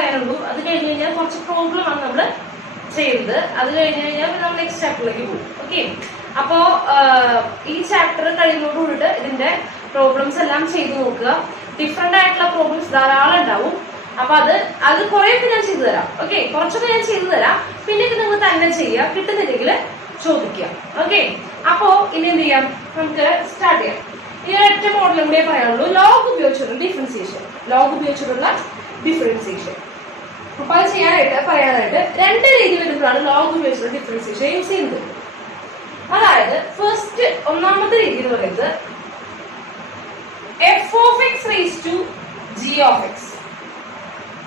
പറയാനുള്ളൂ. അത് കഴിഞ്ഞ് കഴിഞ്ഞാൽ കുറച്ച് പ്രോബ്ലം ആണ് നമ്മൾ ചെയ്യുന്നത്. അത് കഴിഞ്ഞ് കഴിഞ്ഞാൽ നമ്മൾ നെക്സ്റ്റ് ചാപ്റ്ററിലേക്ക് പോകും. ഓക്കെ, അപ്പോ ഈ ചാപ്റ്റർ കഴിയുന്നതോടുകൂടിയിട്ട് ഇതിന്റെ പ്രോബ്ലംസ് എല്ലാം ചെയ്തു നോക്കുക. ഡിഫറെന്റ് ആയിട്ടുള്ള പ്രോബ്ലംസ് ധാരാളം ഉണ്ടാവും. അപ്പൊ അത് കുറെയൊക്കെ ഞാൻ ചെയ്തു തരാം. ഓക്കെ, കുറച്ചൊക്കെ ഞാൻ ചെയ്തു തരാം. പിന്നെ നിങ്ങൾ തന്നെ ചെയ്യുക, കിട്ടുന്നില്ലെങ്കിൽ ചോദിക്കുക. ഓക്കെ, അപ്പോ ഇനി എന്ത് ചെയ്യാം, നമുക്ക് സ്റ്റാർട്ട് ചെയ്യാം. ഈ ഒറ്റ മോഡലും കൂടെ പറയാനുള്ളൂ, ലോഗ് ഉപയോഗിച്ചുള്ള ഡിഫറൻസിയേഷൻ. ലോഗ് ഉപയോഗിച്ചുള്ള ഡിഫറൻസിയേഷൻ. അപ്പൊ അത് പറയാനായിട്ട് രണ്ട് രീതി വരുമ്പോഴാണ് ലോഗ് ഉപയോഗിച്ചുള്ള ഡിഫറൻസിയേഷൻ യൂസ് ചെയ്യുന്നത്. അതായത് ഫസ്റ്റ് ഒന്നാമത്തെ രീതി എന്ന് പറയുന്നത് f of x raised to g of x.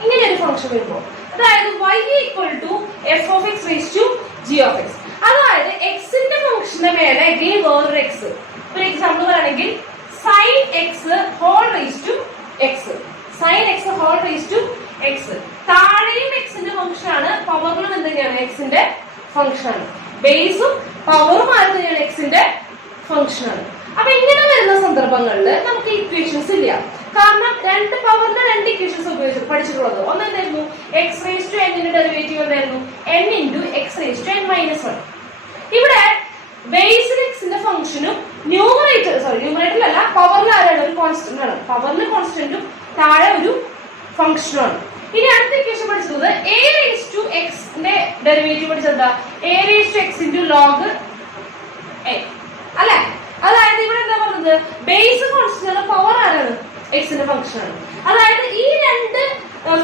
ഇങ്ങനെ ഒരു ഫംഗ്ഷൻ വരുമ്പോൾ അതായത് y equal to f of x raised to g of x. അതായത് എക്സിന്റെ ഫംഗ്ഷന്റെ മേലെ വേറൊരു എക്സ്. ഒരു എക്സാമ്പിൾ പറയുകയാണെങ്കിൽ sin x whole raised to x. sin x whole raised to x. താഴെയും എക്സിന്റെ ഫംഗ്ഷൻ ആണ്, പവറിലും എന്തൊക്കെയാണ് എക്സിന്റെ ഫംഗ്ഷൻ ആണ്. ബേസും പവറും ആയിരുന്നാണ് എക്സിന്റെ ഫംഗ്ഷൻ ആണ്. അപ്പൊ ഇങ്ങനെ വരുന്ന സന്ദർഭങ്ങളിൽ നമുക്ക് ഇക്വേഷൻസ് ഇല്ല. കാരണം രണ്ട് പവറിന്റെ രണ്ട് ഇക്വേഷൻസ് ഉപയോഗിച്ച് പഠിച്ചിട്ടുള്ളത്. ഒന്ന് എന്തായിരുന്നു, എക്സ് റേസ് ടു എന്നിന്റെ ഡെറിവേറ്റീവ് എന്തായിരുന്നു, n into x raise to n minus 1. ഇവിടെ ബേസിൽ എക്സിന്റെ ഫംഗ്ഷനും ന്യൂമറേറ്ററിലല്ല പവറിൽ ആരാണ്, ഒരു കോൺസ്റ്റന്റ് ആണ്. പവറിൽ കോൺസ്റ്റന്റും താഴെ ഒരു ഫംഗ്ഷനുമാണ്. ഇനി അടുത്ത ഇക്വേഷൻ പഠിച്ചത് a റേസ് ടു എക്സിന്റെ ഡെറിവേറ്റീവ് പഠിച്ചെന്താ, a raise to x into log a അല്ലെ. അതായത് ഇവിടെ എന്താ പറഞ്ഞത്, ബേസ് കോൺസ്റ്റന്റ് പവർ ആരാണ്, എക്സിന്റെ ഫംഗ്ഷൻ ആണ്. അതായത് ഈ രണ്ട്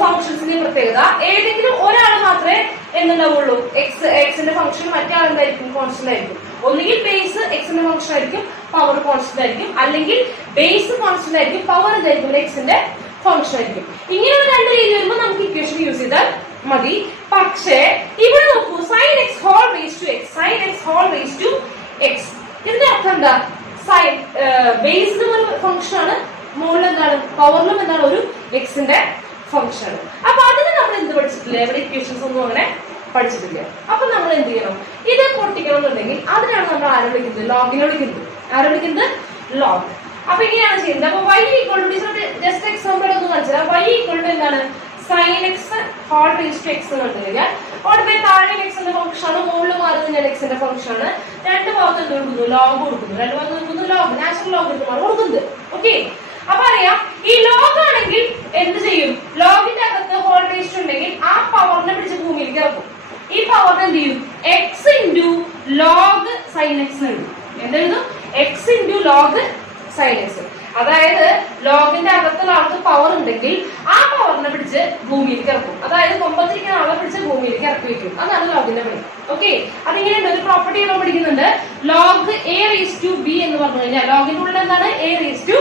ഫംഗ്ഷൻസിന്റെ പ്രത്യേകത ഏതെങ്കിലും ഒരാൾ മാത്രമേ എന്തുണ്ടാവുള്ളൂ, എക്സിന്റെ ഫംഗ്ഷൻ, മറ്റേ ആളെന്തായിരിക്കും, കോൺസ്റ്റന്റ് ആയിരിക്കും. ഒന്നുകിൽ ബേസ് എക്സിന്റെ ഫംഗ്ഷൻ ആയിരിക്കും, പവർ കോൺസ്റ്റന്റ് ആയിരിക്കും. അല്ലെങ്കിൽ ബേസ് കോൺസ്റ്റന്റ് ആയിരിക്കും, പവർ എന്തായിരിക്കും, എക്സിന്റെ ഫംഗ്ഷൻ ആയിരിക്കും. ഇങ്ങനെയുള്ള രണ്ട് രീതി വരുമ്പോൾ നമുക്ക് ഇക്വേഷൻ യൂസ് ചെയ്താൽ മതി. പക്ഷേ ഇവിടെ നോക്കൂ, sine x whole raise to x, sine x whole raise to x. ഇതിന്റെ അർത്ഥം എന്താ, സൈൻ ബേസിലും ഒരു ഫംഗ്ഷൻ ആണ്, മുകളിൽ എന്താണ്, പവറിലും എന്താണ്, ഒരു എക്സിന്റെ ഫംഗ്ഷൻ ആണ്. അപ്പൊ അതിന് നമ്മൾ എന്ത് പഠിച്ചിട്ടില്ല, ഇവിടെ ഇക്വേഷൻസ് ഒന്നും അങ്ങനെ പഠിച്ചിട്ടില്ല. അപ്പൊ നമ്മൾ എന്ത് ചെയ്യണം, ഇത് പൊട്ടിക്കണം എന്നുണ്ടെങ്കിൽ അതിനാണ് നമ്മൾ ആരെ വിളിക്കുന്നത്, ലോഗിനെ വിളിക്കുന്നത്. ആരെ വിളിക്കുന്നത്, ലോഗ്. അപ്പൊ ഇങ്ങനെയാണ് ചെയ്യുന്നത്. അപ്പൊ y equal to just example ഒന്ന് കാണിച്ചാൽ y ഈക്വൽ ടു എന്താണ്, sine x whole raise to x എന്ന് പറഞ്ഞു കഴിഞ്ഞാൽ ഉടനെ താഴെ എക്സിന്റെ ഫംഗ്ഷൻ ആണ്, മുകളിൽ മാറുന്നത് ഞാൻ എക്സിന്റെ ഫംഗ്ഷൻ ആണ്. രണ്ട് ഭാഗത്ത് എന്ത് കൊടുക്കുന്നു, ലോഗ് കൊടുക്കുന്നു. രണ്ട് ഭാഗത്ത് കൊടുക്കുന്നു ലോഗ്, നാച്ചുറൽ ലോഗ് എടുത്തുമാണ് കൊടുക്കുന്നത്. ഓക്കെ, അപ്പൊ അറിയാം ഈ ലോഗ് ആണെങ്കിൽ എന്ത് ചെയ്യും, ലോഗിന്റെ അകത്ത് ഹോൾ റേസ് ടു ഉണ്ടെങ്കിൽ ആ പവറിനെ പിടിച്ച് ഭൂമിയിലേക്ക് ഇറക്കും. ഈ പവറിനെ എന്ത് ചെയ്യും, x into log sine x എഴുതും. എന്തെഴുതും, x into log sine x. അതായത് ലോഗിന്റെ അകത്തുള്ള ആൾക്ക് പവർ ഉണ്ടെങ്കിൽ ആ പവറിനെ പിടിച്ച് ഭൂമിയിലേക്ക് ഇറക്കും. അതായത് കൊമ്പത്തിരിക്കുന്ന ആളെ പിടിച്ച് ഭൂമിയിലേക്ക് ഇറക്കി വെക്കും. അതാണ് ലോഗിന്റെ പണി. ഓക്കെ, അതിങ്ങനെയുണ്ട്. ഒരു പ്രോപ്പർട്ടി നമ്മൾ പഠിക്കുന്നുണ്ട്, log a raise to b എന്ന് പറഞ്ഞു കഴിഞ്ഞാൽ ലോഗിന്റെ ഉള്ളിൽ എന്താണ്, എ റേസ് ടു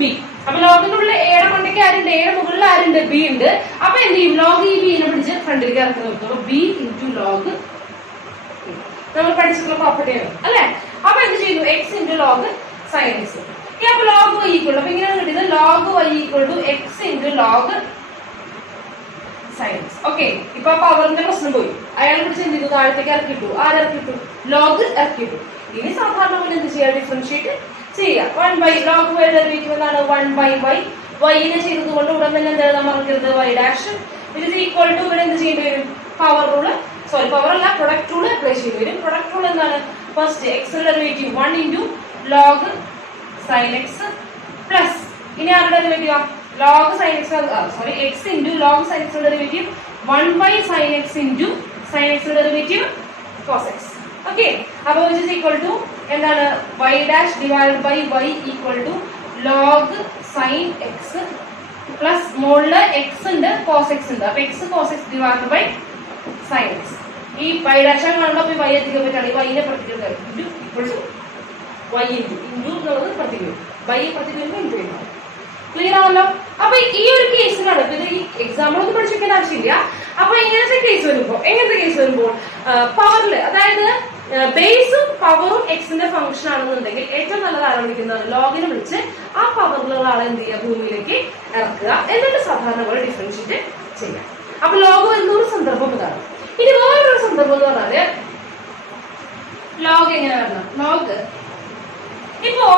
ബി. അപ്പൊ ലോഗിന്റെ ഉള്ളിൽ എയുടെ കൊണ്ടേക്ക് ആരുണ്ട്, എയുടെ മുകളിൽ ആരുണ്ട്, ബി ഉണ്ട്. അപ്പൊ എന്ത് ചെയ്യും, ലോഗ് ഈ ബിനെ പിടിച്ച് ഫ്രണ്ടിലേക്ക് ഇറക്കി നിർത്തും. ബി ഇൻറ്റു ലോഗ് നമ്മൾ പഠിച്ചിട്ടുള്ള പ്രോപ്പർട്ടിയാണ് അല്ലെ. അപ്പൊ എന്ത് ചെയ്യുന്നു, x into log sine x. അപ്പൊ ലോഗ് y ഈക്വൽ, അപ്പൊ ഇങ്ങനെയാണ് കിട്ടിയത്, log y equal to x into log sine x. Okay, ഇപ്പൊ പവറിന്റെ പ്രശ്നം പോയി. അയാൾ പിടിച്ച് എന്ത് ചെയ്തു, താഴത്തേക്ക് ഇറക്കിട്ടു. ആരിറക്കിട്ടു, ലോഗ് ഇറക്കിട്ടു. ഇനി സാധാരണ പോലെ എന്ത് ചെയ്യാം, ഡിഫറൻഷിയേറ്റ് ചെയ്യാം. 1 ലോഗ് y ഡെറിവേറ്റീവ് എന്താണ്, 1/y. y-നെ ചെയ്തത് കൊണ്ട് ഉടൻ തന്നെ എന്താ എഴുതാൻ മറക്കരുത്, y ഡാഷ്. ഇത് ഈക്വൽ ടു ഇവിടെ എന്ത് ചെയ്യേണ്ടി വരും, പവർ റൂള്, പവർ അല്ല പ്രൊഡക്റ്റ് റൂള് അപ്ലൈ ചെയ്യേണ്ടി വരും. പ്രൊഡക്റ്റ് റൂൾ എന്താണ്, first x derivative 1 into log sine x plus ഇനി ആരുടെ derivative, log sine x x into log sine x derivative 1/sin x into sine x derivative cos x. Okay, അപ്പൊ which is equal to എന്താണ്, y dash divide by y equal to log sine x plus മുകളില് x ഉണ്ട്, cos x ഉണ്ട്. അപ്പൊ x cos x divide by sine x. ഈ y dash കാണുമ്പോൾ y എത്തിക്കാൻ പറ്റുകയാണ്, ഈ y-നെ പ്രത്യേകം y ഇൻറ്റു എന്നുള്ളത് പ്രത്യേകം, y പ്രത്യേകം ഇൻറ്റു ചെയ്യുന്നത്. ക്ലിയർ ആണല്ലോ. അപ്പൊ ഈ ഒരു കേസിലാണ് ഇത് ഈ എക്സാമ്പിളൊന്നും പഠിച്ചിരിക്കേണ്ട ആവശ്യമില്ല. അപ്പൊ എങ്ങനത്തെ കേസ് വരുമ്പോൾ പവറിൽ, അതായത് ബേസും പവറും എക്സിന്റെ ഫംഗ്ഷൻ ആണെന്നുണ്ടെങ്കിൽ ഏറ്റവും നല്ലത് ആരെ വിളിക്കുന്നത്, ലോഗിനെ വിളിച്ച് ആ പവറിലുള്ള ആളെ എന്ത് ചെയ്യുക, ഭൂമിയിലേക്ക് ഇറക്കുക. എന്നിട്ട് സാധാരണ പോലെ ഡിഫറൻഷിയേറ്റ് ചെയ്യാം. അപ്പൊ ലോഗ് വരുന്ന ഒരു സന്ദർഭം ഇതാണ്. ഇനി വേറൊരു സന്ദർഭം എന്ന് പറഞ്ഞാല് ലോഗ് എങ്ങനെ വരണം, ലോഗ് ഇപ്പോ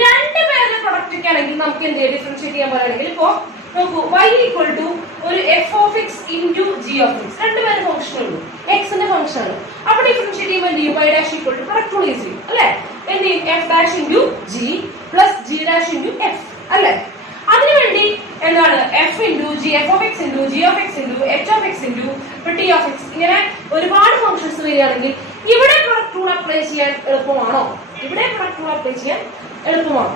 രണ്ട് പേരുടെ പ്രൊഡക്റ്റ് ഒക്കെ ആണെങ്കിൽ നമുക്ക് എന്ത് ചെയ്യാം, ഡിഫറൻഷിയേറ്റ് ചെയ്യാൻ പറയുകയാണെങ്കിൽ ഇപ്പോ നോക്കൂ, y ഈക്വൽ ടു ഒരു F of x into g of X, രണ്ടുപേരും ഫംഗ്ഷൻ ഉള്ളൂ, എക്സിന്റെ ഫംഗ്ഷൻ ആണ്. അപ്പൊ ഡിഫറൻഷിയേറ്റ് ചെയ്യുമ്പോൾ എന്ത് ചെയ്യും? y dash equal to product rule use ചെയ്യും അല്ലെ. എന്ത് ചെയ്യും? F dash into g plus g dash into f അല്ലെ. അതിനുവേണ്ടി എന്താണ് f into g, f of x into g of x into h of x into t of x, ഇങ്ങനെ ഒരുപാട് functions വരികയാണെങ്കിൽ ഇവിടെ പ്രൊഡക്റ്റ് റൂൾ അപ്ലൈ ചെയ്യാൻ എളുപ്പമാണോ? ഇവിടെ product rule apply ചെയ്യാൻ എളുപ്പമാണോ?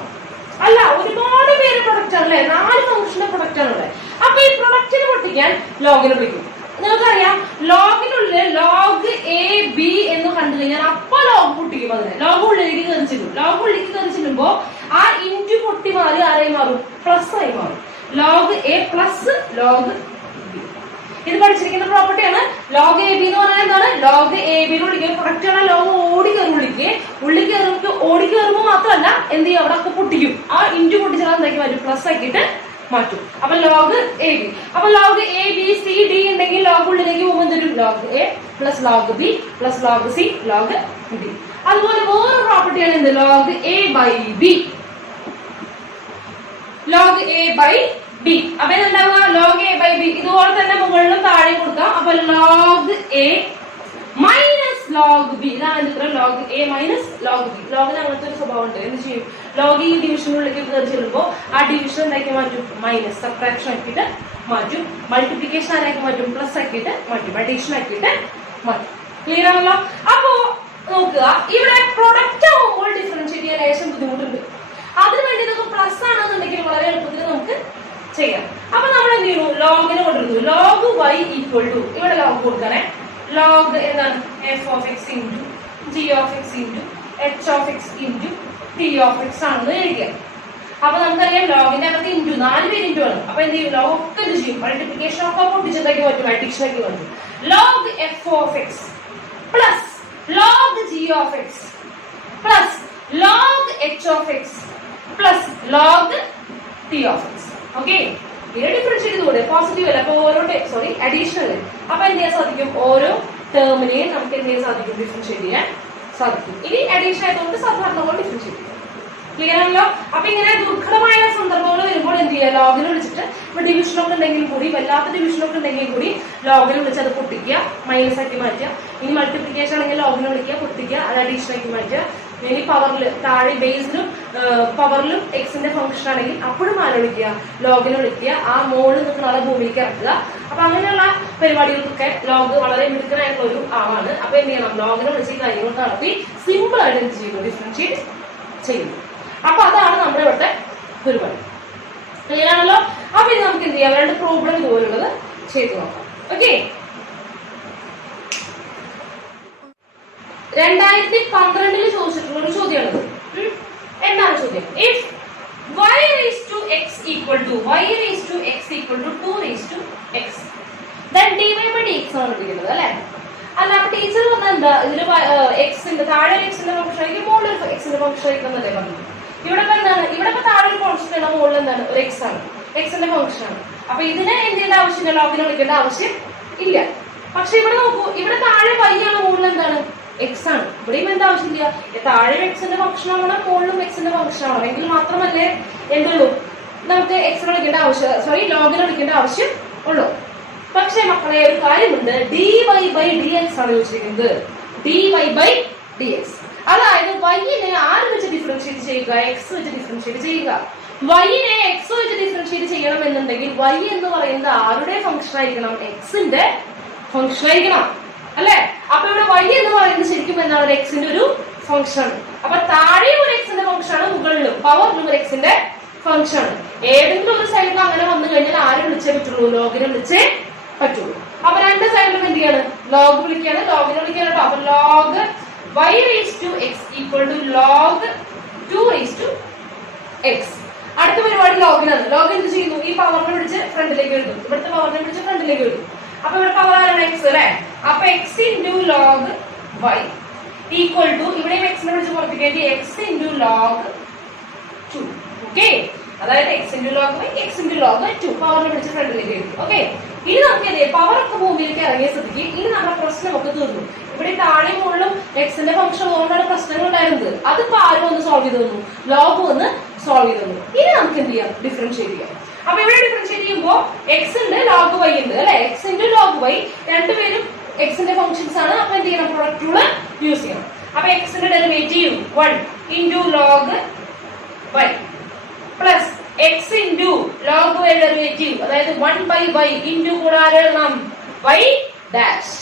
അല്ല, ഒരുപാട് പേര് പ്രൊഡക്റ്റ് ആണല്ലേ, 4 ഫംഗ്ഷന്റെ പ്രൊഡക്റ്റ് ആണല്ലേ. അപ്പൊ ഈ പ്രൊഡക്റ്റിനെ പൊട്ടിക്കാൻ ലോഗിനെ വിളിക്കും. നിങ്ങൾക്കറിയാം ലോഗിനുള്ളിൽ ലോഗ് എ ബി എന്ന് കണ്ടു കഴിഞ്ഞാൽ അപ്പൊ ലോഗ് പൊട്ടിക്കും. അതിനെ ലോഗ് ഉള്ളിലേക്ക് കയറി ചെല്ലും. ലോഗ് ഉള്ളിലേക്ക് കയറി ചെല്ലുമ്പോ ആ ഇൻറ്റു പൊട്ടി മാറി ആരായി മാറും? പ്ലസ് ആയി മാറും. Log a plus log B. ഇത് പഠിച്ചിരിക്കുന്ന പ്രോപ്പർട്ടിയാണ്. ലോഗ് എ ബി എന്ന് പറഞ്ഞാൽ എന്താണ്? ലോഗ് എ ബിയിൽ വിളിക്കുക പ്രൊഡക്റ്റ് ആണ്. ലോഗ് ഓടി കയറി ഉള്ളിൽ കയറുമ്പോൾ ഓടി കയറുമ്പോൾ മാത്രമല്ല എന്ത് ചെയ്യും? അവിടെ ഒക്കെ പൊട്ടിക്കും. ആ ഇൻറ്റു പൊട്ടിച്ചാൽ എന്താക്കി മാറ്റും? പ്ലസ് ആക്കിയിട്ട് മാറ്റും. അപ്പൊ ലോഗ് എ ബി. അപ്പൊ log a b c d ഉണ്ടെങ്കിൽ ലോഗ് ഉള്ളിലേക്ക് പോകുമ്പോൾ തരും log a plus log b plus log c log d. അതുപോലെ വേറൊരു പ്രോപ്പർട്ടിയാണ് എന്ത്? Log a by b. Log a by b. അപ്പൊ എന്താവുക? Log a by b. ഇതുപോലെ തന്നെ മുകളിലും താഴെ കൊടുക്കാം. അപ്പൊ log a minus log b. ഇതാണ് എന്ത്? Log a minus log b. ലോഗിന് അങ്ങനത്തെ ഒരു സ്വഭാവം ഉണ്ട്. എന്ത് ചെയ്യും? ലോഗ് ഈ ഡിവിഷനുള്ളിലേക്ക് കയറി ചെല്ലുമ്പോൾ ആ ഡിവിഷൻ എന്താക്കി മാറ്റും? മൈനസ് സബ്ട്രാക്ഷൻ ആക്കിയിട്ട് മാറ്റും. മൾട്ടിപ്ലിക്കേഷൻ ആരാക്കി മാറ്റും? പ്ലസ് ആക്കിയിട്ട് മാറ്റും. അഡീഷൻ ആക്കിയിട്ട് മാറ്റും. ക്ലിയർ ആണല്ലോ? അപ്പോ നോക്കുക, ഇവിടെ പ്രൊഡക്റ്റ് ആവുമ്പോൾ ഡിഫറൻഷിയേറ്റ് ചെയ്യാൻ ലേശം ബുദ്ധിമുട്ടുണ്ട്. അതിനുവേണ്ടി നമുക്ക് പ്ലസ് ആണെന്നുണ്ടെങ്കിൽ വളരെ എളുപ്പത്തിൽ നമുക്ക് ചെയ്യാം. അപ്പൊ നമ്മൾ എന്ത് ചെയ്യുന്നു? ലോഗിനെ കൊണ്ടിരുന്നു. ലോഗ് വൈ ഈക്വൽ ടു, ഇവിടെ ലോഗ് കൊടുക്കണേ. ലോഗ് എന്താണ്? F of x into g of x into h of x into t of X ആണെന്ന് എഴുതിയ. അപ്പൊ നമുക്കറിയാം ലോഗിന്റെ അകത്ത് ഇൻറ്റു 4 പേര് ഇൻറ്റു ആണ്. അപ്പൊ എന്ത് ചെയ്യും? ലോഗ് ഒക്കെ എന്ത് ചെയ്യും? മൾട്ടിപ്ലിക്കേഷൻ ഒക്കെ പൊട്ടിച്ചതാക്കി മാറ്റും, അഡിഷൻ ആക്കി മാറ്റും. Log F of x plus log G of x plus log H of x plus log T of X. Okay, ഇത് ഡിഫറൻഷിയേറ്റ് ചെയ്തുകൂടെ? പോസിറ്റീവ് അല്ല, അപ്പൊ ഓരോ അഡീഷണൽ. അപ്പൊ എന്ത് ചെയ്യാൻ സാധിക്കും? ഓരോ ടേമിനെയും നമുക്ക് എന്ത് ചെയ്യാൻ സാധിക്കും? ഡിഫറൻഷിയേറ്റ് ചെയ്യാൻ സാധിക്കും. ഇനി അഡീഷൻ ആയതുകൊണ്ട് സാധാരണ പോലെ ഡിഫറൻഷിയേറ്റ് ചെയ്യാം. ക്ലിയർ ആണല്ലോ? അപ്പൊ ഇങ്ങനെ ദുർഘടമായ സന്ദർഭങ്ങൾ വരുമ്പോൾ എന്ത് ചെയ്യുക? ലോഗിനെ വിളിച്ചിട്ട് ഇപ്പൊ ഡിവിഷനൊക്കെ ഉണ്ടെങ്കിൽ കൂടി, വല്ലാത്ത ഡിവിഷനൊക്കെ ഉണ്ടെങ്കിൽ കൂടി ലോഗിനെ വിളിച്ച് അത് പൊട്ടിക്കുക, മൈനസ് ആക്കി മാറ്റുക. ഇനി മൾട്ടിപ്ലിക്കേഷൻ ആണെങ്കിൽ ലോഗിനെ വിളിക്കുക, പൊട്ടിക്കുക, അത് അഡീഷൻ ആക്കി മാറ്റുക. ഇനി പവറിൽ താഴെ ബേസിലും പവറിലും എക്സിന്റെ ഫംഗ്ഷൻ ആണെങ്കിൽ അപ്പോഴും ആരെ വിളിക്കുക? ലോഗിനെ വിളിക്കുക. ആ മോളിൽ നിൽക്കുന്ന ആളെ ഭൂമിയിലേക്ക് ഇറക്കുക. അപ്പൊ അങ്ങനെയുള്ള പരിപാടികൾക്കൊക്കെ ലോഗ് വളരെ മിടുക്കനായിട്ടുള്ള ഒരു ആളാണ്. അപ്പൊ എന്ത് ചെയ്യണം? ലോഗിനെ വിളിച്ച് കാര്യങ്ങൾ നടത്തി സിമ്പിൾ ആയിട്ട് എന്ത് ചെയ്യുന്നു? ഡിഫറൻഷിയേറ്റ് ചെയ്യുന്നു. അപ്പൊ അതാണ് നമ്മുടെ ഇവിടുത്തെ പരിപാടി. ക്ലിയർ ആണല്ലോ? അപ്പൊ ഇത് നമുക്ക് എന്ത് ചെയ്യാം? 2 പ്രോബ്ലം ഇതുപോലുള്ളത് ചെയ്തു നോക്കാം. ഓക്കെ, 2012 ചോദിച്ചിട്ടുള്ള ഒരു ചോദ്യമാണത്. എന്താണ് ചോദ്യം? If y raised to x equal to 2 raised to x, then dy by dx ആണ് കിട്ടുന്നത് അല്ലെ. അല്ല, അപ്പൊ ടീച്ചർ പറഞ്ഞാൽ എന്താ? ഇതിന് എക്സിന്റെ താഴെ എക്സിന്റെ ഫംഗ്ഷൻ ആയിരിക്കും, മുകളിൽ എക്സിന്റെ ഫംഗ്ഷൻ ആയിരിക്കും എന്നല്ലേ പറഞ്ഞു. ഇവിടെ എന്താണ്? ഇവിടെ ഇപ്പൊ താഴെ ഒരു കോൺസ്റ്റന്റ് ആണ്, മുകളിൽ എന്താണ്? ഒരു എക്സ് ആണ്, എക്സിന്റെ ഫംഗ്ഷൻ ആണ്. അപ്പൊ ഇതിനെ എന്ത് ചെയ്യേണ്ട ആവശ്യമില്ല, ലോഗിനെ വിളിക്കേണ്ട ആവശ്യം ഇല്ല. പക്ഷെ ഇവിടെ നോക്കൂ, ഇവിടെ താഴെ y ആണ്, മുകളിൽ എന്താണ്? എക്സ് ആണ്. ഇവിടെയും എന്താ ആവശ്യമില്ല, താഴെ എക്സിന്റെ ഫംഗ്ഷൻ ആവണം, മുകളിലും എക്സിന്റെ ഫംഗ്ഷൻ ആവണം. എങ്കിൽ മാത്രമല്ലേ എന്തുള്ളൂ നമുക്ക് എക്സിനെ വിളിക്കേണ്ട ആവശ്യം, സോറി ലോഗിനെ വിളിക്കേണ്ട ആവശ്യം ഉള്ളൂ. പക്ഷെ മക്കളെ ഒരു കാര്യമുണ്ട്, dy by dx ആണ് ചോദിച്ചിരിക്കുന്നത്. dy by dx, അതായത് y-നെ ആര് വെച്ച് ഡിഫറൻഷിയേറ്റ് ചെയ്യുക? എക്സ് വെച്ച് ഡിഫറൻഷിയേറ്റ് ചെയ്യുക. y-നെ എക്സ് വെച്ച് ഡിഫറൻഷിയേറ്റ് ചെയ്യണം എന്നുണ്ടെങ്കിൽ y എന്ന് പറയുന്നത് ആരുടെ ഫംഗ്ഷൻ ആയിരിക്കണം? എക്സിന്റെ ഫംഗ്ഷൻ ആയിരിക്കണം അല്ലെ. അപ്പൊ ഇവിടെ y എന്ന് പറയുന്നത് ശരിക്കും എന്താണ്? ഒരു എക്സിന്റെ ഒരു ഫംഗ്ഷൻ ആണ്. അപ്പൊ താഴെയും ഒരു എക്സിന്റെ ഫംഗ്ഷൻ ആണ്, മുകളിലും പവറിലും ഒരു എക്സിന്റെ ഫംഗ്ഷൻ ആണ്. ഏതെങ്കിലും ഒരു സൈഡിൽ അങ്ങനെ വന്നു കഴിഞ്ഞാൽ ആരെ വിളിച്ചേ പറ്റുള്ളൂ? ലോഗിനെ വിളിച്ചേ പറ്റുള്ളൂ. അപ്പൊ 2 സൈഡിലും എന്ത് ചെയ്യാണ്? ലോഗ് വിളിക്കാണ്, ലോഗിനെ വിളിക്കാണ് കേട്ടോ. അപ്പൊ log y raised to x equal to log 2 raised to x. അടുത്ത പരിപാടി ലോഗിനാണ്. ലോഗ് എന്ത് ചെയ്യുന്നു? ഈ പവറിനെ വിളിച്ച് ഫ്രണ്ടിലേക്ക് എഴുതും, ഇവിടുത്തെ പവറിനെ വിളിച്ച് ഫ്രണ്ടിലേക്ക് എഴുതും. അപ്പൊ ഇവിടെ പവർ ആരാണ്? എക്സ് അല്ലെ. അപ്പൊ x into log y equal to, ഇവിടെയും എക്സിനെ വിളിച്ച് പുറത്തേക്ക് x into log 2. ഓക്കെ, അതായത് x into log y, x into log 2 പവറിനെ വിളിച്ച് ഫ്രണ്ടിലേക്ക് എഴുതും. ഓക്കെ, ഇനി നമുക്ക് എന്ത് ചെയ്യാം? പവർ ഒക്കെ ഭൂമിയിലേക്ക് ഇറങ്ങിയ സ്ഥിതിക്ക് ഇനി നമ്മുടെ പ്രശ്നം ഒക്കെ തീർന്നു. ഇവിടെ താഴെ മുകളിലും എക്സിന്റെ ഫംഗ്ഷൻ അതുകൊണ്ടാണ് പ്രശ്നങ്ങൾ ഉണ്ടായിരുന്നത്. അതിപ്പോ ആരും ഒന്ന് സോൾവ് ചെയ്ത് തന്നു, ലോഗ് ഒന്ന് സോൾവ് ചെയ്ത് തന്നു. ഇനി നമുക്ക് എന്ത് ചെയ്യാം? ഡിഫറൻഷിയേറ്റ് ചെയ്യാം. അപ്പൊ ഇവിടെ ഡിഫറൻഷിയേറ്റ് ചെയ്യുമ്പോൾ എക്സ് ഉണ്ട് ലോഗ് വൈ ഉണ്ട് അല്ലെ. എക്സ് ഇൻറ്റു ലോഗ് വൈ രണ്ടുപേരും എക്സിന്റെ ഫംഗ്ഷൻസ് ആണ്. അപ്പൊ എന്ത് ചെയ്യണം, പ്രൊഡക്റ്റ് റൂൾ യൂസ് ചെയ്യണം. അപ്പൊ എക്സിന്റെ derivative 1 into log y plus x into log y derivative അതായത് 1/y ഇൻറ്റു കൂടാതെ വൈ ഡാഷ്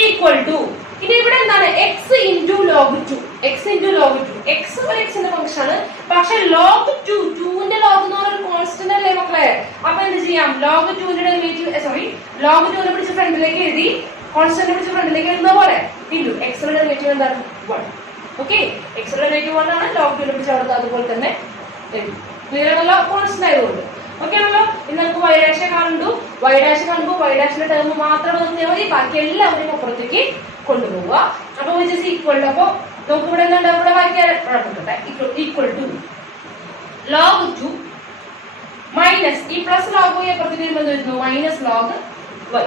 ഈക്വൽ ടു ഇനി ഇവിടെ എന്താണ് X into log 2. X into log 2 X ഒരു എക്സിന്റെ ഫംഗ്ഷൻ ആണ്. പക്ഷെ ലോഗ് 2ന്റെ ലോഗ് എന്ന് പറയുന്ന കോൺസ്റ്റന്റ് അല്ലേ മക്കളെ. അപ്പൊ എന്ത് ചെയ്യാം, ലോഗ് 2ന്റെ ഡെറിവേറ്റീവ് ലോഗ് 2നെ പിടിച്ച് ഫ്രണ്ടിലേക്ക് എഴുതി കോൺസ്റ്റന്റ് പിടിച്ച് ഫ്രണ്ടിലേക്ക് എഴുതുന്ന പോലെ ഇൻറ്റു എക്സിന്റെ ഡെറിവേറ്റീവ് എന്താണ് 1. ഓക്കെ, എക്സിന്റെ ഡെറിവേറ്റീവ് 1 ആണ്. ലോഗ് 2നെ പിടിച്ച് അവിടെ അതുപോലെ തന്നെ എഴുതി. ക്ലിയർ ആണല്ലോ, കോൺസ്റ്റന്റ് ആയതുകൊണ്ട്. ഓക്കെ ആണല്ലോ. ഇനി നമുക്ക് വൈ ഡാഷ് കാണുന്നു. വൈ ഡാഷ് കാണുമ്പോൾ വൈ ഡാഷിന്റെ ടേം മാത്രം നോക്കിയാൽ മതി, ബാക്കി എല്ലാവരെയും അപ്പുറത്തേക്ക് കൊണ്ടുപോവുക. അപ്പൊ വിച്ച് ഇസ് ഈക്വൽ ടു, അപ്പൊ നമുക്ക് ഇവിടെ എന്താ ഇവിടെ വായിക്കാൻ ഈക്വൽ ടു ലോഗ് 2 മൈനസ് ഈ പ്ലസ് ലോഗ് വൈ അപ്പുറത്തേക്ക് വരുമ്പോൾ വരുന്നു മൈനസ് ലോഗ് വൈ.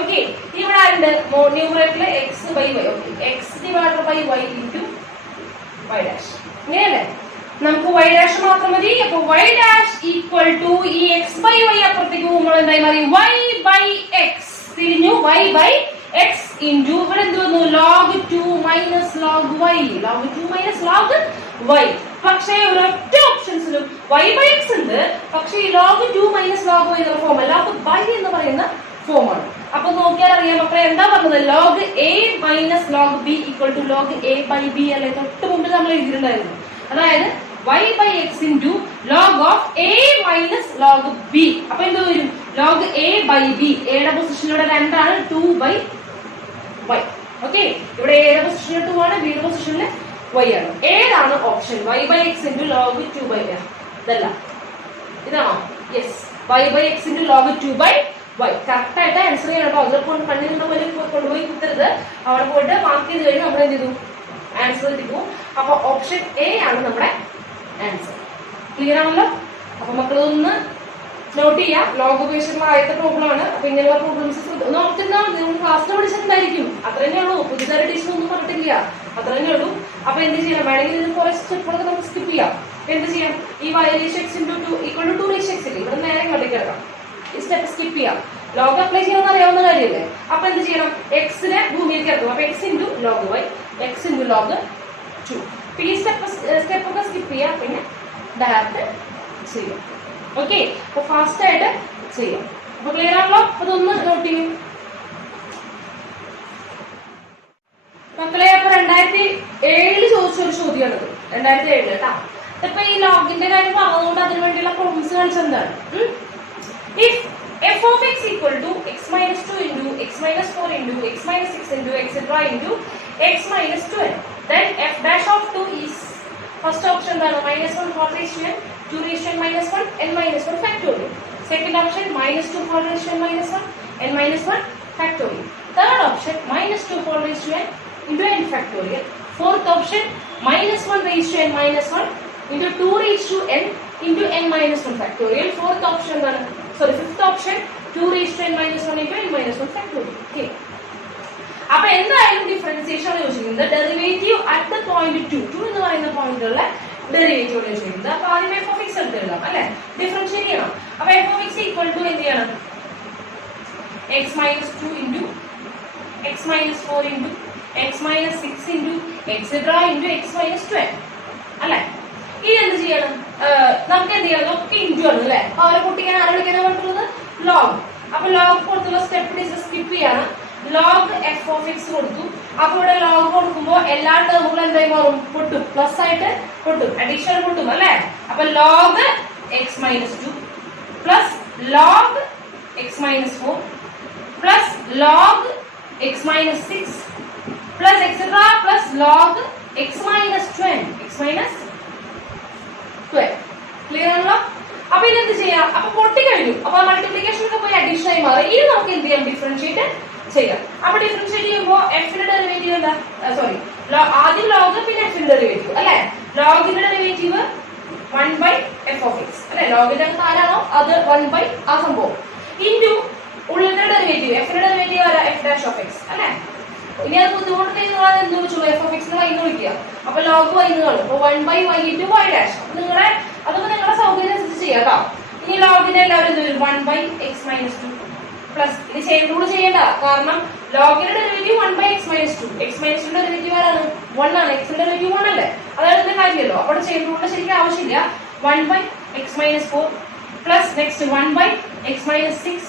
ഓക്കെ, ഇവിടെ ആരുണ്ട് ന്യൂമറേറ്ററിൽ x by y. Okay, x divided by y into y dash. ഇങ്ങനെയല്ലേ, നമുക്ക് വൈ ഡാഷ് മാത്രം മതി. അപ്പൊ വൈ ഡാഷ് ഈക്വൽ ടു ഈ എക്സ് ബൈ വൈ അപ്പുറത്തേക്ക് പോകുമ്പോൾ എന്തായി മാറി വൈ ബൈ എക്സ് തിരിഞ്ഞു വൈ ബൈ എക്സ് ഇൻറ്റു ഇവിടെ എന്ത് വന്നു log 2 minus log y. Log 2 minus log y. പക്ഷേ ഒരൊറ്റ ഓപ്ഷൻസിലും വൈ ബൈ എക്സ് ഉണ്ട്, പക്ഷേ ഈ ലോഗ് 2 മൈനസ് ലോഗ് വൈ എന്ന ഫോം ലോഗ് ബൈ എന്ന് പറയുന്ന ഫോമാണ്. അപ്പൊ നോക്കിയാൽ അറിയാം മക്കളെ എന്താ പറഞ്ഞത്, log a minus log b equal to log a by b അല്ലെ. തൊട്ട് മുമ്പ് നമ്മൾ എഴുതിയിട്ടുണ്ടായിരുന്നു. അതായത് y by x into log of a minus log b. അപ്പൊ എന്ത് വരും, log a by b. a യുടെ പൊസിഷൻ ഇവിടെ 2 ആണ്, 2 by y. ഓക്കെ, ഇവിടെ a യുടെ പൊസിഷൻ 2 ആണ്, b യുടെ പൊസിഷൻ y ആണ്. ഏതാണ് option? y by x into log 2 by y. ഇതല്ല, ഇതാണോ? Yes, y by x into log 2 by y. Correct ആയിട്ട് ആൻസർ ചെയ്യണം കേട്ടോ. അതിൽ കണ്ണിന്റെ പോലെ കൊണ്ടുപോയി കുത്തരുത്. അവിടെ പോയിട്ട് മാർക്ക് ചെയ്ത് കഴിഞ്ഞാൽ നമ്മൾ എന്ത് ചെയ്തു, ആൻസർ കിട്ടും. അപ്പൊ ഓപ്ഷൻ എ ആണ് നമ്മുടെ ആൻസർ. ക്ലിയർ ആണല്ലോ. അപ്പൊ മക്കളൊന്ന് നോട്ട് ചെയ്യാം. ലോഗ് ഉപയോഗിച്ചിട്ടുള്ള ആദ്യത്തെ പ്രോബ്ലം ആണ്. അപ്പൊ ഇങ്ങനെയുള്ള പ്രോബ്ലംസ് നോക്കിയിരുന്നാൽ നിങ്ങൾ ക്ലാസ്സിൽ പഠിച്ചിട്ടുണ്ടായിരിക്കും. അത്ര തന്നെ ഉള്ളൂ, പുതിയതായ ടീച്ചർ ഒന്നും പറഞ്ഞിട്ടില്ല, അത്ര തന്നെ ഉള്ളൂ. അപ്പൊ എന്ത് ചെയ്യണം, വേണമെങ്കിൽ ഇതിന് കുറെ സ്റ്റെപ്പുകളൊക്കെ നമുക്ക് സ്കിപ്പ് ചെയ്യാം. എന്ത് ചെയ്യാം, ഈ y ratio x into 2 equal to 2 ratio x ഇല്ലേ, ഇവിടെ നേരെ ഇങ്ങോട്ടേക്ക് എടുക്കാം. ഈ സ്റ്റെപ്പ് സ്കിപ്പ് ചെയ്യാം. ലോഗ് അപ്ലൈ ചെയ്യാൻ അറിയാവുന്ന കാര്യമല്ലേ. അപ്പൊ എന്ത് ചെയ്യണം, എക്സിനെ ഭൂമിയിലേക്ക് ഇറക്കും. അപ്പൊ x into log y, x into log 2. ഈ സ്റ്റെപ്പൊക്കെ സ്കിപ്പ് ചെയ്യാം, പിന്നെ ഡയറക്റ്റ് ചെയ്യാം. ഓക്കെ, അപ്പൊ ഫാസ്റ്റ് ആയിട്ട് ചെയ്യാം. അപ്പൊ ക്ലിയർ ആണല്ലോ. അതൊന്ന് നോട്ട് ചെയ്യും മക്കളെ. അപ്പൊ 2007 ചോദിച്ചൊരു ചോദ്യമാണത്, 2007 കേട്ടാ. ഇപ്പൊ ഈ ലോഗിന്റെ കാര്യം പറഞ്ഞതുകൊണ്ട് അതിന് വേണ്ടിയുള്ള problems കാണിച്ചെന്താണ്, if f of x equal to x minus 2 into x minus 4 into x minus 6 into etc into x minus 12, then f dash of 2 is first option is minus 1 whole raised to n, 2 raised to n minus 1, n minus 1 factorial. Second option minus 2 whole raised to n minus 1, n minus 1 factorial. Third option minus 2 whole raised to n into n factorial. Fourth option minus 1 raised to n minus 1 into 2 raised to n into n minus 1 factorial. Fifth option 2 raised to n minus 1 into n minus 1 factorial. Okay. അപ്പൊ എന്തായാലും differentiation ആണ് ചോദിച്ചിരിക്കുന്നത്. Derivative at the point 2 എന്ന് പറയുന്ന പോയിന്റിലുള്ള derivative ആണ് ചോദിച്ചിരിക്കുന്നത്. അപ്പൊ ആദ്യം എഫ് ഓഫ് എക്സ് എടുത്ത് എഴുതാം അല്ലെ, ഡിഫറൻഷിയേറ്റ് ചെയ്യണം. അപ്പൊ f of x equal to എന്ത് ചെയ്യണം, x minus 2 into x minus 4 into x minus 6 into etcetera into x minus 12 അല്ലെ. ഇനി എന്ത് ചെയ്യണം, നമുക്ക് എന്ത് ചെയ്യണം, നമുക്ക് ഇൻറ്റു ആണ് അല്ലെ. അവരെ കുട്ടിക്കാൻ ആരെ വിളിക്കാനാണ് പറഞ്ഞിട്ടുള്ളത്, ലോഗ്. അപ്പൊ ലോഗ് കൊടുത്തുള്ള സ്റ്റെപ്പ് സ്കിപ്പ് ചെയ്യാണ്. ലോഗ് എഫ് ഓഫ് എക്സ് കൊടുത്തു. അപ്പൊ ഇവിടെ ലോഗ് കൊടുക്കുമ്പോൾ എല്ലാ ടേമുകളും എന്തായി മാറും, പൊട്ടും, പ്ലസ് ആയിട്ട് പൊട്ടും, അഡീഷണൽ പൊട്ടും അല്ലെ. അപ്പൊ log X minus 2 plus log X minus 4 plus log X minus 6 plus etcetera plus log X minus 12 X minus 12. Clear ആണല്ലോ. അപ്പൊ ഇതെന്ത് ചെയ്യാം, അപ്പൊ പൊട്ടി കഴിഞ്ഞു. അപ്പൊ മൾട്ടിപ്ലിക്കേഷൻ ഒക്കെ പോയി അഡീഷൻ ആയി മാറി. ഇനി നമുക്ക് എന്ത് ചെയ്യാം, ഡിഫറൻഷിയേറ്റ് ചെയ്യാം. അപ്പൊ ഡിഫറൻഷിയേറ്റ് ചെയ്യുമ്പോൾ എഫിന്റെ ഡെറിവേറ്റീവ് എന്താ, സോറി ആദ്യം ലോഗ് പിന്നെ എഫിന്റെ ഡെറിവേറ്റീവ് അല്ലെ. ലോഗിന്റെ derivative 1 by f of x അല്ലെ. ലോഗിന്റെ ആരാണോ അത് 1 ബൈ ആ സംഭവം ഇൻറ്റു ഉള്ളിന്റെ ഡെറിവേറ്റീവ് എഫിന്റെ derivative f dash of x അല്ലെ. ഇനി അത് ബുദ്ധിമുട്ട് എന്ത് വെച്ചുള്ളൂ, എഫ് ഓഫ് എക്സിന് വൈ എന്ന് വിളിക്കുക. അപ്പൊ ലോഗ് വൈ എന്ന് കാണും. അപ്പൊ 1 by y into y dash. അതൊക്കെ നിങ്ങളുടെ സൗകര്യം അനുസരിച്ച് ചെയ്യാം കേട്ടോ. ഇനി ലോഗിന്റെ എല്ലാവരും എന്ത് വരും 1/x - 2 പ്ലസ് ഇത് റൂൾ ചെയ്യേണ്ട, കാരണം ലോഗിന്റെ ഡെറിവേറ്റീവ് 1/x - 2, x - 2 ഡെറിവേറ്റീവ് ആരാണ് 1 ആണ്, x ന്റെ ഡെറിവേറ്റീവ് 1 അല്ലേ, അതാണ് ഇതിന്റെ കാര്യമല്ലോ. അപ്പോൾ ചെയിൻ റൂളിന്റെ ശരിക്കും ആവശ്യമില്ല. 1/x - 4 plus next 1/x - 6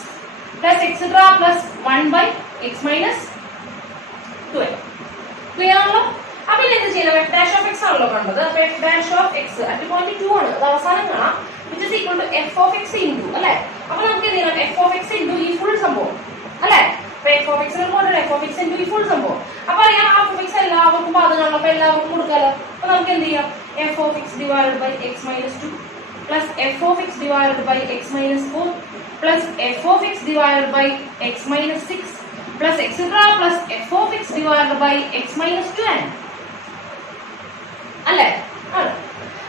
plus etcetera plus 1/x - 12. Clear ആണല്ലോ? അപ്പൊ ഇനി എന്ത് ചെയ്യണം? f dash of x ആണല്ലോ കണ്ടത്. അപ്പൊ f dash of x at point 2 ആണ്, അത് അവസാനം കാണാം, which is equal to f of x into അല്ലേ. അപ്പൊ നമുക്ക് എന്ത് ചെയ്യണം? f of x into ഈ ഫുൾ സംഭവം അല്ലേ. അപ്പൊ f of x നെ കൊണ്ട് f of x into ഈ ഫുൾ സംഭവം. അപ്പൊ അറിയാം f of x എല്ലാവർക്കും ബാധകമാണ്, അപ്പൊ എല്ലാവർക്കും കൊടുക്കാലോ. അപ്പൊ നമുക്ക് എന്ത് ചെയ്യാം? f of x divided by x - 2 plus f of x divided by x - 4 plus f of x divided by x - 6 plus etc plus f of x divided by x - 12 അല്ലേ. ആണ്.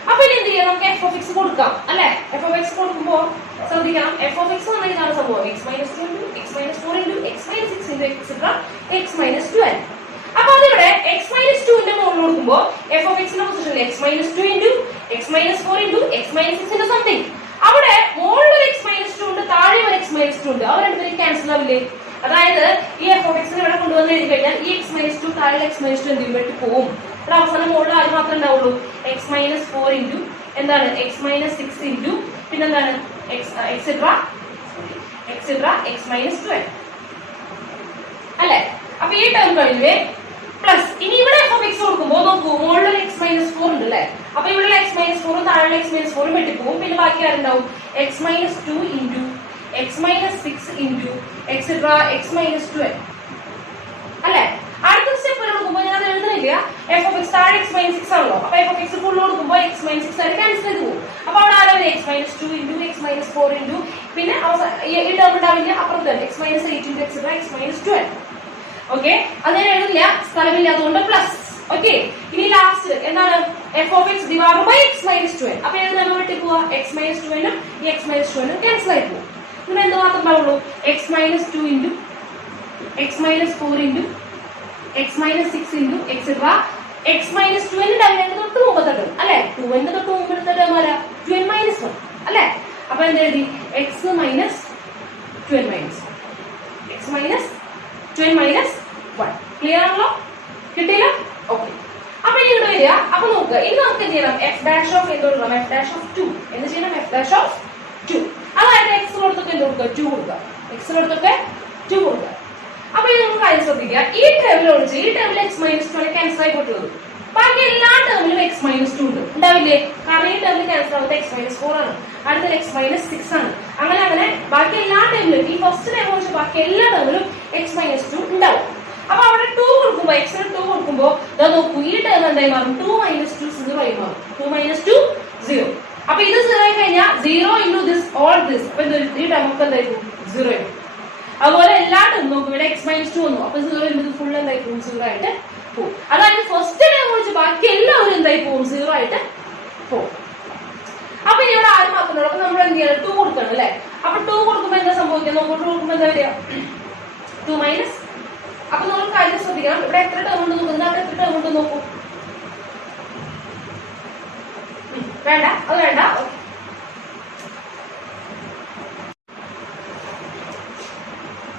അപ്പൊ ഇനി എന്ത് ചെയ്യാം? നമുക്ക് f of x കൊടുക്കാം അല്ലേ. f of x കൊടുക്കുമ്പോൾ ശ്രദ്ധിക്കണം, f of x എന്ന് പറഞ്ഞാൽ സംഭവം x - 2 into x - 4 into x - 6 into etc x - 12. അപ്പൊ അതിവിടെ x - 2 ന്റെ മുകളിൽ കൊടുക്കുമ്പോൾ f of x ന്റെ പൊസിഷനിൽ x - 2 into x - 4 into x - 6 into something. അവിടെ മുകളിൽ ഒരു x - 2 ഉണ്ട്, താഴെ ഒരു x - 2 ഉണ്ട്, അവർ രണ്ടുപേരും ക്യാൻസൽ ആവില്ലേ? അതായത് ഈ f of x നെ ഇവിടെ കൊണ്ടുവന്ന് എഴുതി കഴിഞ്ഞാൽ ഈ x - 2 താഴെ x - 2 എന്ത് ചെയ്യും? പോകും. ഇവിടെ അവസാനം മുകളിൽ ആര് മാത്രമേ ഉണ്ടാവുള്ളൂ? x - 4 into എന്താണ് x - 6 into പിന്നെന്താണ് എക്സെട്ര x - 12 അല്ലേ. അപ്പൊ ഈ ടേം കഴിഞ്ഞേ പ്ലസ് ഇനി ഇവിടെ f of x കൊടുക്കുമ്പോൾ നോക്കൂ, മുകളിൽ x - 4 ഉണ്ട് അല്ലേ. അപ്പൊ ഇവിടെ x - 4 താഴെ x - 4 വെട്ടിപ്പോകും, പിന്നെ ബാക്കി ആരുണ്ടാവും? x - 2 into x - 6 into etc x - 12 അല്ലേ. അടുത്ത സ്റ്റെപ്പ് കൊടുക്കുമ്പോൾ ഞാൻ എഴുതുന്നില്ല, f of x താഴെ x - 6 ആണല്ലോ. അപ്പൊ f of x ഫുൾ കൊടുക്കുമ്പോൾ x - 6 ആയിട്ട് ക്യാൻസൽ ചെയ്ത് പോകും. അപ്പൊ അവിടെ ആരാ x - 2 into x - 4 into പിന്നെ ഈ ടേം ഉണ്ടാവില്ല, അപ്പുറത്ത് x - 8 into etc x - 12. Okay, അത് ഞാൻ എഴുതില്ല, സ്ഥലമില്ലാത്തതുകൊണ്ട് പ്ലസ്. ഓക്കെ, ഇനി ലാസ്റ്റ് എന്താണ്? f of x divided by x - 12. അപ്പൊ എഴുതാൻ വേണ്ടി പോവാ x - 2 ഈ x - 2 ക്യാൻസൽ ആയി പോകും. ഇവിടെ എന്ത് മാത്രം ഉണ്ടാവുള്ളൂ? x - 2 into x - 4 into x - 6 into etc x - 2 ന്റെ തൊട്ട് മുമ്പത്തെ അല്ലെ. 2 ന്റെ തൊട്ട് മുമ്പത്തെ ടേം ആരാ? 2n - 1 അല്ലെ. അപ്പൊ എന്ത് എഴുതി? x - 2n - -1. ക്ലിയർ ആണല്ലോ? കിട്ടിയില്ല? ഓക്കെ. അപ്പൊ ഇനി ഇവിടെ വരിക. അപ്പൊ നോക്കുക, ഇനി നമുക്ക് എന്ത് ചെയ്യണം? f dash of എന്ത് കൊടുക്കണം? f dash of 2 എന്ത് ചെയ്യണം? f dash of 2. അതായത് x കൊടുത്തൊക്കെ എന്ത് കൊടുക്കുക? 2 കൊടുക്കുക. x കൊടുത്തൊക്കെ 2 കൊടുക്കുക. അപ്പൊ ഇത് നമുക്ക് കാര്യം ശ്രദ്ധിക്കുക, ഈ ടേമിൽ ഒഴിച്ച് ഈ ടേമിൽ x - 2 ക്യാൻസൽ ആയി പോയിട്ടുള്ളത്, ബാക്കി എല്ലാ ടേമിലും x - 2 ഉണ്ട്, ഉണ്ടാവില്ലേ? കാരണം ഈ ടേമിൽ ക്യാൻസൽ ആവുന്നത് x - 4 ആണ്, അടുത്ത x - 6 ആണ്. അങ്ങനെ ബാക്കി എല്ലാ ടേമിലും ഈ ഫസ്റ്റ് ടേം ഒഴിച്ച് ബാക്കി എല്ലാ ടേമിലും x - 2 ഉണ്ടാവും. അപ്പൊ അവിടെ 2 കൊടുക്കുമ്പോൾ x ന് 2 കൊടുക്കുമ്പോൾ നോക്കൂ, ഈ ടേം എന്തായി മാറും? 2 - 2 0 ആയി മാറും. 2 - 2 0. അപ്പൊ ഇത് 0 ആയി കഴിഞ്ഞാൽ 0 into this all this, അപ്പൊ ഈ ടേം ഒക്കെ എന്തായിരിക്കും? 0 ആയിരിക്കും. അതുപോലെ എല്ലാ ടേം നോക്കും, ഇവിടെ x - 2 വന്നു, അപ്പൊ 0 into ഫുൾ എന്തായിരിക്കും? 0 ആയിട്ട് പോകും. അതായത് ഫസ്റ്റ് ടേം ഒഴിച്ച് ബാക്കി എല്ലാവരും എന്തായി പോകും? 0 ആയിട്ട് പോകും. അപ്പൊ ഇനി ഇവിടെ ആരും മാത്രമേ ഉള്ളൂ. അപ്പൊ നമ്മൾ എന്ത് ചെയ്യണം? 2 കൊടുക്കണം അല്ലെ. അപ്പൊ 2 കൊടുക്കുമ്പോൾ എന്താ സംഭവിക്കുക? നോക്കൂ, 2 കൊടുക്കുമ്പോൾ എന്താ വരിക? 2 മൈനസ്. അപ്പൊ നമ്മൾ കാര്യം ശ്രദ്ധിക്കണം, ഇവിടെ എത്ര ടേം ഉണ്ട് നോക്കുന്നത്, അവിടെ എത്ര ടേം ഉണ്ട് നോക്കൂ. വേണ്ട, അത് വേണ്ട.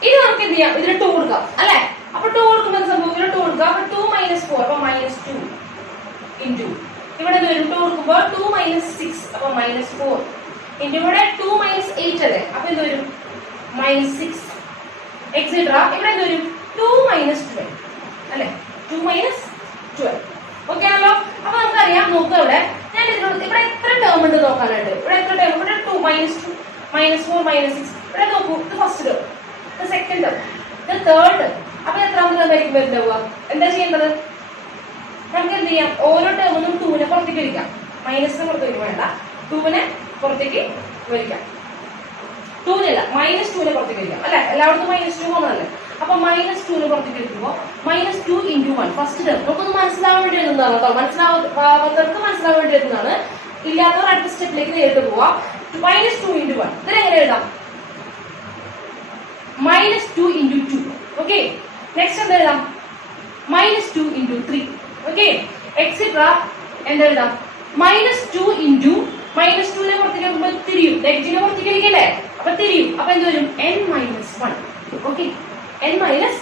ഇനി നമുക്ക് എന്ത് ചെയ്യാം? ഇതിന് 2 കൊടുക്കാം അല്ലെ. അപ്പൊ 2 കൊടുക്കുമ്പോൾ എന്താ സംഭവിക്കുക? 2 കൊടുക്കുക. അപ്പൊ 2 - 4 അപ്പൊ -2 into ഇവിടെ 2 കൊടുക്കുമ്പോൾ 2 - 6 അപ്പൊ -4 into ഇവിടെ 2 - 8 അല്ലേ, അപ്പൊ എന്ത് വരും? -6 എക്സെട്ര. ഇവിടെ എന്ത് വരും? 2 - 12 അല്ലെ. 2 - 12. ഓക്കെ ആണല്ലോ. അപ്പൊ നമുക്കറിയാം, നോക്കുക ഇവിടെ ഞാൻ ഇതിനോട് ഇവിടെ എത്ര ടേം ഉണ്ട് നോക്കാനായിട്ട്. ഇവിടെ എത്ര ടേം? ഇവിടെ 2 - 2 -4 -6. ഇവിടെ നോക്കൂ, ഇത് ഫസ്റ്റ് ടേം, ഇത് സെക്കൻഡ് ടേം, ഇത് തേർഡ് ടേം. അപ്പൊ എത്രാമത്തെ ടേമായിരിക്കും വരുന്നുണ്ടാവുക? എന്താ ചെയ്യേണ്ടത്? നമുക്ക് എന്ത് ചെയ്യാം? ഓരോ ടേമിനും 2നെ പുറത്തേക്ക് വലിക്കാം. മൈനസിനെ പുറത്തേക്ക് വേണ്ട, 2നെ പുറത്തേക്ക് വലിക്കാം. 2നെ -2നെ പുറത്തേക്ക് വലിക്കാം അല്ലെ. എല്ലായിടത്തും -2 പോകുന്നതല്ലേ. അപ്പൊ -2നെ പുറത്തേക്ക് എടുക്കുമ്പോൾ -2 into 1 ഫസ്റ്റ് ടേം. നമുക്കൊന്ന് മനസ്സിലാവാൻ വേണ്ടി എഴുതുന്നതാണ് കേട്ടോ. മനസ്സിലാവാത്തവർക്ക് മനസ്സിലാവാൻ വേണ്ടി എഴുതുന്നതാണ്. ഇല്ലാത്തവർ അടുത്ത സ്റ്റെപ്പിലേക്ക് നേരിട്ട് പോവാം. -2 into 1 ഇതിനെങ്ങനെ എഴുതാം? -2 into 2. ഓക്കെ, നെക്സ്റ്റ് എന്താ എഴുതാം? -2 into 3. ഓക്കെ, എക്സെട്ര എന്താ എഴുതാം? -2 into -2 പുറത്തേക്ക് വരുമ്പോൾ തിരിയും, നെഗറ്റീവിനെ പുറത്തേക്ക് ഇരിക്കല്ലേ, അപ്പൊ തിരിയും. അപ്പൊ എന്ത് വരും? n-1. Okay, n-1.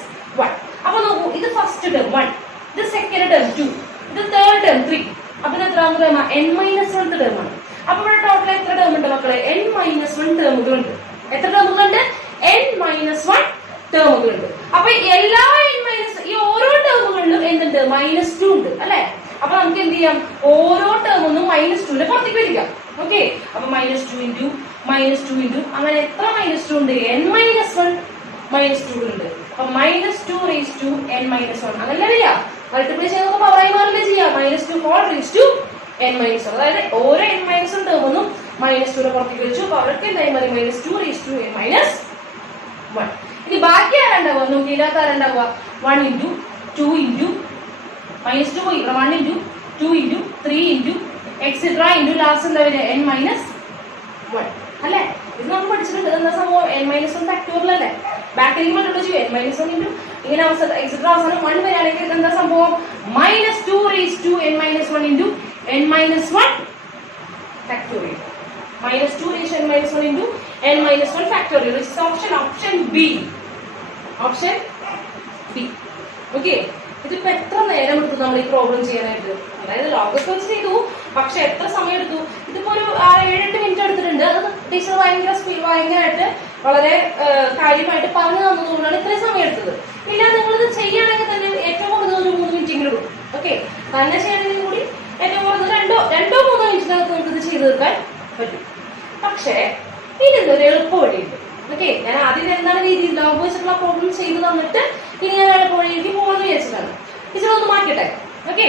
അപ്പൊ നോക്കൂ, ഇത് ഫസ്റ്റ് ടേം 1, ഇത് സെക്കൻഡ് ടേം 2, ഇത് തേർഡ് ടേം 3. അപ്പൊ ഇത് എത്രാമത്തെ ടേം? n-1 ടേം ആണ്. അപ്പൊ ഇവിടെ ടോട്ടൽ എത്ര ടേം ഉണ്ട് മക്കളെ? n-1 ടേമുകളുണ്ട്. എത്ര ടേമുകളുണ്ട്? n-1 ടേമുകളുണ്ട്. അപ്പൊ എല്ലാ ഈ ഓരോ ടേമുകളിലും എന്തുണ്ട്? -2 ഉണ്ട് അല്ലെ? അപ്പൊ നമുക്ക് എന്ത് ചെയ്യാം? ഓരോ ടേമൊന്നും -2 പുറത്തേക്ക് വരിക. ഓക്കെ, അപ്പൊ -2 ഇൻറ്റു -2 ഇൻറ്റു അങ്ങനെ എത്ര -2 ഉണ്ട്? n-1 -2 ഉണ്ട്. അപ്പൊ -2 n-1 അങ്ങനെ വരിക. മൾട്ടിപ്ലൈ ചെയ്ത് പവറായി മാറില്ല ചെയ്യാം. -2 n-1. അതായത് ഓരോ n-1 ടേമൊന്നും -2 പുറത്തേക്ക് വെച്ചു. പവർക്ക് എന്തായി മാറി? -2 n-1. ഇനി ബാക്കി ആരുണ്ടാവുക? നോക്കി, ഇതിനകത്ത് ആരുണ്ടാവുക? 1 ഇൻറ്റു 2 ഇൻറ്റു -2 പോയി, 1 into 2 into 3 into etcetera into last എന്താ വരിക? n-1 അല്ലേ? ഇത് നമ്മൾ പഠിച്ചിട്ടുണ്ട്. എന്താ സംഭവം? n-1 ഫാക്ടോറിയൽ അല്ലേ? ബാക്കിലേക്ക് മൾട്ടിപ്ലൈ ചെയ്യും. n-1 ഇൻറ്റു ഇങ്ങനെ എക്സെട്ര അവസാനം 1 വരികയാണെങ്കിൽ ഇതെന്താ സംഭവം? -2 n-1 into n-1 factorial. -2 n-1 into n-1 factorial, which is option B. Option B. Okay, ഇതിപ്പോ എത്ര നേരം എടുത്തു നമ്മൾ ഈ പ്രോബ്ലം ചെയ്യാനായിട്ട്? അതായത് ലോഗസ് വെച്ച് ചെയ്തു, പക്ഷെ എത്ര സമയം എടുത്തു? ഇതിപ്പോ ഒരു 7-8 മിനിറ്റ് എടുത്തിട്ടുണ്ട്. അത് ടീച്ചർ ഭയങ്കരമായിട്ട് വളരെ കാര്യമായിട്ട് പറഞ്ഞു തന്നതുകൊണ്ടാണ് ഇത്രയും സമയം എടുത്തത്. പിന്നെ നിങ്ങളിത് ചെയ്യുകയാണെങ്കിൽ തന്നെ ഏറ്റവും കൂടുതൽ ഒരു 3 മിനിറ്റെങ്കിലും എടുക്കും. ഓക്കെ, തന്നെ ചെയ്യണമെങ്കിൽ കൂടി ഏറ്റവും കൂടുതൽ 2-3 മിനിറ്റിനകത്ത് നമുക്ക് ഇത് ചെയ്തു തീർക്കാൻ പറ്റും. പക്ഷേ ഇതിനൊരു എളുപ്പ വഴിയുണ്ട്. ഓക്കെ, ഞാൻ ആദ്യം എന്താണ് രീതി ലോഗ് വെച്ചിട്ടുള്ള പ്രോബ്ലം ചെയ്ത് തന്നിട്ട് ഇനി ഞാൻ എളുപ്പ വഴിക്ക് പോകാന്ന് വിചാരിച്ചിട്ടാണ്. ടീച്ചറൊന്ന് മാറ്റട്ടെ. ഓക്കെ,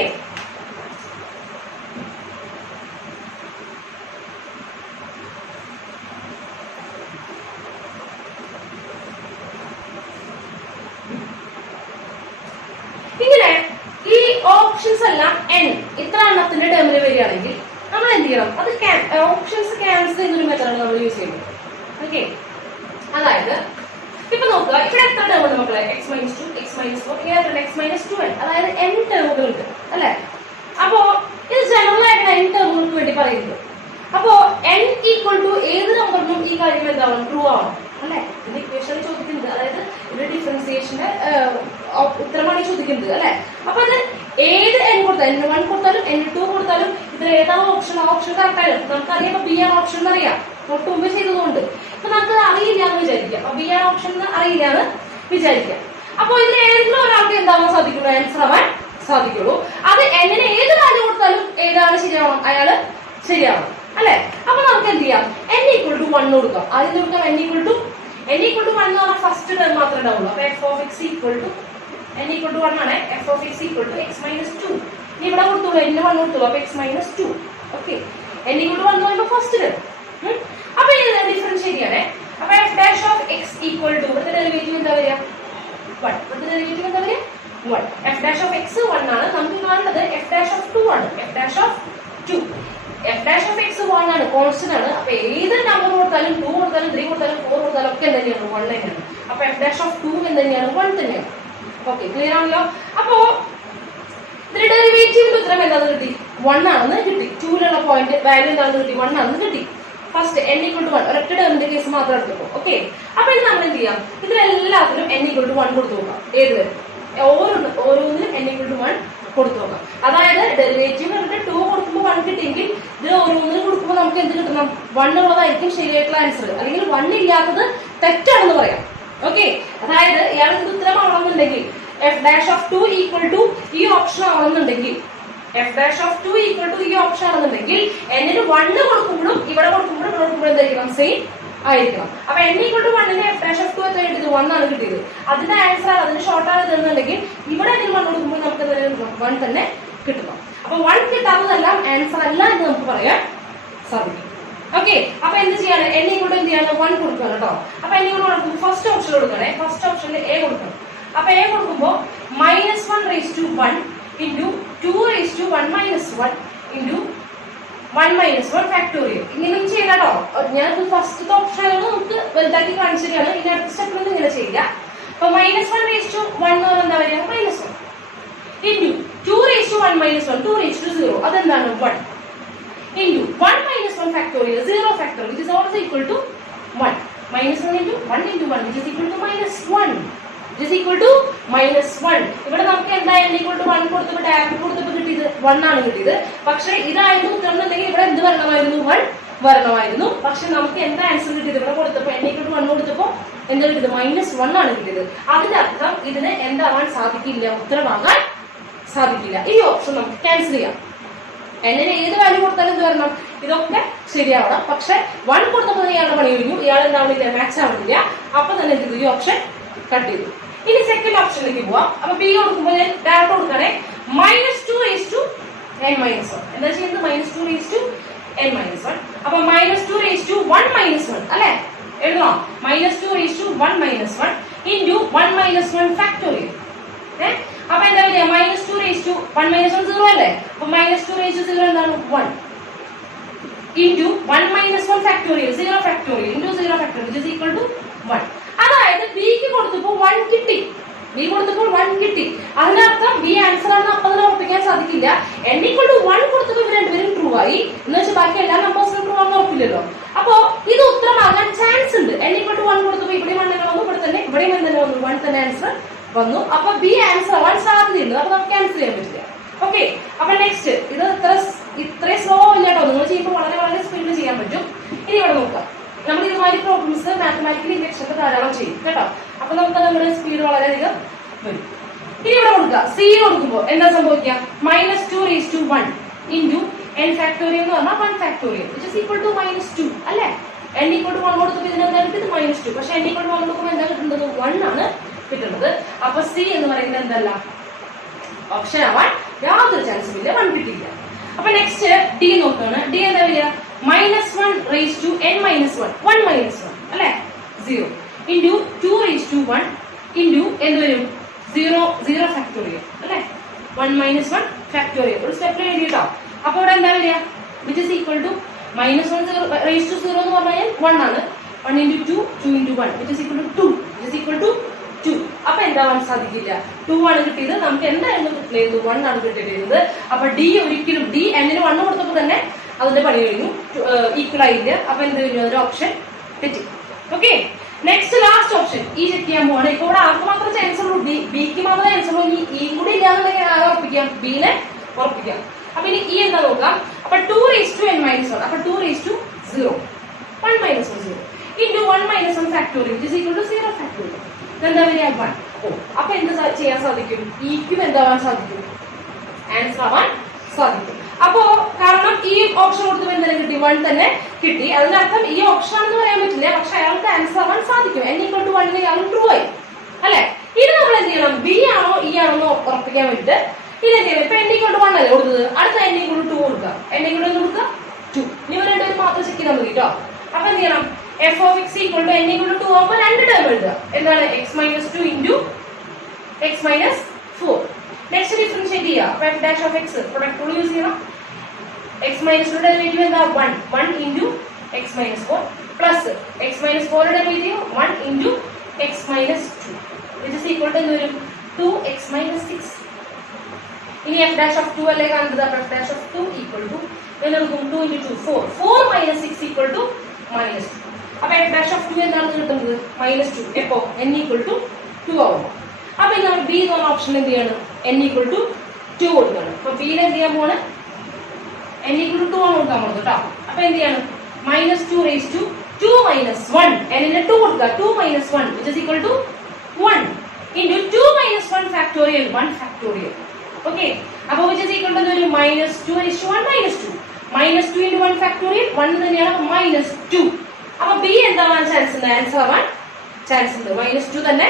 ഇങ്ങനെ ഈ ഓപ്ഷൻസ് എല്ലാം n ഇത്ര എണ്ണത്തിന്റെ ടേമിൽ വരികയാണെങ്കിൽ നമ്മൾ എന്ത് ചെയ്യണം? അത് ഓപ്ഷൻസ് ക്യാൻസൽ ചെയ്യുന്നൊരു മെത്തേഡാണ് നമ്മൾ യൂസ് ചെയ്യുന്നത്. ഓക്കെ, അതായത് ഇപ്പൊ നോക്കുക, ഇവിടെ എത്ര ടേം ഉണ്ട് മക്കളെ? x-2, x-4, ഇങ്ങനെ x-2n, അതായത് n ടേമുകൾ ഉണ്ട് അല്ലെ? അപ്പോ ഇത് ജനറൽ ആയിട്ട് n ടേമുകൾക്ക് വേണ്ടി പറയുന്നത്. അപ്പോ n ഈക്വൽ ടു ഏത് നമ്പറിനും ഈ കാര്യം എന്താവണം? ട്രൂ ആവണം അല്ലെ? ഇത് ഇക്വേഷനിൽ ചോദിക്കുന്നത്, അതായത് ഇത് ഡിഫറൻസിയേഷന്റെ ഉത്തരമാണ് ചോദിക്കുന്നത് അല്ലെ? അപ്പൊ അത് ഏത് n കൊടുത്താലും, n1 കൊടുത്താലും n2 കൊടുത്താലും ഇതിൽ ഏതാണ് ഓപ്ഷൻ? ആ ഓപ്ഷൻ കറക്റ്റ് ആയാലും നമുക്കറിയാം. ഇപ്പൊ ബി ആണ് ഓപ്ഷൻ എന്ന് അറിയാം, തൊട്ട് മുമ്പ് ചെയ്തതുകൊണ്ട്. അപ്പൊ നമുക്ക് അറിയില്ല എന്ന് വിചാരിക്കാം. അപ്പൊ ബി ആണ് ഓപ്ഷൻ എന്ന് അറിയില്ല എന്ന് വിചാരിക്കാം. അപ്പൊ ഇതിൽ ഏതെങ്കിലും ഒരാൾക്ക് എന്താവാൻ സാധിക്കുള്ളൂ? ആൻസർ ആവാൻ സാധിക്കുള്ളൂ. അത് എന്നിന് ഏത് വാല്യൂ കൊടുത്താലും ഏതാണ് ശരിയാവണം? അയാള് ശരിയാവണം അല്ലെ? അപ്പൊ നമുക്ക് എന്ത് ചെയ്യാം? n=1 കൊടുക്കാം. ആദ്യം കൊടുക്കാം n=1 എന്ന് പറഞ്ഞാൽ ഫസ്റ്റ് ടേം മാത്രമേ ഉണ്ടാവുള്ളൂ. അപ്പൊ f(x) n=1 ആണ്. f(x) x-2. ഇനി ഇവിടെ കൊടുത്തോളൂ, n1 കൊടുത്തോളൂ. അപ്പൊ x-2. ഓക്കെ, n=1 എന്ന് പറയുമ്പോൾ ഫസ്റ്റ് ടേം. അപ്പൊ ഇത് ഡിഫറൻഷിയേറ്റ് ചെയ്യണേ. അപ്പൊ f'(x) ഇവിടുത്തെ ഡെറിവേറ്റീവ് എന്താ വരിക? 1. ഇവിടുത്തെ ഡെറിവേറ്റീവ് എന്താ വരിക? 1. f'(x) 1 ആണ്. നമുക്ക് കാണേണ്ടത് f'(2) ആണ്. f'(2) f'(x) 1 ആണ്, കോൺസ്റ്റന്റ് ആണ്. അപ്പൊ ഏത് നമ്പർ കൊടുത്താലും 2 കൊടുത്താലും 3 കൊടുത്താലും 4 കൊടുത്താലും ഒക്കെ എന്ത് തന്നെയാണ്? 1 തന്നെയാണ്. അപ്പൊ f'(2) എന്ത് തന്നെയാണ്? 1 തന്നെയാണ്. ഓക്കെ, ക്ലിയർ ആണല്ലോ? അപ്പോ ഇതിന്റെ ഡെറിവേറ്റീവിന്റെ ഉത്തരം എന്താണെന്ന് കിട്ടി? 1 ആണെന്ന് കിട്ടി. 2ലുള്ള പോയിന്റ് വാല്യൂ എന്താണെന്ന് കിട്ടി? 1 ആണെന്ന് കിട്ടി. ഫസ്റ്റ് n=1, ഒരൊറ്റ ടേമിന്റെ കേസ് മാത്രം എടുത്തപ്പോ. ഓക്കെ, അപ്പൊ ഇത് നമ്മൾ എന്ത് ചെയ്യാം? ഇതിലെല്ലാത്തിനും n=1 കൊടുത്തു നോക്കാം. ഏത് ഓരോന്നിനും n=1 കൊടുത്തു നോക്കാം. അതായത് ഡെറിവേറ്റീവ് കണ്ടിട്ട് 2 കൊടുക്കുമ്പോൾ 1 കിട്ടിയെങ്കിൽ ഇത് ഓരോന്നിനും കൊടുക്കുമ്പോൾ നമുക്ക് എന്ത് കിട്ടണം? 1 ഉള്ളതായിരിക്കും ശരിയായിട്ടുള്ള ആൻസർ. അല്ലെങ്കിൽ 1 ഇല്ലാത്തത് തെറ്റാണെന്ന് പറയാം. ഓക്കെ, അതായത് ഇയാൾക്ക് ഉത്തരം ആവണമെന്നുണ്ടെങ്കിൽ f'(2) ഈ ഓപ്ഷൻ ആവണമെന്നുണ്ടെങ്കിൽ f'(2) ഈ ഓപ്ഷൻ ആണെന്നുണ്ടെങ്കിൽ n-ന് 1 കൊടുക്കുമ്പോഴും ഇവിടെ കൊടുക്കുമ്പോഴും എന്തായിരിക്കണം? സെയിം ആയിരിക്കണം. അപ്പൊ n=1ന് f'(2) എത്ര കിട്ടിയത്? 1 ആണ് കിട്ടിയത്. അതിന്റെ ആൻസർ അതിന് ഷോർട്ട് ആണ് തരുന്നുണ്ടെങ്കിൽ ഇവിടെ n 1 കൊടുക്കുമ്പോൾ നമുക്ക് 1 തന്നെ കിട്ടണം. അപ്പൊ 1 കിട്ടാത്തതെല്ലാം ആൻസർ അല്ല എന്ന് നമുക്ക് പറയാൻ സാധിക്കും. ഓക്കെ, അപ്പൊ എന്ത് ചെയ്യാണ്? എന്ത് ചെയ്യാണ്? 1 കൊടുക്കണം കേട്ടോ. അപ്പൊ കൊടുക്കുമ്പോൾ ഫസ്റ്റ് ഓപ്ഷൻ കൊടുക്കണേ. ഫസ്റ്റ് ഓപ്ഷനിൽ a കൊടുക്കണം. അപ്പൊ a കൊടുക്കുമ്പോൾ -1 into 2 into 1 ഫാക്ടോറിയൽ. ഇങ്ങനെയും ചെയ്യാട്ടോ. ഞാനിത് ഫസ്റ്റ് ഓപ്ഷൻ നമുക്ക് വലുതാക്കി കാണിച്ചിട്ടാണ്. ഇനി അടുത്ത സ്റ്റെപ്പിൽ ഇങ്ങനെ ചെയ്യുക. അപ്പൊ -1 എന്ന് പറഞ്ഞാൽ എന്താ വരിക? -1 into 2 2 0. അതെന്താണ്? 1. into 1 minus 1 factorial 0 factorial which is also equal to 1 minus 1 into 1 into 1 which is equal to minus 1 which is equal to minus 1. ഇവിടെ നമുക്ക് എന്തായാലും equal to 1 കൊടുത്തപ്പോൾ ടാബ് കൊടുത്തപ്പോൾ കിട്ടിയത് 1 ആണ് കിട്ടിയത്. പക്ഷേ ഇതായിരുന്നു ഉത്തരമുണ്ടെങ്കിൽ ഇവിടെ എന്ത് വരണമായിരുന്നു 1 വരണമായിരുന്നു. പക്ഷെ നമുക്ക് എന്താ ആൻസർ കിട്ടിയത് ഇവിടെ കൊടുത്തപ്പോൾ n equal to 1 കൊടുത്തപ്പോൾ എന്താ കിട്ടിയത് minus 1 ആണ് കിട്ടിയത്. അതിന്റെ അർത്ഥം ഇതിന് എന്താവാൻ സാധിക്കില്ല, ഉത്തരമാകാൻ സാധിക്കില്ല. ഈ ഓപ്ഷൻ നമുക്ക് ക്യാൻസൽ ചെയ്യാം. എന്നിന് ഏത് വാല്യൂ കൊടുത്താലും എന്ത് വരണം, ഇതൊക്കെ ശരിയാവണം. പക്ഷെ 1 കൊടുത്തപ്പോൾ ഇയാളുടെ പണി കഴിഞ്ഞു, ഇയാൾ എന്താവുന്നില്ല, മാച്ച് ആവുന്നില്ല. അപ്പൊ തന്നെ എന്ത് ചെയ്തു, ഈ ഓപ്ഷൻ കട്ട് ചെയ്തു. ഇനി സെക്കൻഡ് ഓപ്ഷനിലേക്ക് പോവാം. അപ്പൊ ബി കൊടുക്കുമ്പോൾ ഞാൻ ഡയറക്റ്റ് കൊടുക്കണേ -2 n - 1. എന്താ ചെയ്യുന്നത്, -2 n - 1. അപ്പൊ -2 1 - 1 അല്ലെ, എഴുതണോ, -2 1 - 1 into 1 - 1 factorial. അപ്പൊ എന്താ വരിക, -2 1 - 1 0 അല്ലേ. അപ്പൊ -2 0 എന്താണ് 1 into 1 - 1 factorial 0 factorial into 0 factorial which is equal to 1. അതായത് ബിക്ക് കൊടുത്തപ്പോൾ 1 കിട്ടി, ബി കൊടുത്തപ്പോൾ 1 കിട്ടി. അതിനർത്ഥം ബി ആൻസർ ആണ്, അപ്പൊ അതിനെ ഉറപ്പിക്കാൻ സാധിക്കില്ല. n equal to 1 കൊടുത്തപ്പോൾ ഇവർ രണ്ടുപേരും ട്രൂ ആയി എന്ന് വെച്ചാൽ ബാക്കി എല്ലാ നമ്പേഴ്സിനും ട്രൂ ആണെന്ന് ഉറപ്പില്ലല്ലോ. അപ്പോ ഇത് ഉത്തരമാകാൻ ചാൻസ് ഉണ്ട്. n equal to 1 കൊടുത്തപ്പോൾ ഇവിടെ 1 തന്നെ വന്നു, ഇവിടെ തന്നെ ഇവിടെയും തന്നെ വന്നു, 1 തന്നെ ആൻസർ വന്നു. അപ്പൊ ബി ആൻസർ ആവാൻ സാധ്യതയുണ്ട്. അപ്പൊ നമുക്ക് ക്യാൻസൽ ചെയ്യാൻ പറ്റില്ല. ഓക്കെ, അപ്പൊ നെക്സ്റ്റ് ഇത് ഇത്രയും സ്ലോ ഇല്ല കേട്ടോ, നിങ്ങൾ ചെയ്യുമ്പോൾ വളരെ വളരെ സ്പീഡിൽ ചെയ്യാൻ പറ്റും. ഇനി ഇവിടെ നോക്കാം, നമ്മൾ ഇതുമാതിരി പ്രോബ്ലംസ് മാത്തമാറ്റിക്കൽ ഇൻഡക്ഷനൊക്കെ ധാരാളം ചെയ്യും കേട്ടോ. അപ്പൊ നമുക്ക് നമ്മുടെ സ്പീഡ് വളരെയധികം വരും. ഇനി ഇവിടെ കൊടുക്കുക, സി കൊടുക്കുമ്പോൾ എന്താ സംഭവിക്കുക, -2 1 into n factorial എന്ന് പറഞ്ഞാൽ 1 factorial which is equal to -2 അല്ലേ. n equal to 1 കൊടുത്തപ്പോൾ ഇതിനെന്താ കിട്ടിയത് -2. പക്ഷെ n equal to 1 കൊടുക്കുമ്പോൾ എന്താ കിട്ടുന്നത്, 1 ആണ് കിട്ടുന്നത്. അപ്പൊ സി എന്ന് പറയുന്നത് എന്തല്ല, ഓപ്ഷൻ ആവാൻ യാതൊരു ചാൻസും ഇല്ല, 1 കിട്ടിയില്ല. അപ്പൊ നെക്സ്റ്റ് ഡി നോക്കുകയാണ്. ഡി എന്താ വരിക, -1 raised to n - 1 1 - 1 അല്ലെ 0 into 2 raised to 1 into എന്ത് വരും 0 factorial അല്ലെ 1 - 1 factorial ഒരു സ്റ്റെപ്പ് എഴുതിട്ടോ. അപ്പൊ ഇവിടെ എന്താ വരിക, which is equal to -1 raised to 0 എന്ന് പറഞ്ഞാൽ 1 ആണ്. 1 into 2 2 into 1 which is equal to 2 which is equal to 2. അപ്പൊ എന്താവാൻ സാധിക്കില്ല, 2 ആണ് കിട്ടിയത്. നമുക്ക് എന്തായിരുന്നു കിട്ടിയത്, 1 ആണ് കിട്ടിയിരുന്നത്. അപ്പൊ ഡി ഒരിക്കലും ഡി എന്നിന് 1 കൊടുത്തപ്പോൾ തന്നെ അതിന്റെ പണി കഴിഞ്ഞു, ഈക്വൽ ആയില്ല. അപ്പൊ എന്ത് കഴിഞ്ഞു, അതൊരു ഓപ്ഷൻ തെറ്റി. ഓക്കെ, നെക്സ്റ്റ് ലാസ്റ്റ് ഓപ്ഷൻ ഈ ചെക്ക് ചെയ്യാൻ പോവാണ്. ഇപ്പൊ ഇവിടെ ആർക്ക് മാത്രം ചാൻസ് ഉള്ളൂ, ബിക്ക് മാത്രമേ ചാൻസ് ഉള്ളൂ. ഇനി ഈ കൂടി ഇല്ലാന്നുണ്ടെങ്കിൽ ആകെ ഉറപ്പിക്കാം, ബിനെ ഉറപ്പിക്കാം. അപ്പൊ ഇനി ഈ എന്താ നോക്കാം. അപ്പൊ 2 raised to n - 1 അപ്പൊ 2 raised to 0 1 - 1 0 into 1 - 1 factorial which is equal to 0 factorial. എന്താ വരിക 1. അപ്പൊ എന്ത് ചെയ്യാൻ സാധിക്കും, ഇക്കും എന്താവാൻ സാധിക്കും, ആൻസർ ആവാൻ സാധിക്കും. അപ്പോ കാരണം ഈ ഓപ്ഷൻ കൊടുത്തപ്പോൾ എന്തായാലും കിട്ടി, 1 തന്നെ കിട്ടി. അതിനർത്ഥം ഈ ഓപ്ഷൻ ആണെന്ന് പറയാൻ പറ്റില്ല, പക്ഷെ അയാൾക്ക് ആൻസർ ആവാൻ സാധിക്കും. n equal to 1 അയാൾ ട്രൂ ആയി അല്ലെ. ഇത് നമ്മൾ എന്ത് ചെയ്യണം, ബി ആണോ ഇ ആണോ എന്ന് ഉറപ്പിക്കാൻ വേണ്ടിട്ട് ഇത് എന്ത് ചെയ്യണം, ഇപ്പൊ n equal to 1 അല്ലേ കൊടുത്തത്, അടുത്ത n equal to 2 കൊടുക്കുക, n equal to കൊടുക്കുക 2. ഇനി രണ്ടുപേരും മാത്രം ചെക്ക് ചെയ്താൽ മതി കേട്ടോ. അപ്പൊ എന്ത് ചെയ്യണം, f of x equal to n equal to 2 ആകുമ്പോൾ 2 ടേം എഴുതുക. എന്താണ്, x - 2 into x - 4. Next differentiate ചെയ്യുക. അപ്പൊ f dash of x product rule use ചെയ്യണം. x - 2 ഡെറിവേറ്റീവ് എന്താ 1 into x - 4 plus x - 4 derivative 1 into x - 2 which is equal to എന്ത് വരും, 2x - 6. ഇനി f dash of 2 അല്ലേ കാണുന്നത്. അപ്പൊ f dash of 2 equal to എന്തെടുക്കും, 2 into 2 4 4 - 6 equal to -2. അപ്പൊ f dash of 2 എന്താണ് കിട്ടുന്നത്, -2. എപ്പോ n equal to 2 ആവുമ്പോൾ. അപ്പൊ ഇനി നമ്മൾ ബി എന്ന ഓപ്ഷൻ എന്ത് ചെയ്യാണ്, n equal to 2 കൊടുക്കണം. അപ്പൊ ബിയിൽ എന്ത് ചെയ്യാൻ പോണ്, n equal to 2 ആണ് കൊടുക്കാൻ പോകുന്നത് കേട്ടോ. അപ്പൊ എന്ത് ചെയ്യാണ്, -2 raised to 2 - 1 n 2 കൊടുക്കുക, 2 - 1 which is equal to 1 into 2 - 1 factorial 1 factorial. Okay, അപ്പൊ which is equal to -2 raised to 1 -2 -2 into 1 factorial 1 തന്നെയാണ്, -2. അപ്പൊ ബി എന്താവാൻ ചാൻസ് ഉണ്ട്, ആൻസർ ആവാൻ ചാൻസ് ഉണ്ട്. -2 തന്നെ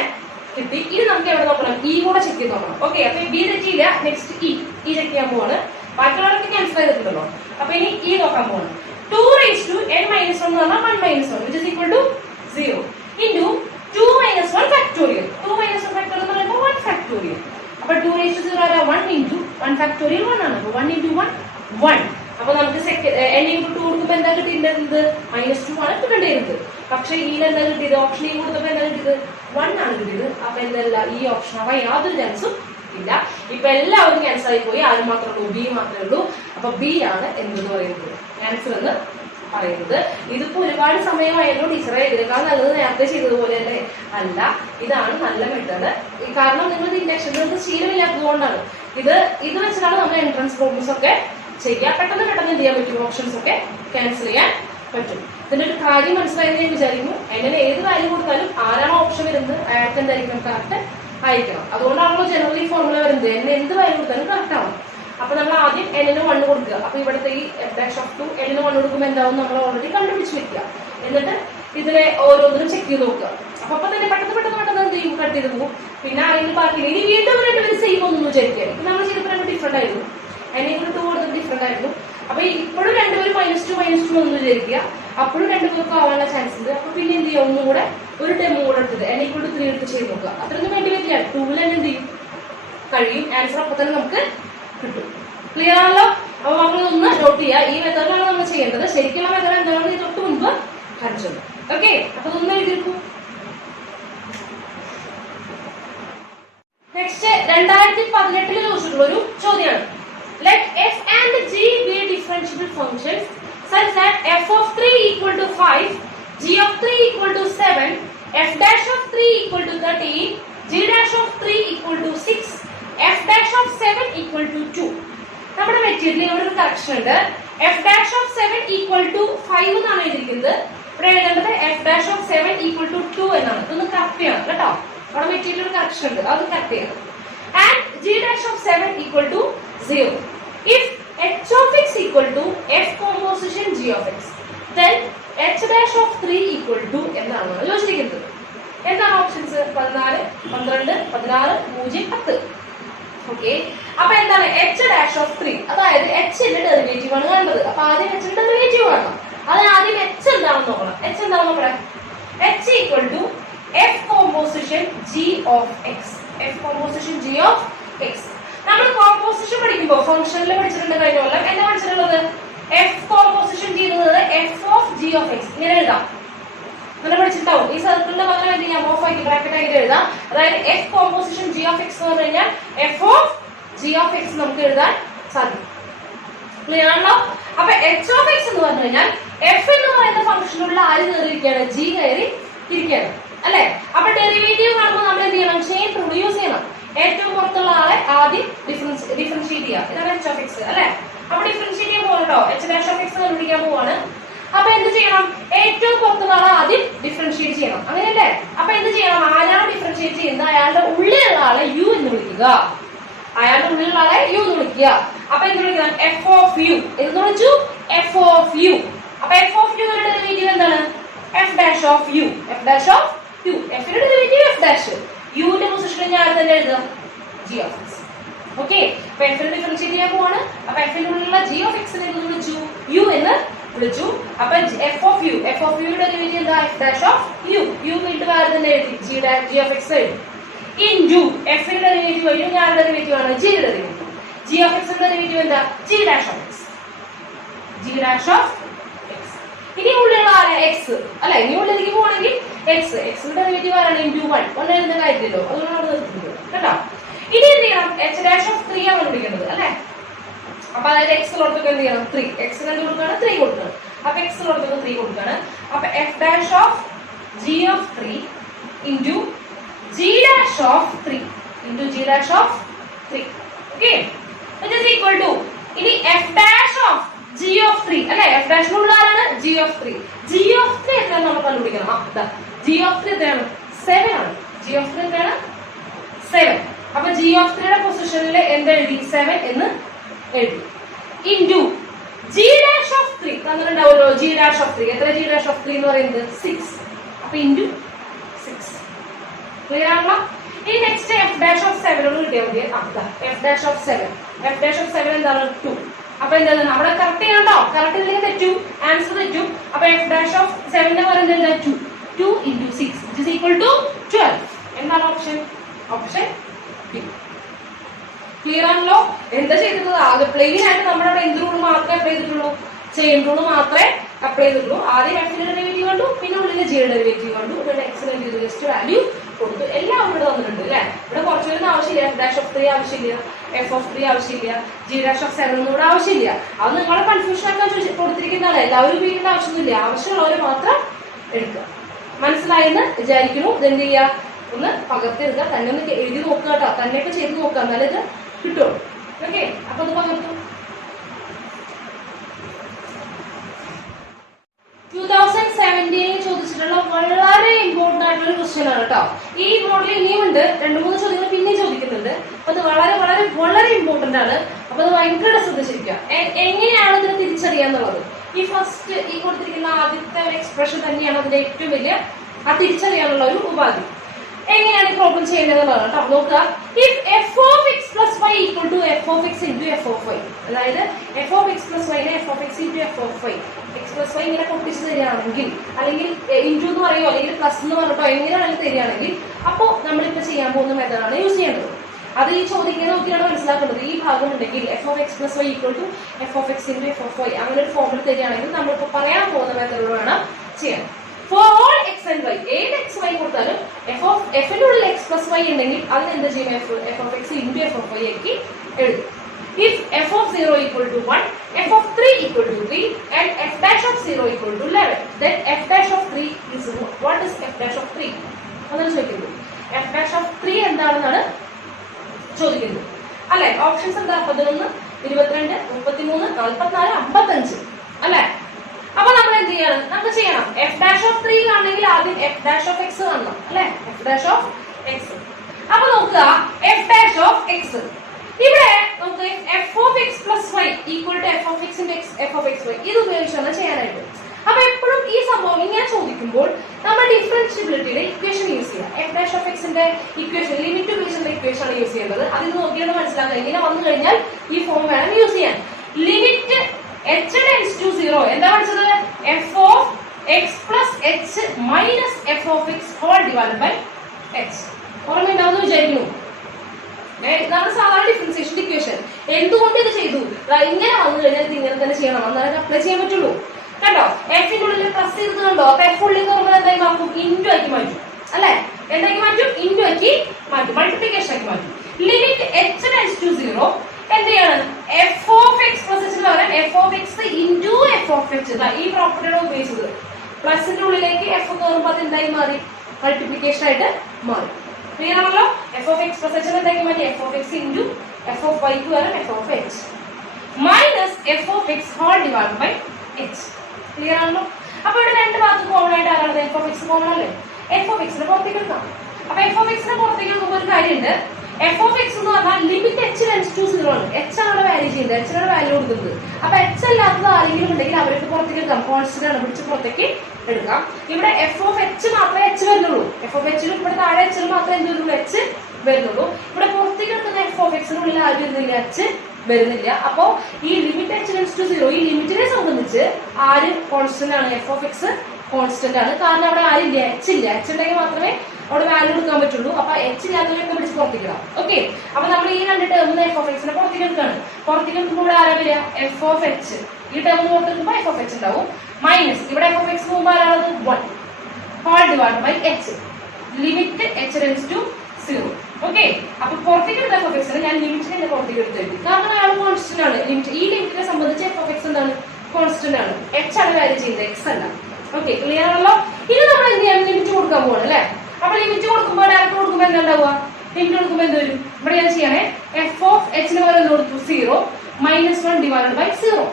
കിട്ടി. ഇനി നമുക്ക് എവിടെ നോക്കണം, ഇ കൂടെ ചെക്ക് ചെയ്ത് നോക്കണം. ഓക്കെ, അപ്പൊ ബി തെറ്റിയില്ല. നെക്സ്റ്റ് ഇ ചെക്ക് ചെയ്യാൻ പോവാണ്. ബാക്കിയുള്ളവർക്ക് ക്യാൻസൽ ചെയ്തിട്ടുണ്ടല്ലോ. അപ്പൊ ഇനി ഇ നോക്കാൻ പോവാണ്. 2 raised to n - 1 എന്ന് പറഞ്ഞാൽ 1 - 1 which is equal to 0 into 2 - 1 factorial 2 - 1 factorial എന്ന് പറയുമ്പോൾ 1 factorial. അപ്പൊ 2 raised to 0 ആരാ, 1 into 1 factorial 1 ആണ്. അപ്പൊ 1 into 1 1. അപ്പൊ നമുക്ക് n into 2 കൊടുക്കുമ്പോൾ എന്താ കിട്ടിയിരുന്നത്, -2 ആണ് കിട്ടേണ്ടിയിരുന്നത്. പക്ഷെ ഇതിൽ എന്താ കിട്ടിയത്, ഓപ്ഷൻ കൊടുത്തപ്പോൾ എന്താ കിട്ടിയത്, 1 ആണ് കിട്ടിയത്. അപ്പൊ എന്തല്ല, ഈ ഓപ്ഷൻ ആവാൻ യാതൊരു ചാൻസും ഇല്ല. ഇപ്പൊ എല്ലാവരും ക്യാൻസർ ആയി പോയി. ആരും മാത്രമേ ഉള്ളൂ? ബി മാത്രമേ ഉള്ളൂ. അപ്പൊ ബി ആണ് എന്തെന്ന് പറയുന്നത് ആൻസർ എന്ന് പറയുന്നത്. ഇതിപ്പോ ഒരുപാട് സമയമായിരുന്നു ടീച്ചറെ, ഇതിനേക്കാൾ നല്ലത് നേരത്തെ ചെയ്തതുപോലെ അല്ലേ? അല്ല, ഇതാണ് നല്ല മെത്തേഡ്. കാരണം നിങ്ങൾ ഇൻഡക്ഷൻ നിങ്ങൾക്ക് ശീലമില്ലാത്തത് കൊണ്ടാണ്. ഇത് വെച്ചിട്ടാണ് നമ്മൾ എൻട്രൻസ് പ്രോബ്ലംസ് ഒക്കെ ചെയ്യുക. പെട്ടെന്ന് എന്ത് ചെയ്യാൻ പറ്റും? ഓപ്ഷൻസ് ഒക്കെ ക്യാൻസൽ ചെയ്യാൻ പറ്റും. ഇതിന്റെ ഒരു കാര്യം മനസ്സിലായെന്ന് ഞാൻ വിചാരിക്കുന്നു. എങ്ങനെ ഏത് വാല്യൂ കൊടുത്താലും ആരാണോ ഓപ്ഷൻ വരുന്നത് അയാൾക്ക് എന്തായിരിക്കണം? കറക്റ്റ് ആയിരിക്കണം. അതുകൊണ്ടാണല്ലോ ജനറലി ഫോർമുല വരുന്നത്. എന്ത് വാല്യൂ കൊടുത്താലും കറക്റ്റ് ആവും. അപ്പൊ നമ്മൾ ആദ്യം n-ന് 1 കൊടുക്കുക. അപ്പൊ ഇവിടുത്തെ ഈ f'(2) n-ന് 1 കൊടുക്കുമ്പോൾ എന്താവും? നമ്മൾ ഓൾറെഡി കണ്ടുപിടിച്ച് വെക്കുക. എന്നിട്ട് ഇതിനെ ഓരോന്നിനും ചെക്ക് ചെയ്ത് നോക്കുക. അപ്പൊ തന്നെ പെട്ടെന്ന് എന്ത് ചെയ്യും? കട്ട് ചെയ്ത് പോകും. പിന്നെ ആരെങ്കിലും ബാക്കിയില്ല. ഇനി വീണ്ടും രണ്ടുപേരും സെയിം ഒന്നും വിചാരിക്കുക. ഇപ്പൊ നമ്മൾ ചെയ്തപ്പോൾ രണ്ട് ഡിഫറെന്റ് ആയിരുന്നു. അതിനെ 2 കൊടുത്തത് ഡിഫറെന്റ് ആയിരുന്നു. അപ്പൊ ഇപ്പോഴും രണ്ടുപേരും -2 ഒന്ന് വിചാരിക്കുക. അപ്പോഴും രണ്ടുപേർക്കും ആവാനുള്ള ചാൻസ് ഉണ്ട്. അപ്പൊ പിന്നെ എന്ത് ചെയ്യുക? ഒന്നും കൂടെ ഒരു ഡെമോ കൂടെ എടുത്തത് n-3 എടുത്ത് ചെയ്ത് നോക്കുക. അത്രയൊന്നും വേണ്ടി വരില്ല. 2 തന്നെ എന്ത് ചെയ്യും? കഴിയും. ആൻസർ അപ്പൊ തന്നെ നമുക്ക് കിട്ടും. ക്ലിയർ ആണല്ലോ? അപ്പൊ നമ്മൾ ഒന്ന് നോട്ട് ചെയ്യുക. ഈ മെത്തേഡിലാണ് നമ്മൾ ചെയ്യേണ്ടത്. ശരിക്കുള്ള മെത്തേഡ് എന്താണെന്ന് ഈ തൊട്ട് മുൻപ് കാണിച്ചത്. ഓക്കെ, അപ്പൊ ഇതൊന്നും എഴുതിയിരിക്കും. നെക്സ്റ്റ് 2018 ചോദിച്ചിട്ടുള്ള ഒരു ചോദ്യമാണ്. Let f and g be differentiable functions such that f of 3 equal to 5, g of 3 equal to 7, f dash of 3 equal to 13, g dash of 3 equal to 6, f dash of 7 equal to 2. നമ്മുടെ മെറ്റീരിയലിൽ ഇവിടെ ഒരു correction ഉണ്ട്. f dash of 7 equal to 5 എന്നാണ് എഴുതിയിരിക്കുന്നത്. ഇവിടെ എഴുതേണ്ടത് f dash of 7 equal to 2 എന്നാണ്. ഇതൊന്ന് കറക്റ്റ് ചെയ്യണം കേട്ടോ. അവിടെ മെറ്റീരിയൽ ഒരു കറക്ഷൻ ഉണ്ട്, അത് കറക്റ്റ് ചെയ്യണം. And g dash of 7 equal to 0. If h of x equal to f composition g of x, then h dash of 3 equal to എന്നാണ് ചോദിച്ചിരിക്കുന്നത്. എന്താണ് ഓപ്ഷൻസ്? 14, 12, 16, 0, 10. ഓക്കെ, അപ്പൊ എന്താണ് h dash of 3? അതായത് h ന്റെ ഡെറിവേറ്റീവ് ആണ് കാണുന്നത്. അപ്പൊ ആദ്യം h ന്റെ ഡെറിവേറ്റീവ് കാണണം. അതിന് ആദ്യം h എന്താണെന്ന് നോക്കണം. h എന്താണെന്ന് നോക്കണം. h equal to f composition g of x. f composition g of x. നമ്മൾ കോമ്പോസിഷൻ പഠിക്കുമ്പോൾ ഫംഗ്ഷനിൽ പഠിച്ചിട്ടുണ്ട് കഴിഞ്ഞ കൊല്ലം. എന്താ പഠിച്ചിട്ടുള്ളത്? f കോമ്പോസിഷൻ ചെയ്യുന്നത് f of g of x. ഇങ്ങനെ എഴുതാം. അങ്ങനെ പഠിച്ചിട്ടുണ്ടാവും. ഈ സർക്കിളിന്റെ പകരം എന്ത് ചെയ്യാം? ഓഫ് ആക്കി ബ്രാക്കറ്റ് ആയിട്ട് എഴുതാം. അതായത് f composition g of x എന്ന് പറഞ്ഞു കഴിഞ്ഞാൽ f of g of x നമുക്ക് എഴുതാൻ സാധിക്കും. ക്ലിയർ ആണല്ലോ? അപ്പൊ h of x എന്ന് പറഞ്ഞു കഴിഞ്ഞാൽ f എന്ന് പറയുന്ന ഫംഗ്ഷനുള്ള ആര് കയറിയിരിക്കുകയാണ്? g കയറി ഇരിക്കുകയാണ് അല്ലെ? അപ്പൊ ഡെറിവേറ്റീവ് കാണുമ്പോൾ നമ്മൾ എന്ത് ചെയ്യണം? ചെയിൻ റൂൾ യൂസ് ചെയ്യണം. ഏറ്റവും പുറത്തുള്ള ആളെ ആദ്യം ഡിഫറൻഷിയേറ്റ് ചെയ്യുക. ഇതാണ് h of x അല്ലെ? അപ്പൊ ഡിഫറൻഷിയേറ്റ് ചെയ്യാൻ പോകട്ടോ. h dash of x കണ്ടുപിടിക്കാൻ പോവാണ്. അപ്പൊ എന്ത് ചെയ്യണം? ഏറ്റവും പുറത്തുള്ള ആളെ ആദ്യം ഡിഫറൻഷിയേറ്റ് ചെയ്യണം. അങ്ങനെയല്ലേ? അപ്പൊ എന്ത് ചെയ്യണം? ആരാണ് ഡിഫറൻഷിയേറ്റ് ചെയ്യുന്നത് അയാളുടെ ഉള്ളിലുള്ള ആളെ u എന്ന് വിളിക്കുക. അയാളുടെ ഉള്ളിലുള്ള ആളെ u എന്ന് വിളിക്കുക. അപ്പൊ എന്ത് വിളിക്കണം? f of u എന്ന് വിളിച്ചു. f of u. അപ്പൊ f of u യുടെ ഡെറിവേറ്റീവ് എന്താണ്? f dash of u. f dash of u. f യുടെ ഡെറിവേറ്റീവ് f dash. u ന്റെ പൊസിഷനിൽ ഞാൻ തന്നെ എഴുതാം g of x. ഓക്കെ, അപ്പൊ f നെ ഡിഫറൻഷിയേറ്റ് ചെയ്യാൻ പോവാണ്. അപ്പൊ f ന്റെ ഉള്ളിലുള്ള g of x നെ എന്ത് വിളിച്ചു? u എന്ന് വിളിച്ചു. അപ്പൊ f of u യുടെ ഡെറിവേറ്റീവ് എന്താ? f dash of u. u വീണ്ടും ആര് തന്നെ എഴുതി? g of x എഴുതി. into f ന്റെ ഡെറിവേറ്റീവ് u ഞാരുടെ ഡെറിവേറ്റീവ് ആണ്? g യുടെ ഡെറിവേറ്റീവ്. g of x ന്റെ ഡെറിവേറ്റീവ് എന്താ? g dash of x. g dash of x. ഇനി ഉള്ളിലുള്ള ആരെ? x അല്ലെ? ഇനി ഉള്ളിലേക്ക് പോവാണെങ്കിൽ x ന്റെ ഡെറിവേറ്റീവ് ആരാണ്? into 1 എഴുതുന്ന കാര്യത്തിലോ അതുകൊണ്ടാണ് നിർത്തുന്നത് കേട്ടോ. ഇനി എന്ത് ചെയ്യണം? h dash of 3 ആണ് വിളിക്കുന്നത് അല്ലെ? അപ്പൊ അതായത് x ഉള്ളടത്തൊക്കെ എന്ത് ചെയ്യണം? 3. x എന്ത് കൊടുക്കുകയാണ്? 3 കൊടുക്കുകയാണ്. അപ്പൊ x ഉള്ളടത്തൊക്കെ 3 കൊടുക്കുകയാണ്. അപ്പൊ f dash of g of 3 into g dash of 3 into g dash of 3. Okay, which is equal to ഇനി f dash of g of 3 അല്ലെ? f dash ഉള്ള ആരാണ്? g of 3. g of 3 എത്രയാണ് നമ്മൾ കണ്ടുപിടിക്കണം? g of 3 എത്രയാണ്? 7 ആണ്. g of 3 എത്രയാണ്? 7. അപ്പൊ g of 3 യുടെ പൊസിഷനിൽ എന്ത് എഴുതി? 7 എന്ന് എഴുതി. into g dash of 3 തന്നിട്ടുണ്ടാവുമല്ലോ. g dash of 3 എത്ര? g dash of 3 എന്ന് പറയുന്നത് 6. അപ്പൊ into 6. ക്ലിയർ ആണല്ലോ? ഇനി നെക്സ്റ്റ് f dash of 7 ഒന്ന് കിട്ടിയാൽ മതി. f dash of 7 എന്താണ്? 2. അപ്പൊ എന്താണ്? അവിടെ കറക്റ്റ് ചെയ്യണ്ടോ? കറക്റ്റ് ഇല്ലെങ്കിൽ തെറ്റും, ആൻസർ തെറ്റും. അപ്പൊ f dash of 7 ന്റെ പറയുന്നത് എന്താ? 2 into 6 which is equal to 12. എന്താണ് ഓപ്ഷൻ? Option B. ക്ലിയർ ആണല്ലോ? എന്താ ചെയ്തിട്ടുള്ളത്? ആകെ പ്ലെയിൻ ആയിട്ട് നമ്മുടെ അവിടെ എന്ത് റൂൾ മാത്രമേ അപ്ലൈ ചെയ്തിട്ടുള്ളൂ? ചെയിൻ റൂൾ മാത്രമേ അപ്ലൈ ചെയ്തിട്ടുള്ളൂ. ആദ്യം f ന്റെ ഡെറിവേറ്റീവ് കണ്ടു, പിന്നെ ഉള്ളിലെ g യുടെ ഡെറിവേറ്റീവ് കണ്ടു, പിന്നെ x ന്റെ ജസ്റ്റ് വാല്യൂ കൊടുത്തു. എല്ലാം ഇവിടെ തന്നിട്ടുണ്ട് അല്ലെ. ഇവിടെ കുറച്ചു വരുന്ന ആവശ്യമില്ല, f'(3) ആവശ്യമില്ല, f(3) ആവശ്യമില്ല, g'(7) കൂടെ ആവശ്യമില്ല. അത് നിങ്ങളെ കൺഫ്യൂഷൻ ആക്കാൻ കൊടുത്തിരിക്കുന്നതാണ്. എല്ലാവരും ഉപയോഗിക്കേണ്ട ആവശ്യമൊന്നുമില്ല, ആവശ്യമുള്ളവർ മാത്രം എടുക്കുക. മനസ്സിലായെന്ന് വിചാരിക്കുന്നു. ഇതെന്ത് ചെയ്യുക, ഒന്ന് പകർത്തിയെടുക്കുക, തന്നെ ഒന്ന് എഴുതി നോക്കുക കേട്ടോ, തന്നെയൊക്കെ ചെയ്ത് നോക്കുക, എന്നാലും ഇത് കിട്ടുള്ളൂ. ഓക്കെ, അപ്പൊ അത് പകർത്തും. 2017 ചോദിച്ചിട്ടുള്ള വളരെ ഇമ്പോർട്ടന്റ് ആയിട്ടുള്ള ക്വസ്റ്റ്യൻ ആണ് കേട്ടോ. ഈ മോഡൽ ഇനിയും ഉണ്ട്, 2-3 ചോദ്യങ്ങൾ പിന്നെ ചോദിക്കുന്നുണ്ട്. അപ്പൊ അത് വളരെ വളരെ വളരെ ഇമ്പോർട്ടന്റ് ആണ്. അപ്പൊ അത് ഭയങ്കര ശ്രദ്ധിച്ചിരിക്കുക. എങ്ങനെയാണ് ഇതിനെ തിരിച്ചറിയാന്നുള്ളത്. ഈ ഫസ്റ്റ് ഈ കൊടുത്തിരിക്കുന്ന ആദ്യത്തെ ഒരു എക്സ്പ്രഷൻ തന്നെയാണ് അതിന്റെ ഏറ്റവും വലിയ ആ തിരിച്ചറിയാനുള്ള ഒരു ഉപാധി. എങ്ങനെയാണ് പ്രോബ്ലം ചെയ്യുന്നത് കേട്ടോ. നോക്കുക, if f(x + y) = f(x × f(y), അതായത് f(x + y) നെ f(x × f(y), x + y ഇങ്ങനെ പൊട്ടിച്ച് തരികയാണെങ്കിൽ, അല്ലെങ്കിൽ ഇൻറ്റു എന്ന് പറയുമോ അല്ലെങ്കിൽ പ്ലസ് എന്ന് പറഞ്ഞിട്ടോ എങ്ങനെയാണെങ്കിലും തരികയാണെങ്കിൽ, അപ്പോൾ നമ്മളിപ്പോൾ ചെയ്യാൻ പോകുന്ന മെത്തേഡാണ് യൂസ് ചെയ്യേണ്ടത്. അത് ഈ ചോദിക്കാൻ നോക്കിയാണ് മനസ്സിലാക്കേണ്ടത്. ഈ ഭാഗം ഉണ്ടെങ്കിൽ f(x + y) = f(x × f(y), അങ്ങനെ ഒരു ഫോമിൽ തരികയാണെങ്കിൽ നമ്മളിപ്പോൾ പറയാൻ പോകുന്ന മെത്തേഡ് വേണം ചെയ്യാൻ. For all x and y, ഏത് x y കൊടുത്താലും f ന്റെ ഉള്ളിൽ x + y ഉണ്ടെങ്കിൽ അതിന് എന്ത് ചെയ്യും, f(x × f(y) ആക്കി എഴുതും. If f(0) = 1, f(3) = 3 and f'(0) = 11, then f'(3) is what is f'(3) അതാണ് ചോദിക്കുന്നത്. f'(3) എന്താണെന്നാണ് ചോദിക്കുന്നത് അല്ലെ. ഓപ്ഷൻസ് എന്താ, 11, 22, 33, 44, 55 അല്ലെ. അപ്പൊ നമ്മൾ എന്ത് ചെയ്യണം, നമുക്ക് ചെയ്യണം f'(3) ആണെങ്കിൽ ആദ്യം f'(x) കാണണം അല്ലെ, f'(x). അപ്പൊ നോക്കുക, f'(x) ഇവിടെ നമുക്ക് f(x + y) = f(x × f(y), ഇത് ഉപയോഗിച്ചാണ് ചെയ്യാനായിട്ട്. അപ്പൊ എപ്പോഴും ഈ സംഭവം ഇങ്ങനെ ചോദിക്കുമ്പോൾ നമ്മൾ ഡിഫറൻഷ്യബിലിറ്റിയുടെ ഇക്വേഷൻ യൂസ് ചെയ്യാം. f'(x) ന്റെ ഇക്വേഷൻ, ലിമിറ്റ് ഉപയോഗിച്ചുള്ള ഇക്വേഷൻ ആണ് യൂസ് ചെയ്യുന്നത്. അതിന് നോക്കിയാണ് മനസ്സിലാക്കുക. ഇങ്ങനെ വന്നു കഴിഞ്ഞാൽ ഈ ഫോം വേണം യൂസ് ചെയ്യാൻ. ലിമിറ്റ് h → 0 എന്താ പഠിച്ചത്, f(x + h - f(x) / h. ഓർമ്മയുണ്ടാവുമെന്ന് വിചാരിക്കുന്നു. ഇതാണ് സാധാരണ ഡിഫറൻസിയേഷൻ ഇക്വേഷൻ. എന്തുകൊണ്ട് ഇത് ചെയ്തു, ഇങ്ങനെ വന്നു കഴിഞ്ഞാൽ ഇത് ഇങ്ങനെ തന്നെ ചെയ്യണം, എന്നാലും അപ്ലൈ ചെയ്യാൻ പറ്റുള്ളൂ കേട്ടോ. എഫിന്റെ ഉള്ളിൽ പ്ലസ് ചെയ്ത് കണ്ടോ, അപ്പൊ എഫ് ഉള്ളിൽ നമ്മൾ എന്തായി മാറ്റും, ഇൻറ്റു ആക്കി മാറ്റും അല്ലെ. എന്താക്കി മാറ്റും, ഇൻറ്റു ആക്കി മാറ്റും, മൾട്ടിപ്ലിക്കേഷൻ ആക്കി മാറ്റും. ലിമിറ്റ് h → 0 എന്ത് ചെയ്യണം, f(x + h) പകരം f(x × f(h) ഈ പ്രോപ്പർട്ടിയാണ് ഉപയോഗിച്ചത്. പ്ലസിന്റെ ഉള്ളിലേക്ക് എഫ് കയറുമ്പോൾ അത് എന്തായി മാറി, മൾട്ടിപ്ലിക്കേഷൻ ആയിട്ട് മാറി. ക്ലിയർ ആണല്ലോ. f(x + h) എന്താക്കി മാറ്റി, f(x × f(y) പകരം f(h) minus f(x) / h. Clear ആണല്ലോ. അപ്പൊ ഇവിടെ രണ്ട് ഭാഗത്ത് കോമൺ ആയിട്ട് ആരാണ്, f(x) കോമൺ അല്ലേ, f(x) പുറത്തേക്ക് എടുക്കാം. അപ്പൊ f(x) പുറത്തേക്ക് എടുക്കുമ്പോൾ ഒരു കാര്യമുണ്ട്, f(x) എന്ന് പറഞ്ഞാൽ ലിമിറ്റ് h → 0 ആണ്. h ആണ് വാല്യൂ ചെയ്യുന്നത്, h ആണ് വാല്യൂ കൊടുക്കുന്നത്. അപ്പൊ h അല്ലാത്തത് ആരെങ്കിലും ഉണ്ടെങ്കിൽ അവർക്ക് പുറത്തേക്ക് എടുക്കാം, കോൺസ്റ്റന്റ് ആണ്, പിടിച്ച് പുറത്തേക്ക് എടുക്കാം. ഇവിടെ f(h) മാത്രമേ h വരുന്നുള്ളൂ. f(h) ഇവിടെ താഴെ h മാത്രമേ എന്ത് വരുന്നുള്ളൂ, h വരുന്നുള്ളൂ. ഇവിടെ പുറത്തേക്ക് എടുക്കുന്ന f(x) നുള്ളിൽ ആരും വരുന്നില്ല, h വരുന്നില്ല. അപ്പോ ഈ ലിമിറ്റ് h → 0, ഈ ലിമിറ്റിനെ സംബന്ധിച്ച് ആര് കോൺസ്റ്റന്റ് ആണ്, f(x) കോൺസ്റ്റന്റ് ആണ്. കാരണം അവിടെ ആരില്ല, h ഇല്ല. h ഉണ്ടെങ്കിൽ മാത്രമേ അവിടെ വാല്യൂ എടുക്കാൻ പറ്റുള്ളൂ. അപ്പൊ h ഇല്ലാത്തവരൊക്കെ പിടിച്ച് പുറത്തേക്കിടാം. ഓക്കെ, അപ്പൊ നമ്മൾ ഈ രണ്ട് ടേമിന് f(x) പുറത്തേക്ക് എടുക്കുകയാണ്. പുറത്തേക്ക് എടുക്കുമ്പോൾ ഇവിടെ ആരാ വരിക, f(h). ഈ ടേം പുറത്തെടുക്കുമ്പോൾ f(h) ഉണ്ടാവും. മൈനസ് ഇവിടെ f(x) പോകുമ്പോൾ ആരാണത്, 1 / h. Limit h → 0. ഓക്കെ, അപ്പൊ പുറത്തേക്ക് എടുത്ത f(x) ഞാൻ ലിമിറ്റിനെ പുറത്തേക്ക് എടുത്തു, കാരണം അയാൾ കോൺസ്റ്റന്റ് ആണ്. ലിമിറ്റ്, ഈ ലിമിറ്റിനെ സംബന്ധിച്ച് f(x) എന്താണ്, കോൺസ്റ്റന്റ് ആണ്. h ആണ് വാല്യൂ ചെയ്യുന്നത്, x അല്ല. ഓക്കെ, ക്ലിയർ ആണല്ലോ. ഇനി നമ്മൾ എന്ത് ചെയ്യാൻ, ലിമിറ്റ് കൊടുക്കാൻ പോവാണ് അല്ലെ. അപ്പൊ ലിമിറ്റ് കൊടുക്കുമ്പോൾ ഡയറക്റ്റ് കൊടുക്കുമ്പോൾ എന്താ ഉണ്ടാവുക, ലിമിറ്റ് കൊടുക്കുമ്പോൾ എന്ത് വരും, ഇവിടെ ഞാൻ ചെയ്യണേ, f(h) ന് പകരം എന്ത് കൊടുത്തു, 0 - 1 / 0.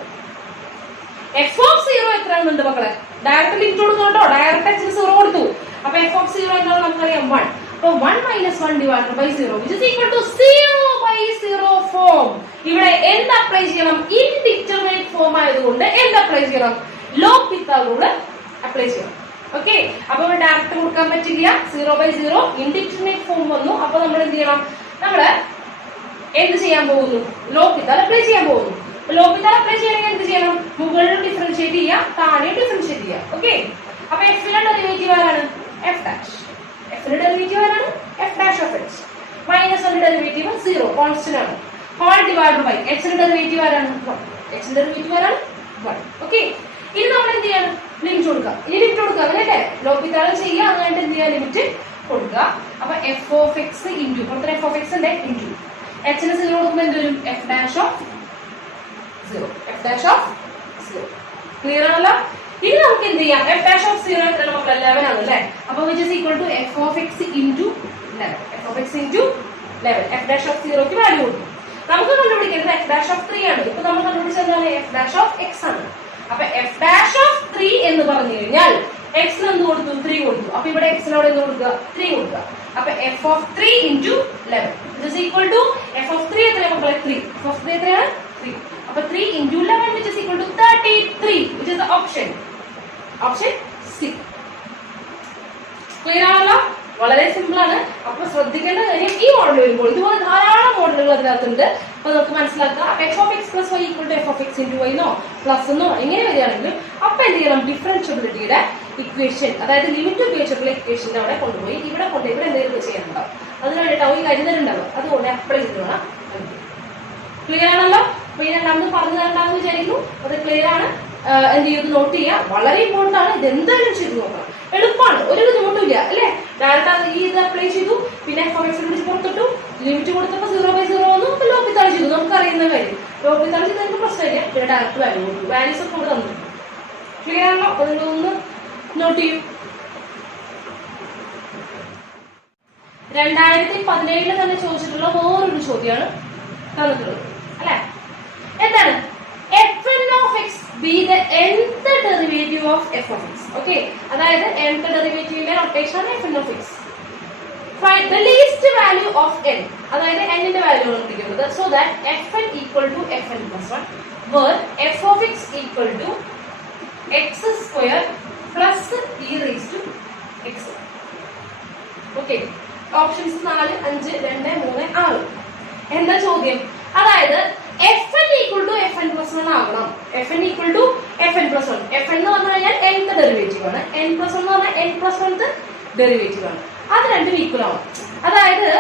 f(0) എത്രയാണെന്നുണ്ട് മക്കളെ, ഡയറക്റ്റ് ലിമിറ്റ് കൊടുക്കും കേട്ടോ, ഡയറക്റ്റ് h ന് 0 കൊടുത്തു. അപ്പൊ f(0) എന്താണ് നമുക്കറിയാം, 1. അപ്പൊ 1 - 1 / 0 which is equal to 0/0 form. ഇവിടെ എന്ത് അപ്ലൈ ചെയ്യണം, ഇൻഡിറ്റർമിനേറ്റ് ഫോം ആയതുകൊണ്ട് എന്ത് അപ്ലൈ ചെയ്യണം, ലോപിതാൽ റൂൾ അപ്ലൈ ചെയ്യണം. ഓക്കെ, അപ്പൊ ഡയറക്റ്റ് കൊടുക്കാൻ പറ്റില്ല, 0/0 ഇൻഡിറ്റർമിനേറ്റ് ഫോം വന്നു. അപ്പൊ നമ്മൾ എന്ത് ചെയ്യണം, നമ്മള് എന്ത് ചെയ്യാൻ പോകുന്നു, ലോപിതാൽ അപ്ലൈ ചെയ്യാൻ പോകുന്നു. ലോപിതാൽ അപ്ലൈ ചെയ്യണമെങ്കിൽ എന്ത് ചെയ്യണം, മുകളിൽ ഡിഫറൻഷിയേറ്റ് ചെയ്യാം, താഴെ ഡിഫറൻഷിയേറ്റ് ചെയ്യാം. ഓക്കെ, അപ്പൊ f ന്റെ ഡെറിവേറ്റീവ് ആരാണ്, f'. f ന്റെ ഡെറിവേറ്റീവ് ആരാണ്, f'(h). മൈനസ് ന്റെ ഡെറിവേറ്റീവ് 0, കോൺസ്റ്റന്റ് ആണ്. ഹോൾ ഡിവൈഡ് ബൈ h ന്റെ ഡെറിവേറ്റീവ് ആരാണ്, 1. h ന്റെ ഡെറിവേറ്റീവ് ആരാണ്, 1. ഓക്കെ, ഇനി നമ്മൾ എന്ത് ചെയ്യണം, ലിമിറ്റ് കൊടുക്കാം. ഇനി ലിമിറ്റ് കൊടുക്കാം, അങ്ങനെയല്ലേ, ലോപിതാൽ ചെയ്യുക, അങ്ങനെ എന്ത് ചെയ്യുക, ലിമിറ്റ് കൊടുക്കുക. അപ്പൊ എഫ് ഓഫ് എക്സ് ഇൻറ്റു പുറത്തെ എഫ് ഓഫ് എക്സ് ഉണ്ട് ഇൻറ്റു എച്ചിന് 0 കൊടുക്കുമ്പോൾ എന്ത് വരും? F dash of 0. F dash of 0. Clear ആണല്ലോ? ഇനി നമുക്ക് എന്ത് ചെയ്യാം? എഫ് ഡാഷ് ഓഫ് 0 എത്ര നമുക്ക് 11 ആണ് അല്ലേ? അപ്പൊ which is equal to f of x into 11. F of x into 11. F dash of 0ക്ക് വാല്യൂ കൊടുക്കും. നമുക്ക് കണ്ടുപിടിക്കേണ്ടത് എഫ് ഡാഷ് ഓഫ് 3 ആണ്. ഇപ്പൊ നമ്മൾ കണ്ടുപിടിച്ചത് എന്താണ്? എഫ് ഡാഷ് ഓഫ് എക്സ് ആണ്. അപ്പൊ എഫ് ഡാഷ് ഓഫ് 3 എന്ന് പറഞ്ഞു കഴിഞ്ഞാൽ എക്സിന് എന്ത് കൊടുത്തു? 3 കൊടുത്തു. അപ്പൊ ഇവിടെ എക്സിനോട് എന്ത് കൊടുക്കുക? 3 കൊടുക്കുക. അപ്പൊ f of 3 into 11 is equal to f of 3 എത്രയാണ് മക്കളെ? 3. എഫ് ഓഫ് 3 എത്രയാണ്? 3. അപ്പൊ 3 into 11 which is equal to 33 which is the option C. Clear ആണല്ലോ? വളരെ സിമ്പിൾ ആണ്. അപ്പൊ ശ്രദ്ധിക്കേണ്ട കാര്യം ഈ മോഡൽ വരുമ്പോൾ ഇതുപോലെ ധാരാളം മോഡലുകൾ അതിനകത്തുണ്ട്. അപ്പൊ നമുക്ക് മനസ്സിലാക്കുക. അപ്പൊ f of x plus y equal to f of x into y എന്നോ പ്ലസ് എന്നോ എങ്ങനെ വരികയാണെങ്കിലും അപ്പൊ എന്ത് ചെയ്യണം? ഡിഫറൻഷ്യബിലിറ്റിയുടെ ഇക്വേഷൻ, അതായത് ലിമിറ്റ് ഉപയോഗിച്ചിട്ടുള്ള ഇക്വേഷൻ്റെ അവിടെ കൊണ്ടുപോയി ഇവിടെ എന്തെങ്കിലും ചെയ്യാനുണ്ടാവും. അതിന് വേണ്ടിയിട്ടാവും ഈ കാര്യം തന്നെ ഉണ്ടാവും. അതുകൊണ്ട് അപ്ലൈ ചെയ്ത് വേണം. ക്ലിയർ ആണല്ലോ? അപ്പൊ ഈ രണ്ടാമത് പറഞ്ഞു തരണ്ടാന്ന് വിചാരിക്കുന്നു. അത് ക്ലിയർ ആണ്. എന്ത് ചെയ്ത് നോട്ട് ചെയ്യുക. വളരെ ഇമ്പോർട്ടന്റ് ആണ്. ഇത് എന്തായാലും ചെയ്ത് നോക്കണം. എളുപ്പമാണ്, ഒരു ബുദ്ധിമുട്ടില്ല അല്ലേ? ഡയറക്റ്റ് ഈ ഇത് അപ്ലൈ ചെയ്തു, പിന്നെ എഫ് ഓഫ് എക്സ് പിടിച്ച് പുറത്തിട്ടു, ലിമിറ്റ് കൊടുത്തപ്പോൾ 0/0 വന്നു. അപ്പൊ ലോപ്പിത്താളി ചെയ്തു. നമുക്ക് അറിയുന്ന കാര്യം ലോപ്പിത്താളി ചെയ്തതിന് പ്രശ്നമില്ല. പിന്നെ ഡയറക്റ്റ് വാല്യൂ കൊടുത്തു. വാല്യൂസ് ഒക്കെ ഇവിടെ തന്നു. ക്ലിയർ ആണല്ലോ? അപ്പൊ നിങ്ങൾ ഒന്ന് നോട്ട് ചെയ്യും. 2017 തന്നെ ചോദിച്ചിട്ടുള്ള വേറൊരു ചോദ്യമാണ് തന്നിട്ടുള്ളത് അല്ലെ? എന്താണ്? fn of x be the nth derivative of f of x. Okay, അതായത് nth ഡെറിവേറ്റീവിന്റെ notation fn of x. Find the least value of n. അതായത് n ന്റെ വാല്യൂ കണ്ടുപിടിക്കുന്നത്. So that fn equal to fn plus 1 where f of x equal to x square plus e raised to x. Okay, options 4, 5, 2, 3, 6. എന്താ ചോദ്യം? അതായത് fn equal to fn plus 1 ആകണം. fn equal to fn plus 1. fn എന്ന് പറഞ്ഞു കഴിഞ്ഞാൽ nth derivative ആണ്. n plus 1 എന്ന് പറഞ്ഞാൽ n plus 1th ഡെറിവേറ്റീവ് ആണ്. അത് രണ്ടും ഈക്വൽ ആവും. അതായത്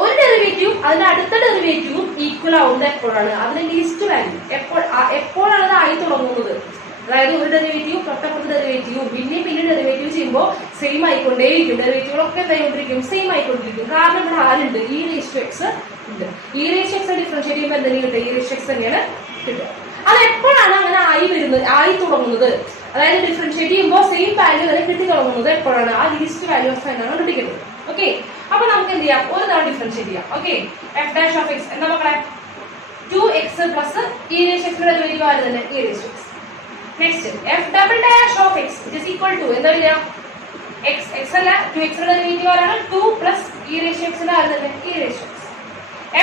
ഒരു ഡെറിവേറ്റീവും അതിന്റെ അടുത്ത ഡെറിവേറ്റീവും ഈക്വൽ ആവുന്നത് എപ്പോഴാണ്? അതിന്റെ ലീസ്റ്റ് വാല്യൂ എപ്പോഴാണ് അത് ആയി തുടങ്ങുന്നത്? അതായത് ഒരു ഡെറിവേറ്റീവ് തൊട്ടപ്പുറത്ത് ഡെറിവേറ്റീവും പിന്നെ ഡെറിവേറ്റീവ് ചെയ്യുമ്പോൾ സെയിം ആയിക്കൊണ്ടേയിരിക്കും. ഡെറിവേറ്റീവുകളൊക്കെ എന്തായിക്കൊണ്ടിരിക്കും? സെയിം ആയിക്കൊണ്ടിരിക്കും. കാരണം ഇവിടെ ആരുണ്ട്? e raised to x ഉണ്ട്. e raised to x differentiate ചെയ്യുമ്പോൾ എന്തെങ്കിലും കിട്ടുക? e raised to x തന്നെയാണ് കിട്ടുക. അത് എപ്പോഴാണ് അങ്ങനെ ആയി തുടങ്ങുന്നത്? അതായത് ഡിഫറൻഷിയേറ്റ് ചെയ്യുമ്പോൾ സെയിം വാല്യൂ വരെ കിട്ടി തുടങ്ങുന്നത് എപ്പോഴാണ്? ആ ലീസ്റ്റ് വാല്യൂ ഓഫ് n ആണ് കണ്ടുപിടിക്കുന്നത്. ഓക്കെ, അപ്പൊ നമുക്ക് എന്ത് ചെയ്യാം? ഒരു തവണ ഡിഫറൻഷിയേറ്റ് ചെയ്യാം. Okay, F dash of X എന്താ മക്കളെ? 2x plus e raised to x derivative ആര് തന്നെ? e raised to x. Next f double dash of x which is equal to എന്താ വരിക? x അല്ല 2x ന്റെ ഡെറിവേറ്റീവ് ആരാണ്? 2 plus e raised to x ന്റെ ആര് തന്നെ? e raised to x.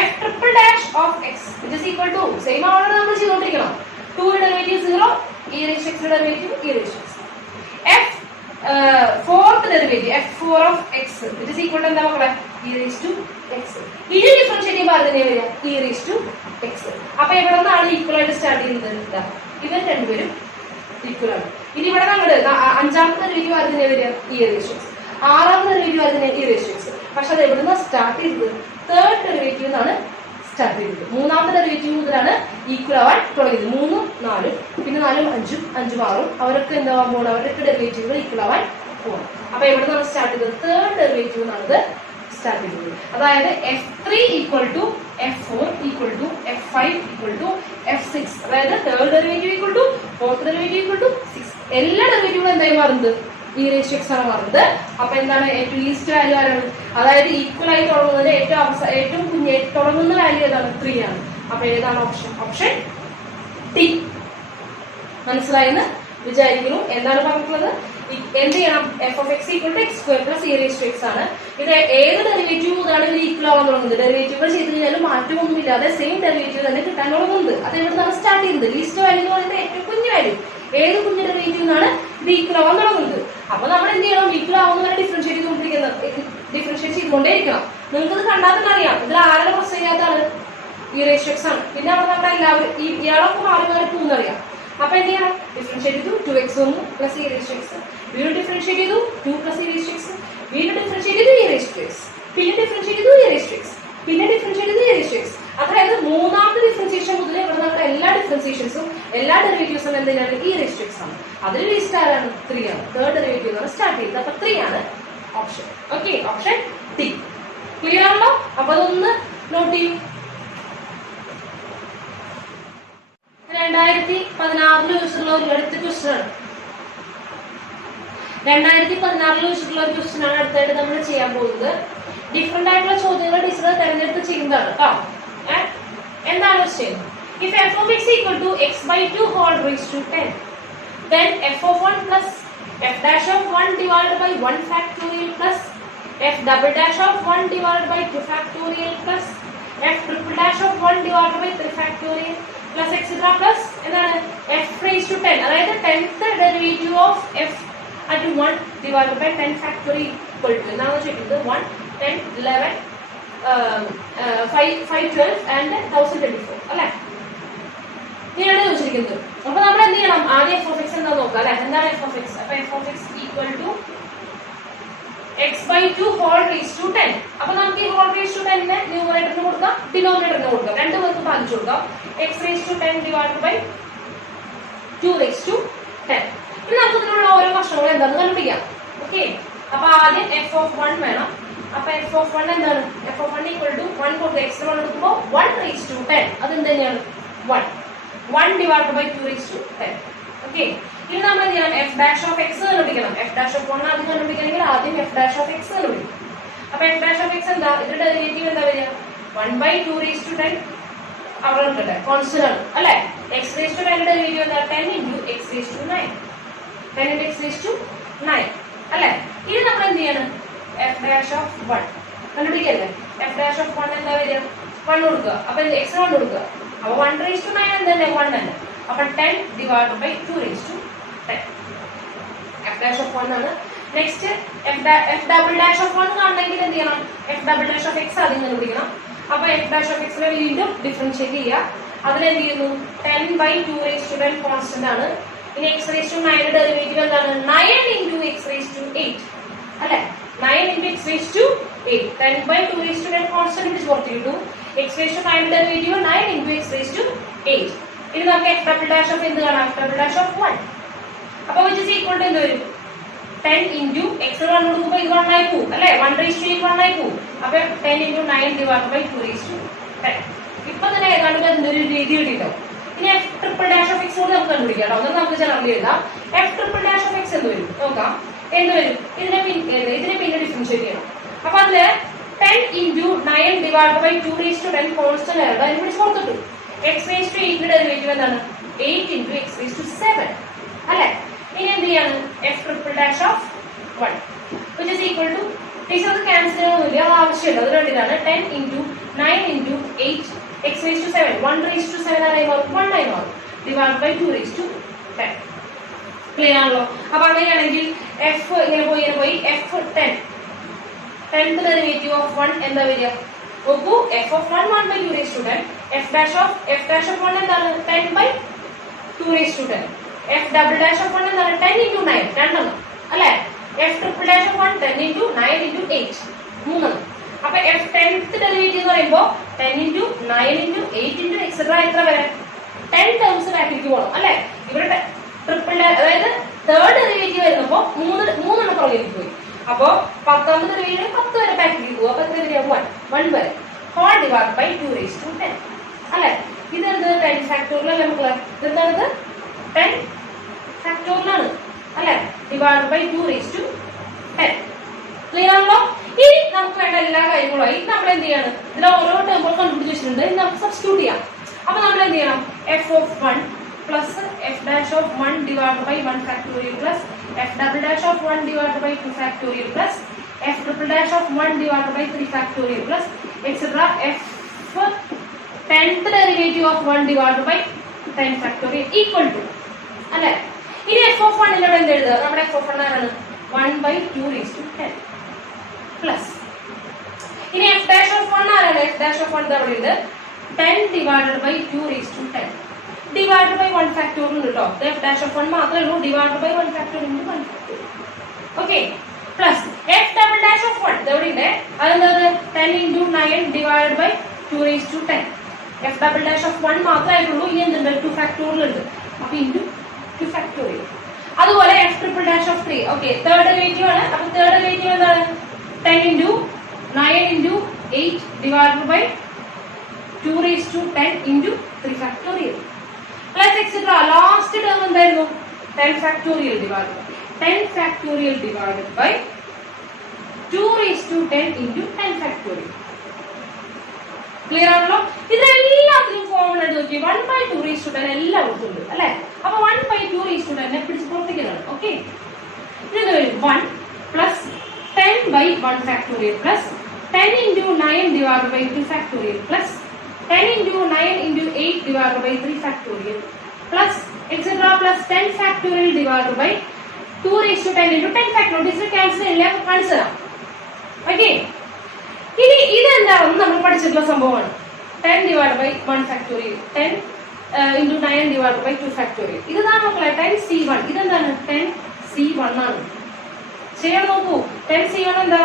f triple dash of x which is equal to same ആണ് നമ്മൾ ചെയ്തുകൊണ്ടിരിക്കണം. 2 ന്റെ derivative 0, e raised to x ന്റെ derivative e raised to x. f fourth derivative f4 of x which is equal to എന്താ മക്കളെ? e raised to x. ഇത് differentiate ചെയ്യുമ്പോൾ ആര് തന്നെ വരിക? e raised to x. അപ്പൊ എവിടെ നിന്നാണ് ഈക്വൽ ആയിട്ട് സ്റ്റാർട്ട് ചെയ്യുന്നത്? ഇവർ രണ്ടുപേരും ഈക്വൽ ആണ്. ഇനി ഇവിടെ നമ്മള് അഞ്ചാമത്തെ ഡെറിവേറ്റീവ് ആര് തന്നെ വരിക? e raised to x. ആറാമത്തെ ഡെറിവേറ്റീവ് ആര് തന്നെ? e raised to x. പക്ഷെ അത് എവിടെ നിന്നാണ് സ്റ്റാർട്ട് ചെയ്തത്? തേർഡ് ഡെറിവേറ്റീവ് എന്നാണ് സ്റ്റാർട്ട് ചെയ്തത്. മൂന്നാമത്തെ ഡെറിവേറ്റീവ് മുതലാണ് ഈക്വൽ ആവാൻ തുടങ്ങിയത്. 3, 4, പിന്നെ 4, 5, 5, 6 അവരൊക്കെ എന്താവാൻ പോകണം? അവരൊക്കെ ഡെറിവേറ്റീവുകൾ ഈക്വൽ ആവാൻ പോകണം. അപ്പൊ എവിടെ നിന്നാണ് സ്റ്റാർട്ട് ചെയ്തത്? തേർഡ് ഡെറിവേറ്റീവ് എന്നാണ് സ്റ്റാർട്ട് ചെയ്തത്. അതായത് f3 equal to f4 equal to f5 equal to f6. അതായത് third derivative equal to fourth derivative equal to 6. എല്ലാ ഡെറിവേറ്റീവുകളും എന്തായി മാറുന്നത്? e raised to x ആണ് മാറുന്നത്. അപ്പൊ എന്താണ് ഏറ്റവും ലീസ്റ്റ് വാല്യൂ ആരാണ്? അതായത് ഈക്വൽ ആയി തുടങ്ങുന്നതിന്റെ ഏറ്റവും കുഞ്ഞ് തുടങ്ങുന്ന വാല്യൂ ഏതാണ്? 3 ആണ്. അപ്പൊ ഏതാണ് ഓപ്ഷൻ? Option T. മനസ്സിലായെന്ന് വിചാരിക്കുന്നു. എന്താണ് പറഞ്ഞിട്ടുള്ളത്? എന്ത് ചെയ്യണം? f of x equal to x square plus e raised to x ആണ്. ഇത് ഏത് ഡെറിവേറ്റീവ് മുതലാണ് ഇത് ഈക്വൽ ആവാൻ തുടങ്ങുന്നത്? ഡെറിവേറ്റീവുകൾ ചെയ്ത് കഴിഞ്ഞാലും മാറ്റമൊന്നുമില്ലാതെ സെയിം ഡെറിവേറ്റീവ് തന്നെ കിട്ടാൻ തുടങ്ങുന്നത്. അത് എവിടെ നിന്നാണ് സ്റ്റാർട്ട് ചെയ്യുന്നത്? ലീസ്റ്റ് വാല്യൂ എന്ന് പറയുന്നത് ഏറ്റവും കുഞ്ഞു വാല്യൂ. ഏത് കുഞ്ഞു ഡെറിവേറ്റീവ് നിന്നാണ് ഇത് ഈക്വൽ ആവാൻ തുടങ്ങുന്നത്? അപ്പൊ നമ്മൾ എന്ത് ചെയ്യണം? ഈക്വൽ ആവുന്നവരെ ഡിഫറൻഷിയേറ്റ് ചെയ്തുകൊണ്ടേയിരിക്കണം. നിങ്ങൾക്ക് ഇത് കണ്ടാൽ തന്നെ അറിയാം ഇതിൽ ആരുടെ പ്രശ്നം ചെയ്യാത്തതാണ്? e raised to x ആണ്. പിന്നെ അവിടെ നമ്മുടെ എല്ലാവരും ഇയാളൊക്കെ മാറി പോകുന്നറിയാം. അപ്പൊ എന്ത് ചെയ്യണം? ഡിഫറൻഷിയേറ്റ് ചെയ്തു 2x വന്നു plus e raised to x. വീണ്ടും ഡിഫറൻഷിയേറ്റ് ചെയ്തു 2 plus e raised to x. വീണ്ടും ഡിഫറൻഷിയേറ്റ് ചെയ്തു e raised to x. പിന്നെ ഡിഫറൻഷിയേറ്റ് ചെയ്തു e raised to x. പിന്നെ ഡിഫറൻഷിയേറ്റ് ചെയ്തു e raised to x. അതായത് മൂന്നാമത്തെ ഡിഫറൻഷിയേഷൻ മുതൽ ഇവിടെ നമ്മുടെ എല്ലാ ഡിഫറൻഷിയേഷൻസും എല്ലാ ഡെറിവേറ്റീവ്സും എന്തിനാണ്? e raised to x ആണ്. അതിൽ ലീസ്റ്റ് ആരാണ്? 3 ആണ്. തേർഡ് ഡെറിവേറ്റീവ് ആണ് സ്റ്റാർട്ട് ചെയ്തത്. അപ്പൊ 3 ആണ് option. Okay, option D. Clear ആണല്ലോ? അപ്പൊ അതൊന്ന് നോട്ട് ചെയ്യൂ. 2016 ചോദിച്ചിട്ടുള്ള ഒരു അടുത്ത ക്വസ്റ്റ്യൻ ആണ്. 2016 ചോദിച്ചിട്ടുള്ള ഒരു ക്വസ്റ്റ്യൻ ആണ് അടുത്തായിട്ട് നമ്മൾ ചെയ്യാൻ പോകുന്നത്. ഡിഫറെന്റ് ആയിട്ടുള്ള ചോദ്യങ്ങൾ ടീച്ചർ തെരഞ്ഞെടുത്ത് ചെയ്യുന്നതാണ് കേട്ടോ. എന്താണ് question? If f of x equal to x by 2 whole raised to 10, then f of 1 plus f dash of 1 divided by 1 factorial plus f double dash of 1 divided by 2 factorial plus f triple dash of 1 divided by 3 factorial plus etc plus എന്താണ് f raised to 10, അതായത് 10th derivative of f at 1 divided by 10 factorial equal to എന്നാണ് ചോദിക്കുന്നത് 1, 10, 11, 5, 12 and 1024 അല്ലേ? ഇങ്ങനെയാണ് ചോദിച്ചിരിക്കുന്നത്. അപ്പൊ നമ്മൾ എന്ത് ചെയ്യണം? ആദ്യം എഫ് ഓഫ് എക്സ് എന്താ നോക്കാം അല്ലെ? എന്താണ് എഫ് ഓഫ് എക്സ്? അപ്പൊ f of x equal to x by 2 whole raise to 10. അപ്പൊ നമുക്ക് ഈ ഹോൾ റേസ് ടു 10 ന്യൂമറേറ്ററിന് കൊടുക്കാം, ഡിനോമിനേറ്ററിന് കൊടുക്കാം, രണ്ടു പേർക്ക് പാലിച്ചു കൊടുക്കാം. X raise to 10 divided by 2 raise to 10. ഇനി നമുക്ക് ഇതിനുള്ള ഓരോ കഷ്ടങ്ങളും എന്താണെന്ന് കണ്ടുപിടിക്കാം. ഓക്കെ, അപ്പൊ ആദ്യം എഫ് ഓഫ് 1 വേണം. അപ്പൊ എഫ് ഓഫ് 1 എന്താണ്? എഫ് ഓഫ് 1 ഈക്വൽ ടു 1 കൊടുത്ത് എക്സ് 1 എടുക്കുമ്പോൾ 1 റേസ് ടു 10. അത് എന്ത് തന്നെയാണ്? 1 divided by 2 raised to 10. Okay. ഇനി നമ്മൾ എന്ത് ചെയ്യണം? f dash of x കണ്ടുപിടിക്കണം. f dash of 1 ആദ്യം കണ്ടുപിടിക്കണമെങ്കിൽ ആദ്യം f dash of x കണ്ടുപിടിക്കണം. അപ്പോൾ f dash of x എന്താ? ഇതിന്റെ ഡെറിവേറ്റീവ് എന്താ വരിക? 1 by 2 raised to 10. അവിടെ ഉണ്ടല്ലേ കോൺസ്റ്റന്റ് ആണ് അല്ലേ? x raised to 10 ന്റെ ഡെറിവേറ്റീവ് എന്താ? 10 into x raised to 9. 10 into x raised to 9 അല്ലേ? ഇനി നമ്മൾ എന്ത് ചെയ്യണം? f dash of 1 കണ്ടുപിടിക്കല്ലേ? f dash of 1 എന്താ വരിക? 1 കൊടുക്കുക. അപ്പോൾ x 1 കൊടുക്കുക. അപ്പോൾ 1 raised to 9 എന്തല്ലേ? 1 തന്നെ. അപ്പോൾ 10 divided by 2 raised to 10. f dash of 1 ആണ്. Next f double dash of 1 കാണണമെങ്കിൽ എന്ത് ചെയ്യണം? f double dash of x ആദ്യം കണ്ടുപിടിക്കണം. അപ്പോൾ f dash of x നെ വീണ്ടും ഡിഫറൻഷിയേറ്റ് ചെയ്യുക. അതിൽ എന്ത് ചെയ്യുന്നു? 10 by 2 raised to 10 കോൺസ്റ്റന്റ് ആണ്. ഇനി x raised to 9 ന്റെ ഡെറിവേറ്റീവ് എന്താണ്? 9 into x raised to 8 അല്ലേ? 9 into x raised to 8. 10 by 2 raised to 10 constant പിടിച്ച് പുറത്ത് കിട്ടും. x raised to 9 derivative 9 into x raised to 8. ഇനി നമുക്ക് f double dash of എന്ത് കാണാം? f double dash of 1. അപ്പോൾ which is equal to എന്ത് വരും? 10 into x 1 കൊടുക്കുമ്പോൾ ഇത് 1 ആയി പോകും അല്ലേ? 1 raised to 8 1 ആയി പോകും. അപ്പോൾ 10 into 9 divided by 2 raised to 10. ഇപ്പൊ തന്നെ ഏതാണ്ട് എന്തൊരു രീതി കിട്ടിയിട്ടോ. ഇനി f triple dash of x കൂടി നമുക്ക് കണ്ടുപിടിക്കാം കേട്ടോ. ഒന്ന് നമുക്ക് ജനറലി എഴുതാം. f triple dash of x എന്ത് വരും നോക്കാം. എന്ത് വരും? ഇതിനെ പിന്നെ ഡിഫറൻഷിയേറ്റ് ചെയ്യണം. അപ്പൊ അതില് 10 into 9 divided by 2 raised to 10 constant ആണ്. അതിനെ പിടിച്ച് കൊടുത്തിട്ടു. x raised to 8 ന്റെ ഡെറിവേറ്റീവ് എന്താണ്? 8 into x raised to 7 അല്ലേ? ഇനി എന്ത് ചെയ്യാണ്? f triple dash of 1 which is equal to ടീച്ചർക്ക് ക്യാൻസൽ ചെയ്യാനൊന്നുമില്ല, ആവശ്യമില്ല, അത് വേണ്ടിയിട്ടാണ്. 10 into 9 into 8 x raised to 7 1 raised to 7 ആയി മാറും, 1 ആയി മാറും, divided by 2 raised to 10. Clear ആണല്ലോ? അപ്പൊ അങ്ങനെയാണെങ്കിൽ f ഇങ്ങനെ പോയി f 10th derivative of 1 എന്താ വരിക? നോക്കൂ, f of 1 1 by 2 raised to 10. f dash of 1 എന്താണ്? 10 by 2 raised to 10. f double dash of 1 എന്താണ്? 10 into 9 രണ്ടെണ്ണം അല്ലേ? f triple dash of 1 10 into 9 into 8 മൂന്നെണ്ണം. അപ്പൊ f 10th ഡെറിവേറ്റീവ് എന്ന് പറയുമ്പോൾ 10 into 9 into 8 into etc എത്ര വരെ? 10 ടേംസ് ബാക്കിലേക്ക് പോകണം അല്ലേ? ഇവിടെ ട്രിപ്പിൾ അതായത് തേർഡ് ഡെറിവേറ്റീവ് വരുമ്പോൾ മൂന്നെണ്ണം പുറകിലേക്ക് പോയി. അപ്പോ 10th ഡെറിവേറ്റീവ് 10 വരെ ബാക്കിലേക്ക് പോകും. അപ്പൊ എത്ര വരിക? 1 വരെ whole divide by 2 raised to 10 അല്ലേ? ഇതെന്ത്? 10 ഫാക്ടോറിയൽ അല്ലേ മക്കളെ? ഇതെന്താണിത്? 10 ഫാക്ടോറിയൽ ആണ് അല്ലേ? Divide by 2 raised to 10. Clear ആണല്ലോ? ഇനി നമുക്ക് വേണ്ട എല്ലാ കാര്യങ്ങളുമായി നമ്മൾ എന്ത് ചെയ്യാണ്? ഇതിൽ ഓരോ ടേമുകൾ കണ്ടുപിടിച്ച് വെച്ചിട്ടുണ്ട്. ഇനി നമുക്ക് സബ്സ്റ്റിറ്റ്യൂട്ട് ചെയ്യാം. അപ്പൊ നമ്മൾ എന്ത് ചെയ്യണം? f of 1 plus f dash of 1 divided by 1 factorial plus f double dash of 1 divided by 2 factorial plus f triple dash of 1 divided by 3 factorial plus etc f 10th derivative of 1 divided by 10 factorial equal to അല്ലേ? ഇനി f of 1 ഇവിടെ എന്ത് എഴുതുക? നമ്മുടെ f of 1 ആണ് 1 by 2 raised to 10 plus ഇനി f dash of 1 ആരാണ്? f dash of 1 അവിടെ ഉണ്ട് 10 divided by 2 raised to 10 divided by 1 factorial ഉണ്ട് കേട്ടോ. f dash of 1 മാത്രമേ ഉള്ളൂ. divided by 1 factorial into 1 factorial. Okay, plus f double dash of 1 ഇവിടെ ഉണ്ട്. അതെന്താണ്? 10 into 9 divided by 2 raised to 10. f double dash of 1 മാത്രമേ ഉള്ളൂ. ഇനി എന്തുണ്ട്? 2 factorial ഉണ്ട്. അപ്പൊ into 2 factorial. അതുപോലെ F triple dash of 3. Okay, third derivative ആണ്. അപ്പൊ തേർഡ് ഡെറിവേറ്റീവ് എന്താണ്? 10 into 9 into 8 divided by 2 raised to 10 into 3 factorial. Plus etc. Last term എന്തായിരുന്നു? 10 factorial divided by 10 factorial divided by 2 raised to 10 into 10 factorial. Clear ആണല്ലോ? ഇതെല്ലാത്തിനും formula എടുത്ത് നോക്കി 1 by 2 raised to 10 എല്ലാം കൊടുത്തിട്ടുണ്ട് അല്ലേ? അപ്പൊ 1 by 2 raised to 10 പിടിച്ച് പുറത്തേക്കാണ്. ഓക്കെ, ഇത് വരും 1 plus 10 by 1 factorial plus 10 into 9 divided by 2 factorial plus 10 into 9 into 8 divided by 3 factorial plus etc. plus 10 factorial divided by 2 raised to 10 into 10 factorial. This is cancel ചെയ്യാൻ കാണിച്ചു തരാം. Okay, ഇനി ഇതെന്താണെന്ന് നമ്മൾ പഠിച്ചിട്ടുള്ള സംഭവമാണ്. 10 divided by 1 factorial 10 into 9 divided by 2 factorial. ഇതാണ് മക്കളെ 10c1. ഇതെന്താണ്? 10c1 ആണ്. ചെയ്യാൻ നോക്കൂ. 10c1 എന്താ?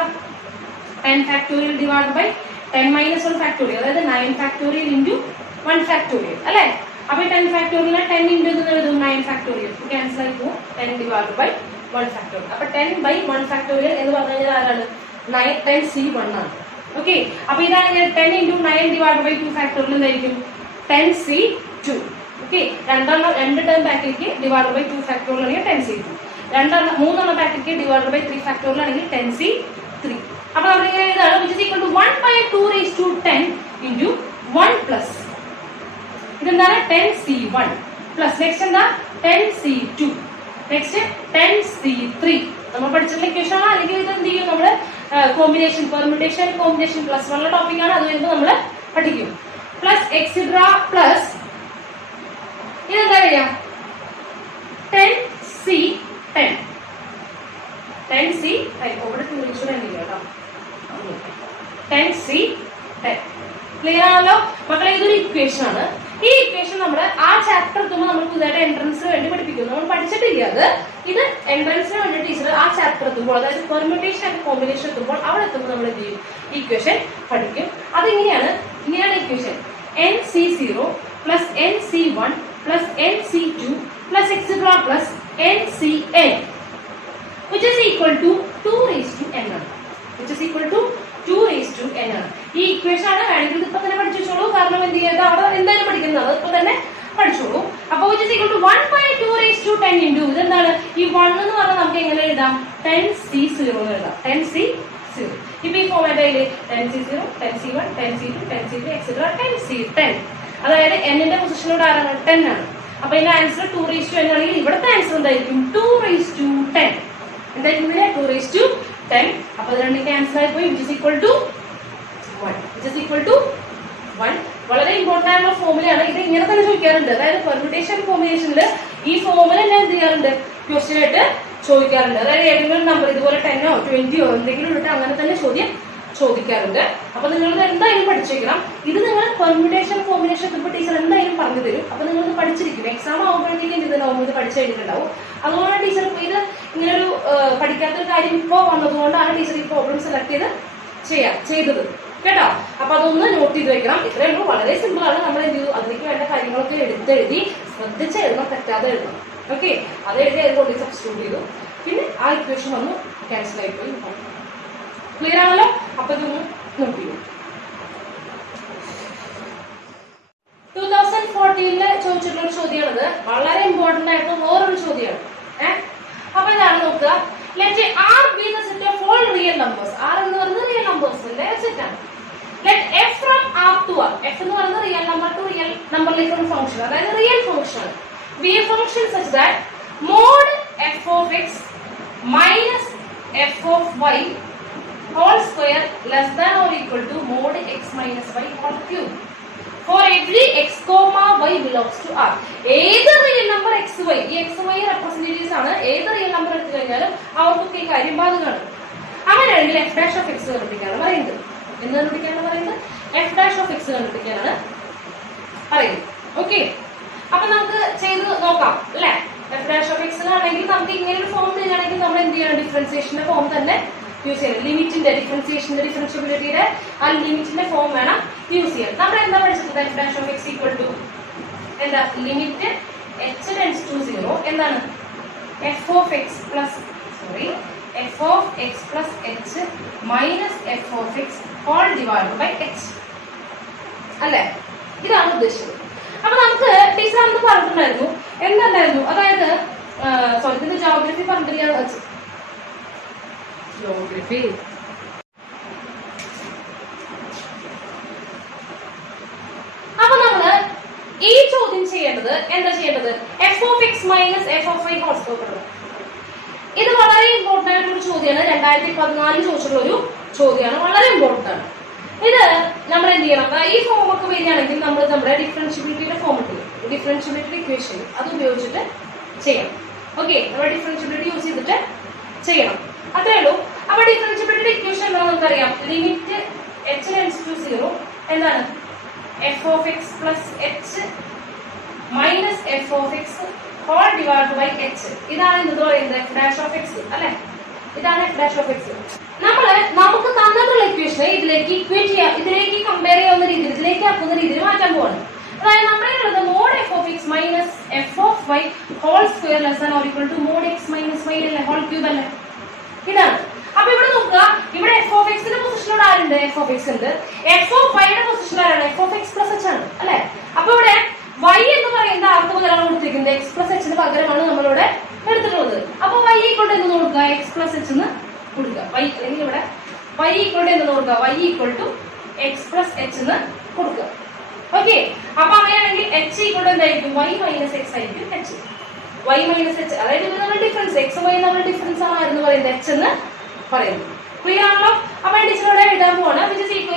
10 factorial divided by 10 minus 1 factorial, അതായത് 9 factorial into 1 factorial അല്ലേ? അപ്പൊ 10 factorial 10 into എന്ന് എഴുതും 9 factorial ക്യാൻസൽ ആയി പോകും. 10 divided by 1 factorial. അപ്പൊ 10 by 1 factorial എന്ന് പറഞ്ഞു കഴിഞ്ഞാൽ ആരാണ്? 10c1 ആണ്. ഓക്കെ, അപ്പൊ ഇതാണ് 10 into 9 divided by 2 factorial എന്തായിരിക്കും? 10c2. ഓക്കെ, രണ്ട് ടേം ബാക്കിലേക്ക് divided by 2 factorial ആണെങ്കിൽ 10c2. മൂന്നെണ്ണം ബാക്കിലേക്ക് divided by 3 factorial ആണെങ്കിൽ 10c3. അപ്പൊ നമ്മൾ ഇങ്ങനെ എഴുതാണ് which is equal to 1 by 2 raised to 10 into 1 plus ഇതെന്താണ്? 10c1 plus നെക്സ്റ്റ് എന്താ? 10c2 next 10c3. നമ്മൾ പഠിച്ചിട്ടുള്ള ഇക്വേഷൻ ആണ്. അല്ലെങ്കിൽ ഇത് എന്ത് ചെയ്യും? നമ്മള് combination permutation combination plus 1 topic ആണ്. അത് വരുമ്പോൾ നമ്മൾ പഠിക്കും. പ്ലസ് എക്സെട്ര പ്ലസ് ഇതെന്താ വരിക? 10c10 ഇവിടെ കേട്ടോ 10c10. ക്ലിയർ ആണല്ലോ മക്കളെ? ഇതൊരു ഇക്വേഷൻ ആണ്. ഈ ഇക്വേഷൻ നമ്മൾ ആ ചാപ്റ്റർ എത്തുമ്പോൾ നമ്മൾ പുതുതായിട്ട് എൻട്രൻസിന് വേണ്ടി പഠിപ്പിക്കും. നമ്മൾ പഠിച്ചിട്ടില്ല അത്. ഇത് എൻട്രൻസിന് വേണ്ടി ടീച്ചർ ആ ചാപ്റ്റർ എത്തുമ്പോൾ, അതായത് പെർമ്യൂട്ടേഷൻ ആൻഡ് കോമ്പിനേഷൻ എത്തുമ്പോൾ അവിടെ എത്തുമ്പോൾ നമ്മൾ എന്ത് ചെയ്യും? ഇക്വേഷൻ പഠിക്കും. അതിങ്ങനെയാണ് equation nc0 plus nc1 plus nc2 plus etc. plus ncn which is equal to 2 raised to n ആണ്. which is equal to 2 raised to n ആണ്. ഈ ഇക്വേഷൻ ആണ്. വേണമെങ്കിൽ ഇപ്പൊ തന്നെ പഠിച്ചോളൂ. കാരണം എന്ത് ചെയ്യാതെ അവിടെ എന്തായാലും പഠിക്കുന്നത് ഇപ്പൊ തന്നെ പഠിച്ചോളൂ. അപ്പൊ which is equal to 1 by 2 raised to 10 into ഇതെന്താണ്? ഈ 1 എന്ന് പറഞ്ഞാൽ നമുക്ക് എങ്ങനെ എഴുതാം? 10c0 എന്ന് എഴുതാം. 10c0. ഇപ്പൊ ഈ format 10c0 10c1 10c2 10c3 etc. 10c10. അതായത് n-ന്റെ പൊസിഷനിലൂടെ ആരാണ്? 10 ആണ്. അപ്പൊ ഇതിന്റെ ആൻസർ 2 raised to n ആണെങ്കിൽ ഇവിടുത്തെ ആൻസർ എന്തായിരിക്കും? 2 raised to 10. എന്തായിരിക്കും? 2 raised to 10. അപ്പൊ ഇത് രണ്ടും ക്യാൻസൽ ആയി പോയി. which is equal to 1. which is equal to 1. വളരെ ഇമ്പോർട്ടന്റ് ആയിട്ടുള്ള ഫോർമുലയാണ്. ഇത് ഇങ്ങനെ തന്നെ ചോദിക്കാറുണ്ട്. അതായത് പെർമ്യൂട്ടേഷൻ കോമ്പിനേഷനിൽ ഈ ഫോർമുല ഞാൻ എന്ത് ചെയ്യാറുണ്ട്? ക്വസ്റ്റ്യൻ ആയിട്ട് ചോദിക്കാറുണ്ട്. അതായത് ഏതെങ്കിലും നമ്പർ ഇതുപോലെ 10ഓ 20ഓ എന്തെങ്കിലും ഇട്ട് അങ്ങനെ തന്നെ ചോദിക്കാറുണ്ട്. അപ്പൊ നിങ്ങൾ എന്തായാലും പഠിച്ചേക്കണം. ഇത് നിങ്ങൾ പെർമ്യൂട്ടേഷൻ കോമ്പിനേഷൻ ഇപ്പൊ ടീച്ചർ എന്തായാലും പറഞ്ഞു തരും. അപ്പൊ നിങ്ങൾ പഠിച്ചിരിക്കും. എക്സാം ആകുമ്പോഴത്തേക്കും ഇതിനാവും ഇത് പഠിച്ചു കഴിഞ്ഞിട്ടുണ്ടാവും. അതുകൊണ്ടാണ് ടീച്ചർ ഇത് ഇങ്ങനൊരു പഠിക്കാത്തൊരു കാര്യം ഇപ്പോൾ വന്നതുകൊണ്ടാണ് ടീച്ചർ ഈ പ്രോബ്ലം സെലക്ട് ചെയ്തത് കേട്ടോ. അപ്പൊ അതൊന്ന് നോട്ട് ചെയ്ത് വെക്കണം. ഇത്രയേ ഉള്ളൂ. വളരെ സിമ്പിൾ ആണ്. നമ്മൾ എന്ത് ചെയ്തു? അതിലേക്ക് വേണ്ട കാര്യങ്ങളൊക്കെ എടുത്തെഴുതി ശ്രദ്ധിച്ച് എഴുതണം, തെറ്റാതെ എഴുതണം. ഓക്കെ, അത് എഴുതി അതുകൊണ്ട് സബ്സ്റ്റിറ്റ്യൂട്ട് ചെയ്തു. പിന്നെ ആ ഇക്വേഷൻ വന്നു ക്യാൻസൽ ആയിപ്പോയി. ക്ലിയർ ആണല്ലോ? അപ്പൊ ഇതൊന്ന് നോട്ട് ചെയ്തു. 2014 ചോദിച്ചിട്ടുള്ള ഒരു ചോദ്യമാണിത്. വളരെ ഇമ്പോർട്ടന്റ് ആയിട്ടുള്ള വേറൊരു ചോദ്യമാണ്. അപ്പൊ ഇതാണ് നോക്കുക. Let R be the set of all real numbers. R എന്ന് പറയുന്നത് റിയൽ നമ്പേഴ്സിന്റെ സെറ്റ് ആണ്. Let f from R to R. f എന്ന് പറയുന്നത് റിയൽ നമ്പർ ടു റിയൽ നമ്പറിലേക്ക് ഒരു ഫംഗ്ഷൻ, അതായത് റിയൽ ഫംഗ്ഷൻ ആണ്. Be a function such that mod f of x minus f of y whole square less than or equal to mod x minus y whole cube. For every x comma y belongs to R. ഏത് real number x y, ഈ x y representatives ആണ്. ഏത് real number എടുത്തു കഴിഞ്ഞാലും അവർക്കൊക്കെ ഈ കാര്യം ബാധകമാണ്. അങ്ങനെയാണെങ്കിൽ f dash of x കണ്ടുപിടിക്കാനാണ് പറയുന്നത്. എന്ന് കണ്ടുപിടിക്കാനാണ് പറയുന്നത്? f dash of x കണ്ടുപിടിക്കാനാണ് പറയുന്നത്. ഓക്കെ, അപ്പൊ നമുക്ക് ചെയ്ത് നോക്കാം അല്ലെ? f dash of x ആണെങ്കിൽ നമുക്ക് ഇങ്ങനെ ഒരു ഫോം തരികയാണെങ്കിൽ നമ്മൾ എന്ത് ചെയ്യണം? ഡിഫറൻസിയേഷന്റെ ഫോം തന്നെ യൂസ് ചെയ്യണം. ലിമിറ്റിന്റെ ഡിഫറൻഷിയബിലിറ്റിയുടെ ആ ലിമിറ്റിന്റെ ഫോം വേണം യൂസ് ചെയ്യാൻ. നമ്മൾ എന്താ പഠിച്ചത്? f dash of x equal to എന്താ? ലിമിറ്റ് h tends to 0 എന്താണ്? F of x plus f of x plus h minus f of x whole divide by h അല്ലേ? ഇതാണ് ഉദ്ദേശിച്ചത്. അപ്പൊ നമുക്ക് ടീച്ചർ അന്ന് പറഞ്ഞിട്ടുണ്ടായിരുന്നു എന്തായിരുന്നു, അതായത് സോറി ഇതിന്റെ ജോഗ്രഫി പറഞ്ഞിട്ടാണ് വെച്ചത്. ജോഗ്രഫി അപ്പൊ നമ്മള് ഈ ചോദ്യം ചെയ്യേണ്ടത് എന്താ ചെയ്യേണ്ടത്? F of x minus f of y whole square. ഇത് വളരെ ഇമ്പോർട്ടന്റ് ആയിട്ടുള്ള ഒരു ചോദ്യമാണ്. 2014 ചോദിച്ചിട്ടുള്ള ഒരു ചോദ്യമാണ്, വളരെ ഇമ്പോർട്ടന്റ് ആണ്. ഇത് നമ്മൾ എന്ത് ചെയ്യണം? ഈ ഫോം ഒക്കെ വരികയാണെങ്കിൽ നമ്മൾ നമ്മുടെ ഡിഫറൻഷ്യബിലിറ്റിയുടെ ഫോം ഇട്ടില്ല, ഡിഫറൻഷ്യബിലിറ്റി ഇക്വേഷൻ അത് ഉപയോഗിച്ചിട്ട് ചെയ്യണം. ഓക്കെ, നമ്മൾ ഡിഫറൻഷ്യബിലിറ്റി യൂസ് ചെയ്തിട്ട് ചെയ്യണം, അത്രേ ഉള്ളൂ. അപ്പൊ ഡിഫറൻഷ്യബിലിറ്റി ഇക്വേഷൻ എന്താ നമുക്കറിയാം. ലിമിറ്റ് h ടെൻഡ്സ് ടു 0 എന്താണ്? F of x plus h minus f of x whole divide by h. ഇതാണ് എന്ത് പറയുന്നത്? എഫ് ഡാഷ് ഓഫ് എക്സ് അല്ലെ? ഇതാണ് എഫ് ഡാഷ് ഓഫ് എക്സ്. നമുക്ക് തന്നിട്ടുള്ള ഇക്വേഷനെ ഇതിലേക്ക് ഇക്വേറ്റ് ചെയ്യാം, ഇതിലേക്ക് കമ്പയർ ചെയ്യാവുന്ന രീതിയിൽ, ഇതിലേക്ക് ആക്കുന്ന രീതിയിൽ മാറ്റാൻ പോവാണ്. അതായത് നമ്മളുള്ളത് mod f of x minus f of y whole square less than or equal to mod x minus y അല്ലേ, ഹോൾ ക്യൂബ് അല്ലേ? ഇതാണ്. അപ്പൊ ഇവിടെ നോക്കുക, ഇവിടെ എഫ് ഓഫ് എക്സിന്റെ പൊസിഷനിലൂടെ ആരുണ്ട്? എഫ് ഓഫ് എക്സ് ഉണ്ട്. എഫ് ഓഫ് വൈയുടെ പൊസിഷനിൽ ആരാണ്? F of x plus H ആണ് അല്ലെ? അപ്പൊ ഇവിടെ y എന്ന് പറയുന്ന ആർക്ക് പകരമാണ് കൊടുത്തിരിക്കുന്നത്? എക്സ് പ്ലസ് എച്ചിന് പകരമാണ് നമ്മളിവിടെ എടുത്തിട്ടുള്ളത്. അപ്പൊ y ഈക്വൽ ടു എന്ന് കൊടുക്കുക, എക്സ് പ്ലസ് എച്ച് എന്ന് കൊടുക്കുക. y അല്ലെങ്കിൽ ഇവിടെ y ഈക്വൽ ടു എന്ന് കൊടുക്കുക, y equal to x plus h എന്ന് കൊടുക്കുക. ഓക്കെ, അപ്പൊ അങ്ങനെയാണെങ്കിൽ h ഈക്വൽ ടു എന്തായിരിക്കും? y മൈനസ് എക്സ് ആയിരിക്കും h. y മൈനസ് എച്ച്, അതായത് ഇത് നമ്മുടെ ഡിഫറൻസ്, എക്സ് വൈ നമ്മുടെ ഡിഫറൻസ് ആണ് ആരെന്ന് പറയുന്നത്? എച്ച് എന്ന് പറയുന്നത്. ക്ലിയർ ആണല്ലോ? അപ്പൊ ടീച്ചറോടെ എഴുതാൻ പോവാണ്.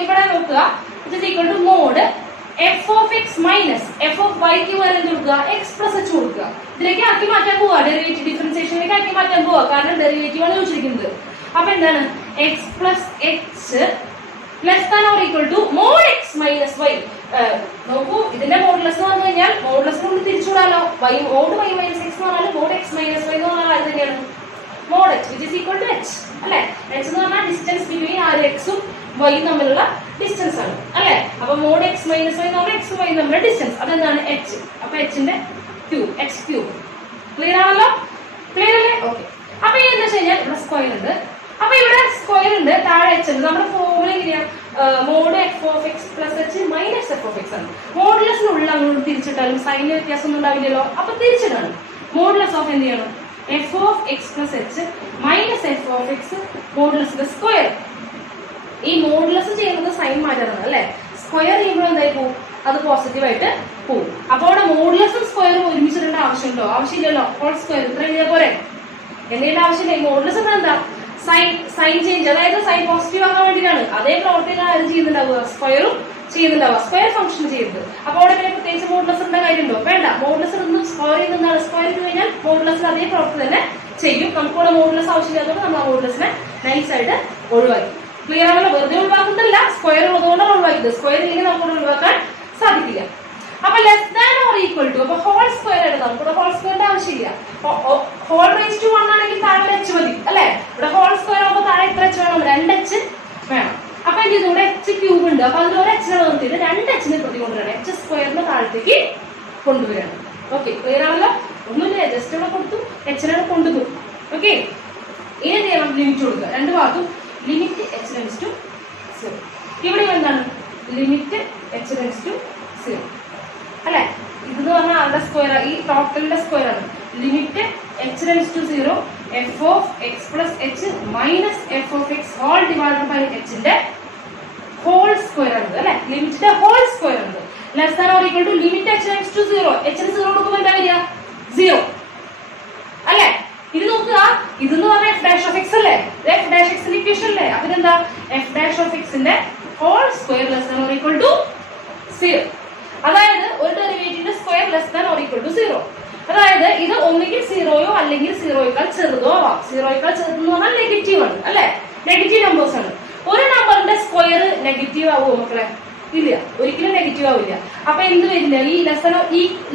ഇവിടെ നോക്കുക, which is equal to mod f of x minus f of വൈക്ക് പകരം കൊടുക്കുക, എക്സ് പ്ലസ് എച്ച് കൊടുക്കുക. ഇതിലേക്ക് ആക്കി മാറ്റാൻ പോവാ, ഡെറിവേറ്റീവ് ഡിഫറൻസിയേഷനിലേക്ക് ആക്കി മാറ്റാൻ പോവാ, കാരണം ഡെറിവേറ്റീവ് ആണ് ചോദിച്ചിരിക്കുന്നത്. അപ്പൊ എന്താണ്? X plus h less than or equal to mod x minus y. നോക്കൂ, ഇതിന്റെ മോഡുലസ് എന്ന് പറഞ്ഞു കഴിഞ്ഞാൽ മോഡുലസ് കൊണ്ട് തിരിച്ചുവിടാലോ. Y mod y minus x എന്ന് പറഞ്ഞാൽ മോഡ് എക്സ് മൈനസ് വൈ എന്ന് പറഞ്ഞാൽ അത് തന്നെയാണ് mod h, which is equal to h അല്ലെ? എച്ച് എന്ന് പറഞ്ഞാൽ ഡിസ്റ്റൻസ് ബിറ്റ്വീൻ ആര് എക്സും വൈയും തമ്മിലുള്ള ഡിസ്റ്റൻസ് ആണ് അല്ലെ? അപ്പൊ മോഡ് എക്സ് മൈനസ് വൈ എന്ന് പറഞ്ഞാൽ എക്സും വൈയും തമ്മിലുള്ള ഡിസ്റ്റൻസ്, അതെന്താണ്? എച്ച്. അപ്പൊ എച്ചിന്റെ ക്യൂബ്, എച്ച് ക്യൂബ്. ക്ലിയർ ആണല്ലോ? ക്ലിയർ അല്ലേ? ഓക്കെ. അപ്പൊ ഈ എന്താ വെച്ച് കഴിഞ്ഞാൽ ഇവിടെ സ്ക്വയർ ഉണ്ട്. അപ്പൊ ഇവിടെ സ്ക്വയർ ഉണ്ട്, താഴെ എച്ച് ഉണ്ട്. നമ്മുടെ ഫോർമുല എങ്ങനെയാ? Mod f of x plus h minus f of x ആണ്. മോഡുലസിനുള്ള അങ്ങോട്ട് തിരിച്ചിട്ടാലും സൈനിന് വ്യത്യാസം ഒന്നും ഉണ്ടാവില്ലല്ലോ. അപ്പൊ തിരിച്ചിടാണ്. മോഡുലസ് ഓഫ് എന്ത് ചെയ്യണം? F of x plus h minus f of x മോഡുലസിന്റെ സ്ക്വയർ. ഈ മോഡുലസ് ചെയ്യുന്നത് സൈൻ മാറ്റാനാണ് അല്ലെ? സ്ക്വയർ ചെയ്യുമ്പോൾ എന്തായി പോകും? അത് പോസിറ്റീവ് ആയിട്ട് പോകും. അപ്പൊ അവിടെ മോഡുലസും സ്ക്വയറും ഒരുമിച്ചിടേണ്ട ആവശ്യമുണ്ടോ? ആവശ്യമില്ലല്ലോ. ഹോൾ സ്ക്വയർ ഇത്ര എഴുതിയ പോരെ, എന്തെങ്കിലും ആവശ്യമില്ല. ഈ മോഡുലസ് എന്താ? സൈൻ ചേഞ്ച്, അതായത് സൈൻ പോസിറ്റീവ് ആക്കാൻ വേണ്ടിയിട്ടാണ്. അതേ പ്രവർത്തികൾ ആരും ചെയ്യുന്നുണ്ടാവുക, സ്ക്വയറും ചെയ്യുന്നുണ്ടാവുക, സ്ക്വയർ ഫംഗ്ഷൻ ചെയ്യുന്നത്. അപ്പൊ അവിടെ പിന്നെ പ്രത്യേകിച്ച് മോഡുലസിന്റെ കാര്യമുണ്ടോ? വേണ്ട. മോഡുലസ് ഒന്നും സ്ക്വയർ ചെയ്യുന്നതാണ്. സ്ക്വയർ ചെയ്ത് കഴിഞ്ഞാൽ മോഡുലസിന് അതേ പ്രവർത്തി തന്നെ ചെയ്യും. നമുക്കിവിടെ മോഡുലസ് ആവശ്യമില്ലാത്തതുകൊണ്ട് നമ്മൾ ആ മോഡുലസിനെ നൈസ് ആയിട്ട് ഒഴിവാക്കി. ക്ലിയർ ആണല്ലോ? വെറുതെ ഒഴിവാക്കുന്നതല്ല, സ്ക്വയർ ഉള്ളതുകൊണ്ടാണ് ഒഴിവാക്കിയത്. സ്ക്വയർ ഇല്ലെങ്കിൽ നമുക്ക് ഒഴിവാക്കാൻ സാധിക്കില്ല. അപ്പൊ less than or equal to, അപ്പൊ ഹോൾ സ്ക്വയർ എടുക്കാം. ഇവിടെ ഹോൾ സ്ക്വയറിന്റെ ആവശ്യമില്ല. ഹോൾ റേസ് ടു 1 ആണെങ്കിൽ താഴെ ഒരു എച്ച് മതി അല്ലെ? ഇവിടെ ഹോൾ സ്ക്വയർ ആകുമ്പോൾ താഴെ എത്ര എച്ച് വേണം? 2 എച്ച് വേണം. അപ്പൊ എന്ത് ചെയ്തു? ഇവിടെ എച്ച് ക്യൂബ് ഉണ്ട്. അപ്പൊ അതിൽ ഒരു എച്ചിനെ നിർത്തിയിട്ട് 2 എച്ചിനെ പ്രതി കൊണ്ടുവരണം. എച്ച് സ്ക്വയറിന് താഴത്തേക്ക് കൊണ്ടുവരണം. ഓക്കെ, ക്ലിയർ ആണല്ലോ? ഒന്നുമില്ല, ജസ്റ്റ് ഇവിടെ കൊടുത്തു, എച്ചിനെ കൊണ്ടുപോകും. ഓക്കെ, ഇനി എന്ത് ചെയ്യണം? ലിമിറ്റ് കൊടുക്കുക. രണ്ട് ഭാഗത്തും ലിമിറ്റ് എച്ച് ടെൻഡ്സ് ടു 0. ഇവിടെ എന്താണ്? ലിമിറ്റ് എച്ച് ടെൻഡ്സ് ടു 0 അല്ലെ? ഇതെന്ന് പറഞ്ഞാൽ ആരുടെ സ്ക്വയർ? ഈ ടോട്ടലിന്റെ സ്ക്വയർ ആണ്. Limit h tends to 0 f of x plus h minus f of x whole divide by എച്ചിന്റെ ഹോൾ സ്ക്വയർ ആണ് അല്ലെ? ലിമിറ്റിന്റെ ഹോൾ സ്ക്വയർ ആണ്. Less than or equal to limit h tends to 0. എച്ചിന് 0 കൊടുക്കുമ്പോൾ എന്താ വരിക? 0 അല്ലെ? ഇത് നോക്കുക, ഇതെന്ന് പറഞ്ഞാൽ എഫ് ഡാഷ് ഓഫ് എക്സ് അല്ലേ? എഫ് ഡാഷ് എക്സിന്റെ ഇക്വേഷൻ അല്ലേ? അപ്പൊ ഇതെന്താ? എഫ് ഡാഷ് ഓഫ് എക്സിന്റെ whole square less than or equal to 0. അതായത് ഒരു ഡെറിവേറ്റീവിന്റെ square less than or equal to 0. അതായത് ഇത് ഒന്നുകിൽ 0യോ അല്ലെങ്കിൽ 0യേക്കാൾ ചെറുതോ ആവാം. 0യേക്കാൾ ചെറുതെന്ന് പറഞ്ഞാൽ നെഗറ്റീവ് ആണ് അല്ലെ? നെഗറ്റീവ് നമ്പേഴ്സ് ആണ്. ഒരു നമ്പറിന്റെ സ്ക്വയർ നെഗറ്റീവ് ആവുമോ മക്കളെ? ഇല്ല, ഒരിക്കലും നെഗറ്റീവ് ആവില്ല. അപ്പൊ എന്ത് വരില്ല? ഈ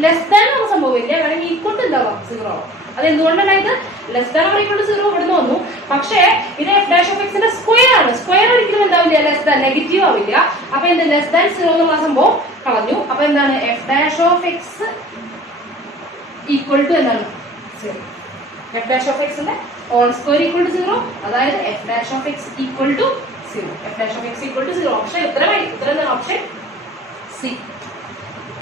ലെസ് ദാൻ നമുക്ക് സംഭവില്ല, വേണമെങ്കിൽ ഈക്വൽ ടു എന്താവാം? 0 ആവാം. അത് എന്തുകൊണ്ടാണ്? ഇത് less than or equal to 0 ഇവിടുന്ന് വന്നു. പക്ഷേ ഇത് എഫ് ഡാഷ് ഓഫ് എക്സിന്റെ സ്ക്വയർ ആണ്. സ്ക്വയർ ഒരിക്കലും എന്താവില്ല? ലെസ് ദാൻ, നെഗറ്റീവ് ആവില്ല. അപ്പൊ എന്ത്? ലെസ് ദാൻ 0 എന്നുള്ള സംഭവം കളഞ്ഞു. അപ്പൊ എന്താണ്? F dash of x equal to എന്താണ്? 0. എഫ് ഡാഷ് ഓഫ് എക്സിന്റെ ഹോൾ സ്ക്വയർ ഈക്വൽ ടു 0, അതായത് f dash of x equal to 0. F dash of x equal to 0. Option ഉത്തരം എന്താണ്? Option C.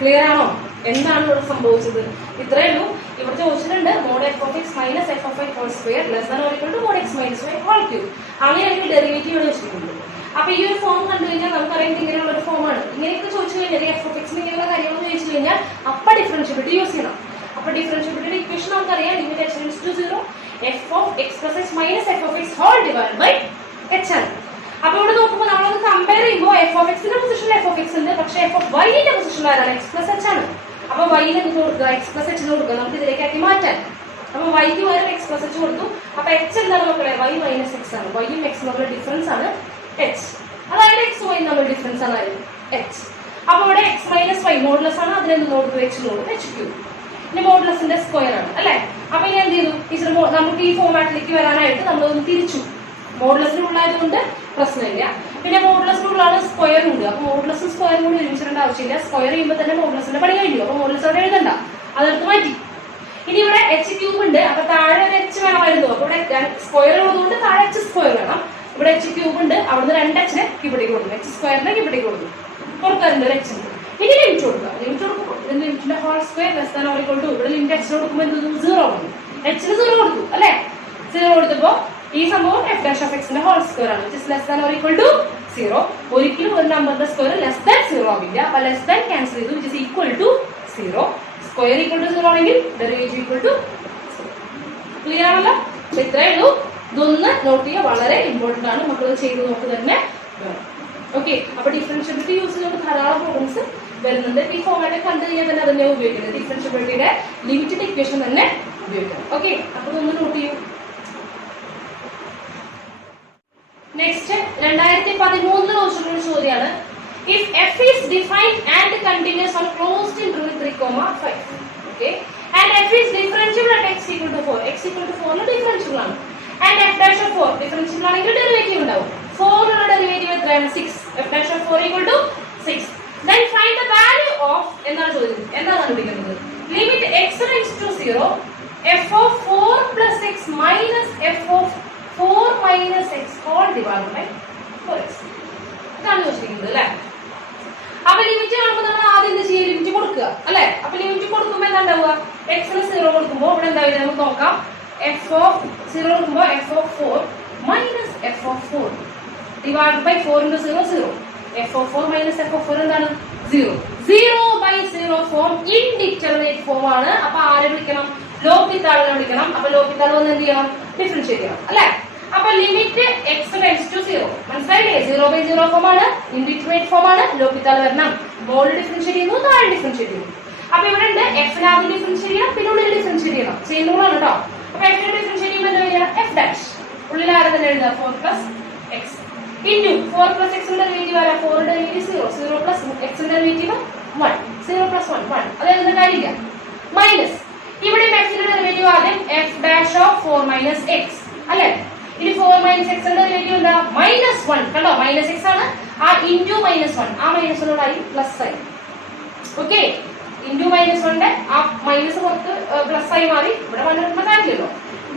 ക്ലിയർ ആണോ? എന്താണ് ഇവിടെ സംഭവിച്ചത്? ഇത്രയേ ഉള്ളൂ. ഇവിടെ ചോദിച്ചിട്ടുണ്ട് mod f of x minus f of x whole square less than or equal to mod x minus y whole cube. അങ്ങനെയാണെങ്കിൽ ഡെറിവേറ്റീവ് ഇവിടെ വെച്ചിട്ടുണ്ട്. അപ്പൊ ഈ ഒരു ഫോം കണ്ടു കഴിഞ്ഞാൽ നമുക്കറിയാം ഇങ്ങനെയുള്ള ഒരു ഫോമാണ്. ഇങ്ങനെയൊക്കെ ചോദിച്ചു കഴിഞ്ഞാൽ എഫ് ഓഫ് എക്സിന് ഇങ്ങനെയുള്ള കാര്യങ്ങൾ ചോദിച്ചു കഴിഞ്ഞാൽ അപ്പൊ ഡിഫറൻഷ്യബിലിറ്റി യൂസ് ചെയ്യണം. അപ്പൊ ഡിഫറൻഷ്യബിലിറ്റി ഇക്വേഷൻ നമുക്കറിയാം limit h tends to 0 f of x plus h minus f of x whole divide by h ആണ്. അപ്പൊ ഇവിടെ നോക്കുമ്പോൾ നമ്മളൊന്ന് കമ്പയർ ചെയ്യുമ്പോൾ എഫ് ഓഫ് എക്സിന്റെ പൊസിഷനിൽ എഫ് ഓഫ് എക്സ് ഉണ്ട്, പക്ഷേ എഫ് ഓഫ് വൈന്റെ പൊസിഷനിൽ ആരാണ്? എക്സ് പ്ലസ് എച്ച് ആണ്. അപ്പൊ വൈന് എന്ത് കൊടുക്കുക? എക്സ് പ്ലസ് എച്ചിന് കൊടുക്കുക. നമുക്ക് ഇതിലേക്ക് ആക്കി മാറ്റാൻ. അപ്പൊ വൈക്ക് പകരം എക്സ് പ്ലസ് എച്ച് കൊടുത്തു. അപ്പൊ എച്ച് എന്താണ് മക്കളെ? വൈ മൈനസ് എക്സ് ആണ്. വൈയും എക്സും തമ്മിലുള്ള ഡിഫറൻസ് ആണ് എച്ച്. അതായത് എക്സ് വൈ തമ്മിലുള്ള ഡിഫറൻസ് ആണ് എച്ച്. അപ്പൊ ഇവിടെ എക്സ് മൈനസ് വൈ മോഡുലസ് ആണ്. അതിനെന്ത് കൊടുത്തു? എച്ച് കൊടുത്തു. H cube. ഇനി മോഡുലസിന്റെ സ്ക്വയർ ആണ് അല്ലെ? അപ്പൊ ഇനി എന്ത് ചെയ്തു? ടീച്ചർ നമുക്ക് ഈ ഫോമാറ്റിലേക്ക് വരാനായിട്ട് നമ്മളൊന്ന് തിരിച്ചു. മോഡുലസിനുള്ളായതുകൊണ്ട് പ്രശ്നമില്ല. പിന്നെ മോഡുലസിനുള്ളതാണ് സ്ക്വയർ ഉണ്ട്. അപ്പൊ മോഡുലസും സ്ക്വയറും കൂടി ഒരുമിച്ചിടേണ്ട ആവശ്യമില്ല. സ്ക്വയർ ചെയ്യുമ്പോൾ തന്നെ മോഡുലസിന്റെ പണി കഴിഞ്ഞു. അപ്പൊ മോഡുലസ് അവിടെ എഴുതണ്ട, അതെടുത്ത് മാറ്റി. ഇനി ഇവിടെ എച്ച് ക്യൂബ് ഉണ്ട്. അപ്പൊ താഴെ ഒരു എച്ച് വേണമായിരുന്നു. അപ്പൊ ഇവിടെ സ്ക്വയർ ഉള്ളതുകൊണ്ട് താഴെ എച്ച് സ്ക്വയർ വേണം. ഇവിടെ എച്ച് ക്യൂബ് ഉണ്ട്. അവിടുന്ന് 2h ഇവിടേക്ക് കൊടുക്കും. എച്ച് സ്ക്വയറിനെ ഇവിടേക്ക് കൊടുക്കും. പുറത്തുണ്ട് ഒരു എച്ച് ഉണ്ട്. ഇനി ലിമിറ്റ് കൊടുക്കുക. ലിമിറ്റ് കൊടുക്കുമ്പോൾ ലിമിറ്റിന്റെ whole square less than or equal to ഇവിടെ ലിമിറ്റ് എച്ച് കൊടുക്കുമ്പോൾ എന്ത് 0 ആണ്. എച്ചിന് 0 കൊടുത്തു അല്ലെ? 0 കൊടുത്തപ്പോ ഈ സംഭവം എഫ് ഡാഷ് ഓഫ് എക്സിന്റെ ഹോൾ സ്ക്വയർ ആണ്. Which is less than or equal to 0. ഒരിക്കലും ഒരു നമ്പറിന്റെ സ്ക്വയർ ലെസ് ദാൻ 0 ആവില്ല. അപ്പൊ ലെസ് ദാൻ ക്യാൻസൽ ചെയ്തു. Which is equal to 0. Square equal to 0 ആണെങ്കിൽ ഡെറിവേറ്റീവ് ഈക്വൽ ടു 0. ക്ലിയർ ആണല്ലോ? ഇത്രയേ ഉള്ളൂ. ഇതൊന്ന് നോട്ട് ചെയ്യുക, വളരെ ഇമ്പോർട്ടന്റ് ആണ്. മക്കൾ ചെയ്ത് നോക്ക് തന്നെ വേണം. ഓക്കെ. അപ്പൊ ഡിഫറൻഷ്യബിലിറ്റി യൂസ് ചെയ്തുകൊണ്ട് ധാരാളം പ്രോബ്ലംസ് വരുന്നുണ്ട്. ഈ ഫോമാറ്റ് കണ്ടു കഴിഞ്ഞാൽ തന്നെ അതന്നെ ഉപയോഗിക്കുന്നത്. ഡിഫറൻഷ്യബിലിറ്റിയുടെ ലിമിറ്റഡ് ഇക്വേഷൻ തന്നെ ഉപയോഗിക്കണം. ഓക്കെ. അപ്പൊ ഇതൊന്ന് നോട്ട് ചെയ്യൂ. നെക്സ്റ്റ് 2013 ചോദിച്ചിട്ടുള്ള ചോദ്യമാണ്. If f is defined and continuous on closed interval 3, 5, okay, and f is differentiable at x equal to 4, x equal to 4 differentiable ആണ്, and f dash of 4 differentiable ആണെങ്കിൽ derivative ഉണ്ടാവും. 4 ഉള്ള derivative എത്രയാണ്? 6. f dash of 4 equal to 6. Then find the value of എന്താണ് ചോദിക്കുന്നത്? എന്താണ് കണ്ടുപിടിക്കുന്നത്? limit x tends to 0 f of 4 plus x minus f of 4 minus x whole divided by 4x. ഇതാണ് ചോദിച്ചിരിക്കുന്നത് അല്ലെ? അപ്പൊ ലിമിറ്റ് കാണുമ്പോൾ നമ്മൾ ആദ്യം എന്ത് ചെയ്യുക? ലിമിറ്റ് കൊടുക്കുക അല്ലെ? അപ്പൊ ലിമിറ്റ് കൊടുക്കുമ്പോൾ എന്താ ഉണ്ടാവുക? എക്സിന് 0 കൊടുക്കുമ്പോൾ ഇവിടെ എന്താ വരുന്നത് നമുക്ക് നോക്കാം. എഫ് ഓഫ് 0 കൊടുക്കുമ്പോൾ f of 4 minus f of 4 divide by 4 into 0 0. F of 4 minus f of 4 എന്താണ്? 0. 0/0 ഫോം ഇൻഡിറ്റർമിനേറ്റ് ഫോം ആണ്. അപ്പൊ ആരെ വിളിക്കണം? ലോപിതാളിനെ വിളിക്കണം. അപ്പൊ ലോപിതാൾ വന്ന് എന്ത് ചെയ്യണം? ഡിഫറൻഷിയേറ്റ് ചെയ്യണം അല്ലെ? അപ്പൊ ലിമിറ്റ് എക്സ് ടെൻഡ്സ് ടു 0. മനസ്സിലായില്ലേ? 0/0 ഫോം ആണ്, ഇൻഡിറ്റർമിനേറ്റ് ഫോം ആണ്. ലോപിതാൾ വരണം. മോളിൽ ഡിഫറൻഷിയേറ്റ് ചെയ്യുന്നു, താഴെ ഡിഫറൻഷിയേറ്റ് ചെയ്യുന്നു. അപ്പൊ ഇവിടെ ഉണ്ട് എഫിനെ ആദ്യം ഡിഫറൻഷിയേറ്റ് ചെയ്യണം, പിന്നെ ഉള്ളിൽ ഡിഫറൻഷിയേറ്റ് ചെയ്യണം. ചെയ്യുന്നതാണ് കേട്ടോ. അപ്പൊ എഫിനെ ഡിഫറൻഷിയേറ്റ് ചെയ്യുമ്പോൾ എന്താ വരിക? F dash. ഉള്ളിൽ ആരെ തന്നെ എഴുതുക? 4 plus x into 4 plus x ന്റെ ഡെറിവേറ്റീവ് ആരാ? 4 ന്റെ ഡെറിവേറ്റീവ് 0. 0 plus x ന്റെ ഡെറിവേറ്റീവ് 1. 0 plus 1 1. അത് എഴുതുന്ന കാര്യമില്ല. മൈനസ് ഇവിടെ x ന്റെ ഡെറിവേറ്റീവ് ആദ്യം f dash of 4 minus x അല്ലേ? ഇനി 4 minus x ന്റെ ഡെറിവേറ്റീവ് എന്താ? -1. കണ്ടോ? -x ആണ്. ആ into -1 ആ -1 ആയി പ്ലസ് ആയി. ഓക്കെ. into -1 ന്റെ ആ മൈനസ് പുറത്ത് പ്ലസ് ആയി മാറി. ഇവിടെ 1 ഇടുമ്പോൾ കാര്യമില്ലല്ലോ.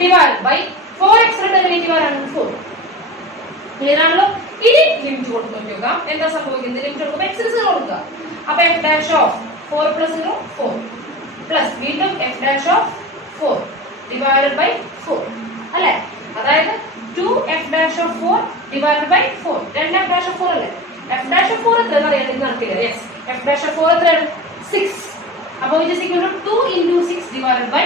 ഡിവൈഡ് ബൈ 4x ന്റെ ഡെറിവേറ്റീവ് ആണ് 4. ക്ലിയർ ആണല്ലോ? ഇനി ലിമിറ്റ് കൊടുത്ത് നോക്കാം എന്താ സംഭവിക്കുന്നത്. ലിമിറ്റ് കൊടുക്കുമ്പോൾ x ന് 0 കൊടുക്കുക. അപ്പൊ f dash of 4 plus 0 4 plus വീണ്ടും f dash of 4 divided by 4 അല്ലേ? അതായത് 2f dash of 4 divided by 4. 2f dash of 4 അല്ലേ? f dash of 4 എത്രയാണ് അറിയാൻ ഇത് നടക്കില്ല. യെസ്, f dash of 4 എത്രയാണ്? 6. അപ്പോൾ which is equal to 2 into 6 divided by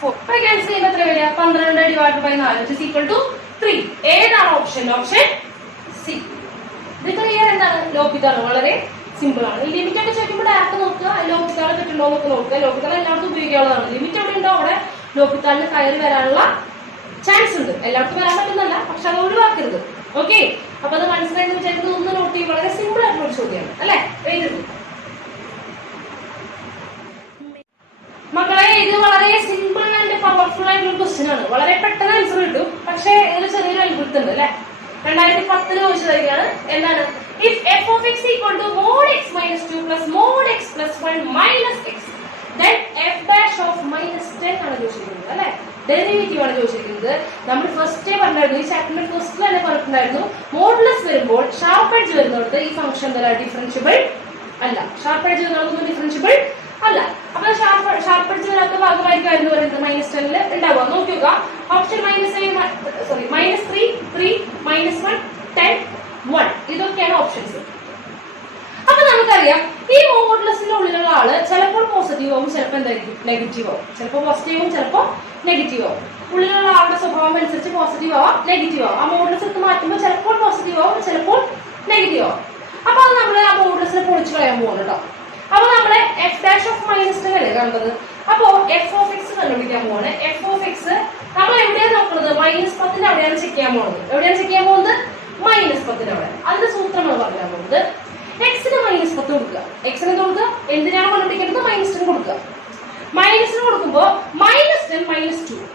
4. അപ്പോൾ ക്യാൻസൽ ചെയ്യുമ്പോൾ എത്ര വരിക? 12 divided by 4 which is equal to 3. ഏതാണ് ഓപ്ഷൻ? Option C. ഇത് ക്ലിയർ. എന്താണ്? ലോപിതാൾ വളരെ സിമ്പിൾ ആണ്. ഈ ലിമിറ്റ് ഒക്കെ ചോദിക്കുമ്പോൾ ഡയറക്റ്റ് നോക്കുക, ലോപിതാൾ തെറ്റുണ്ടോ എന്നൊക്കെ നോക്കുക. ലോപിതാൾ എല്ലാവർക്കും ഉപയോഗിക്കാവുന്നതാണ്. ലിമിറ്റ് എവിടെ ഉണ്ടോ അവിടെ ലോപിതാളിന് കയറി വരാനുള്ള ചാൻസ് ഉണ്ട്. എല്ലാവർക്കും വരാൻ പറ്റുന്നല്ല, പക്ഷെ അത് ഒഴിവാക്കരുത്. ഓക്കെ. അപ്പൊ അത് മനസ്സിലായെന്ന് വിചാരിക്കുന്നത് ഒന്ന് നോട്ട് ചെയ്യും. വളരെ സിമ്പിൾ ആയിട്ടുള്ള ഒരു ചോദ്യമാണ് അല്ലെ? എഴുതുന്നു മക്കളെ. ഇത് വളരെ സിമ്പിൾ ആൻഡ് പവർഫുൾ ആയിട്ടുള്ള ക്വസ്റ്റ്യൻ ആണ്. വളരെ പെട്ടെന്ന് ആൻസർ കിട്ടും, പക്ഷെ ഇതിൽ ചെറിയൊരു അത്ഭുതം ഉണ്ട് അല്ലെ? 2010 ചോദിച്ചതായിരിക്കാണ്. എന്താണ്? If f of x equal to mod x minus 2 plus mod x plus 1 minus x, then f dash of -10 ആണ് ചോദിച്ചിരിക്കുന്നത് അല്ലെ. ഡെറിവേറ്റീവ് ആണ് ചോദിച്ചിരിക്കുന്നത്. നമ്മൾ ഫസ്റ്റ് പറഞ്ഞായിരുന്നു, ഈ ചാപ്റ്ററിന്റെ ഫസ്റ്റിൽ തന്നെ പറഞ്ഞിട്ടുണ്ടായിരുന്നു, മോഡുലസ് വരുമ്പോൾ ഷാർപ്പ് എഡ്ജ് വരുന്നിടത്ത് ഈ ഫംഗ്ഷൻ എന്താ ഡിഫറൻഷ്യബിൾ അല്ല. ഷാർപ്പ് എഡ്ജ് വരുന്നതൊന്നും ഡിഫറൻഷ്യബിൾ അല്ല. അപ്പൊ ഷാർപ്പ് എഡ്ജ് വരാത്ത ഭാഗമായിരിക്കും പറയുന്നത് -10 ഉണ്ടാവുക. നോക്കി നോക്കുക, ഓപ്ഷൻ -3, -3, -1, 10, 1 ഇതൊക്കെയാണ് ഓപ്ഷൻസ്. അപ്പൊ നമുക്കറിയാം ഈ മോഡുലസിന്റെ ഉള്ളിലുള്ള ആള് ചിലപ്പോൾ പോസിറ്റീവ് ആവും, ചിലപ്പോൾ എന്തായിരിക്കും നെഗറ്റീവ് ആവും. ചിലപ്പോൾ പോസിറ്റീവ് ആവും, ചിലപ്പോൾ നെഗറ്റീവ് ആവും. ഉള്ളിലുള്ള ആളുടെ സ്വഭാവം അനുസരിച്ച് പോസിറ്റീവ് ആവാം, നെഗറ്റീവ് ആവും. ആ മോഡുലസ് എടുത്ത് മാറ്റുമ്പോൾ ചിലപ്പോൾ പോസിറ്റീവ് ആവും, ചിലപ്പോൾ നെഗറ്റീവ് ആവും. അപ്പൊ അത് നമ്മൾ ആ മോഡുലസിനെ പൊളിച്ചു കളയാൻ പോകുന്നു കേട്ടോ. അപ്പൊ നമ്മളെ f dash of -10 അല്ലേ കണ്ടത്. അപ്പോ f of x കണ്ടുപിടിക്കാൻ പോവാണ്. f of x നമ്മൾ എവിടെയാണ് നോക്കുന്നത്? -10 അവിടെയാണ് ചെക്ക് ചെയ്യാൻ പോകുന്നത്. എവിടെയാണ് ചെക്ക് ചെയ്യാൻ പോകുന്നത്? -10 അവിടെ. അതിന്റെ സൂത്രമാണ് പറയാൻ പോകുന്നത്. എക്സിന് -10 കൊടുക്കുക. എക്സിന് കൊടുക്കുക എന്തിനാണ് കണ്ടുപിടിക്കേണ്ടത്? -10 കൊടുക്കുക. -ന് കൊടുക്കുമ്പോ -10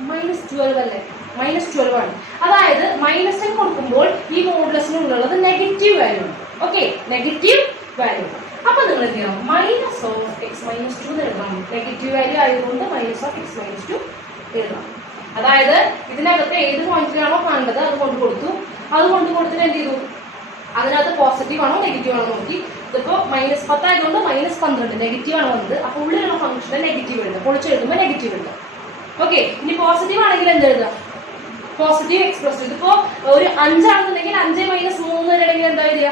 -12 അല്ലേ, -12 ആണ്. അതായത് -10 കൊടുക്കുമ്പോൾ ഈ മോഡുലസിനുള്ളത് നെഗറ്റീവ് വാല്യൂ ആണ്. Okay, negative value. അപ്പൊ നിങ്ങൾ എന്ത് ചെയ്യണം? -(x-2) എഴുതണം. നെഗറ്റീവ് വാല്യൂ ആയതുകൊണ്ട് -(x-2) എഴുതണം. അതായത് ഇതിനകത്ത് ഏത് പോയിന്റിലാണോ കാണേണ്ടത് അത് കൊണ്ട് കൊടുത്തു. അത് കൊണ്ട് കൊടുത്തിട്ട് എന്ത് ചെയ്തു? അതിനകത്ത് പോസിറ്റീവ് ആണോ നെഗറ്റീവ് ആണോ നോക്കി. ഇതിപ്പോ -10 ആയതുകൊണ്ട് -12 നെഗറ്റീവ് ആണ് വന്നത്. അപ്പൊ ഉള്ളിലുള്ള ഫംഗ്ഷനെ നെഗറ്റീവ് എഴുതാം. പൊളിച്ചെഴുതുമ്പോൾ നെഗറ്റീവ് എഴുതാം. ഓക്കെ, ഇനി പോസിറ്റീവ് ആണെങ്കിൽ എന്ത് എഴുതാം? Positive express. ഇതിപ്പോ ഒരു 5 ആണെന്നുണ്ടെങ്കിൽ 5 - 3 ആണെങ്കിൽ എന്താ എഴുതിയ?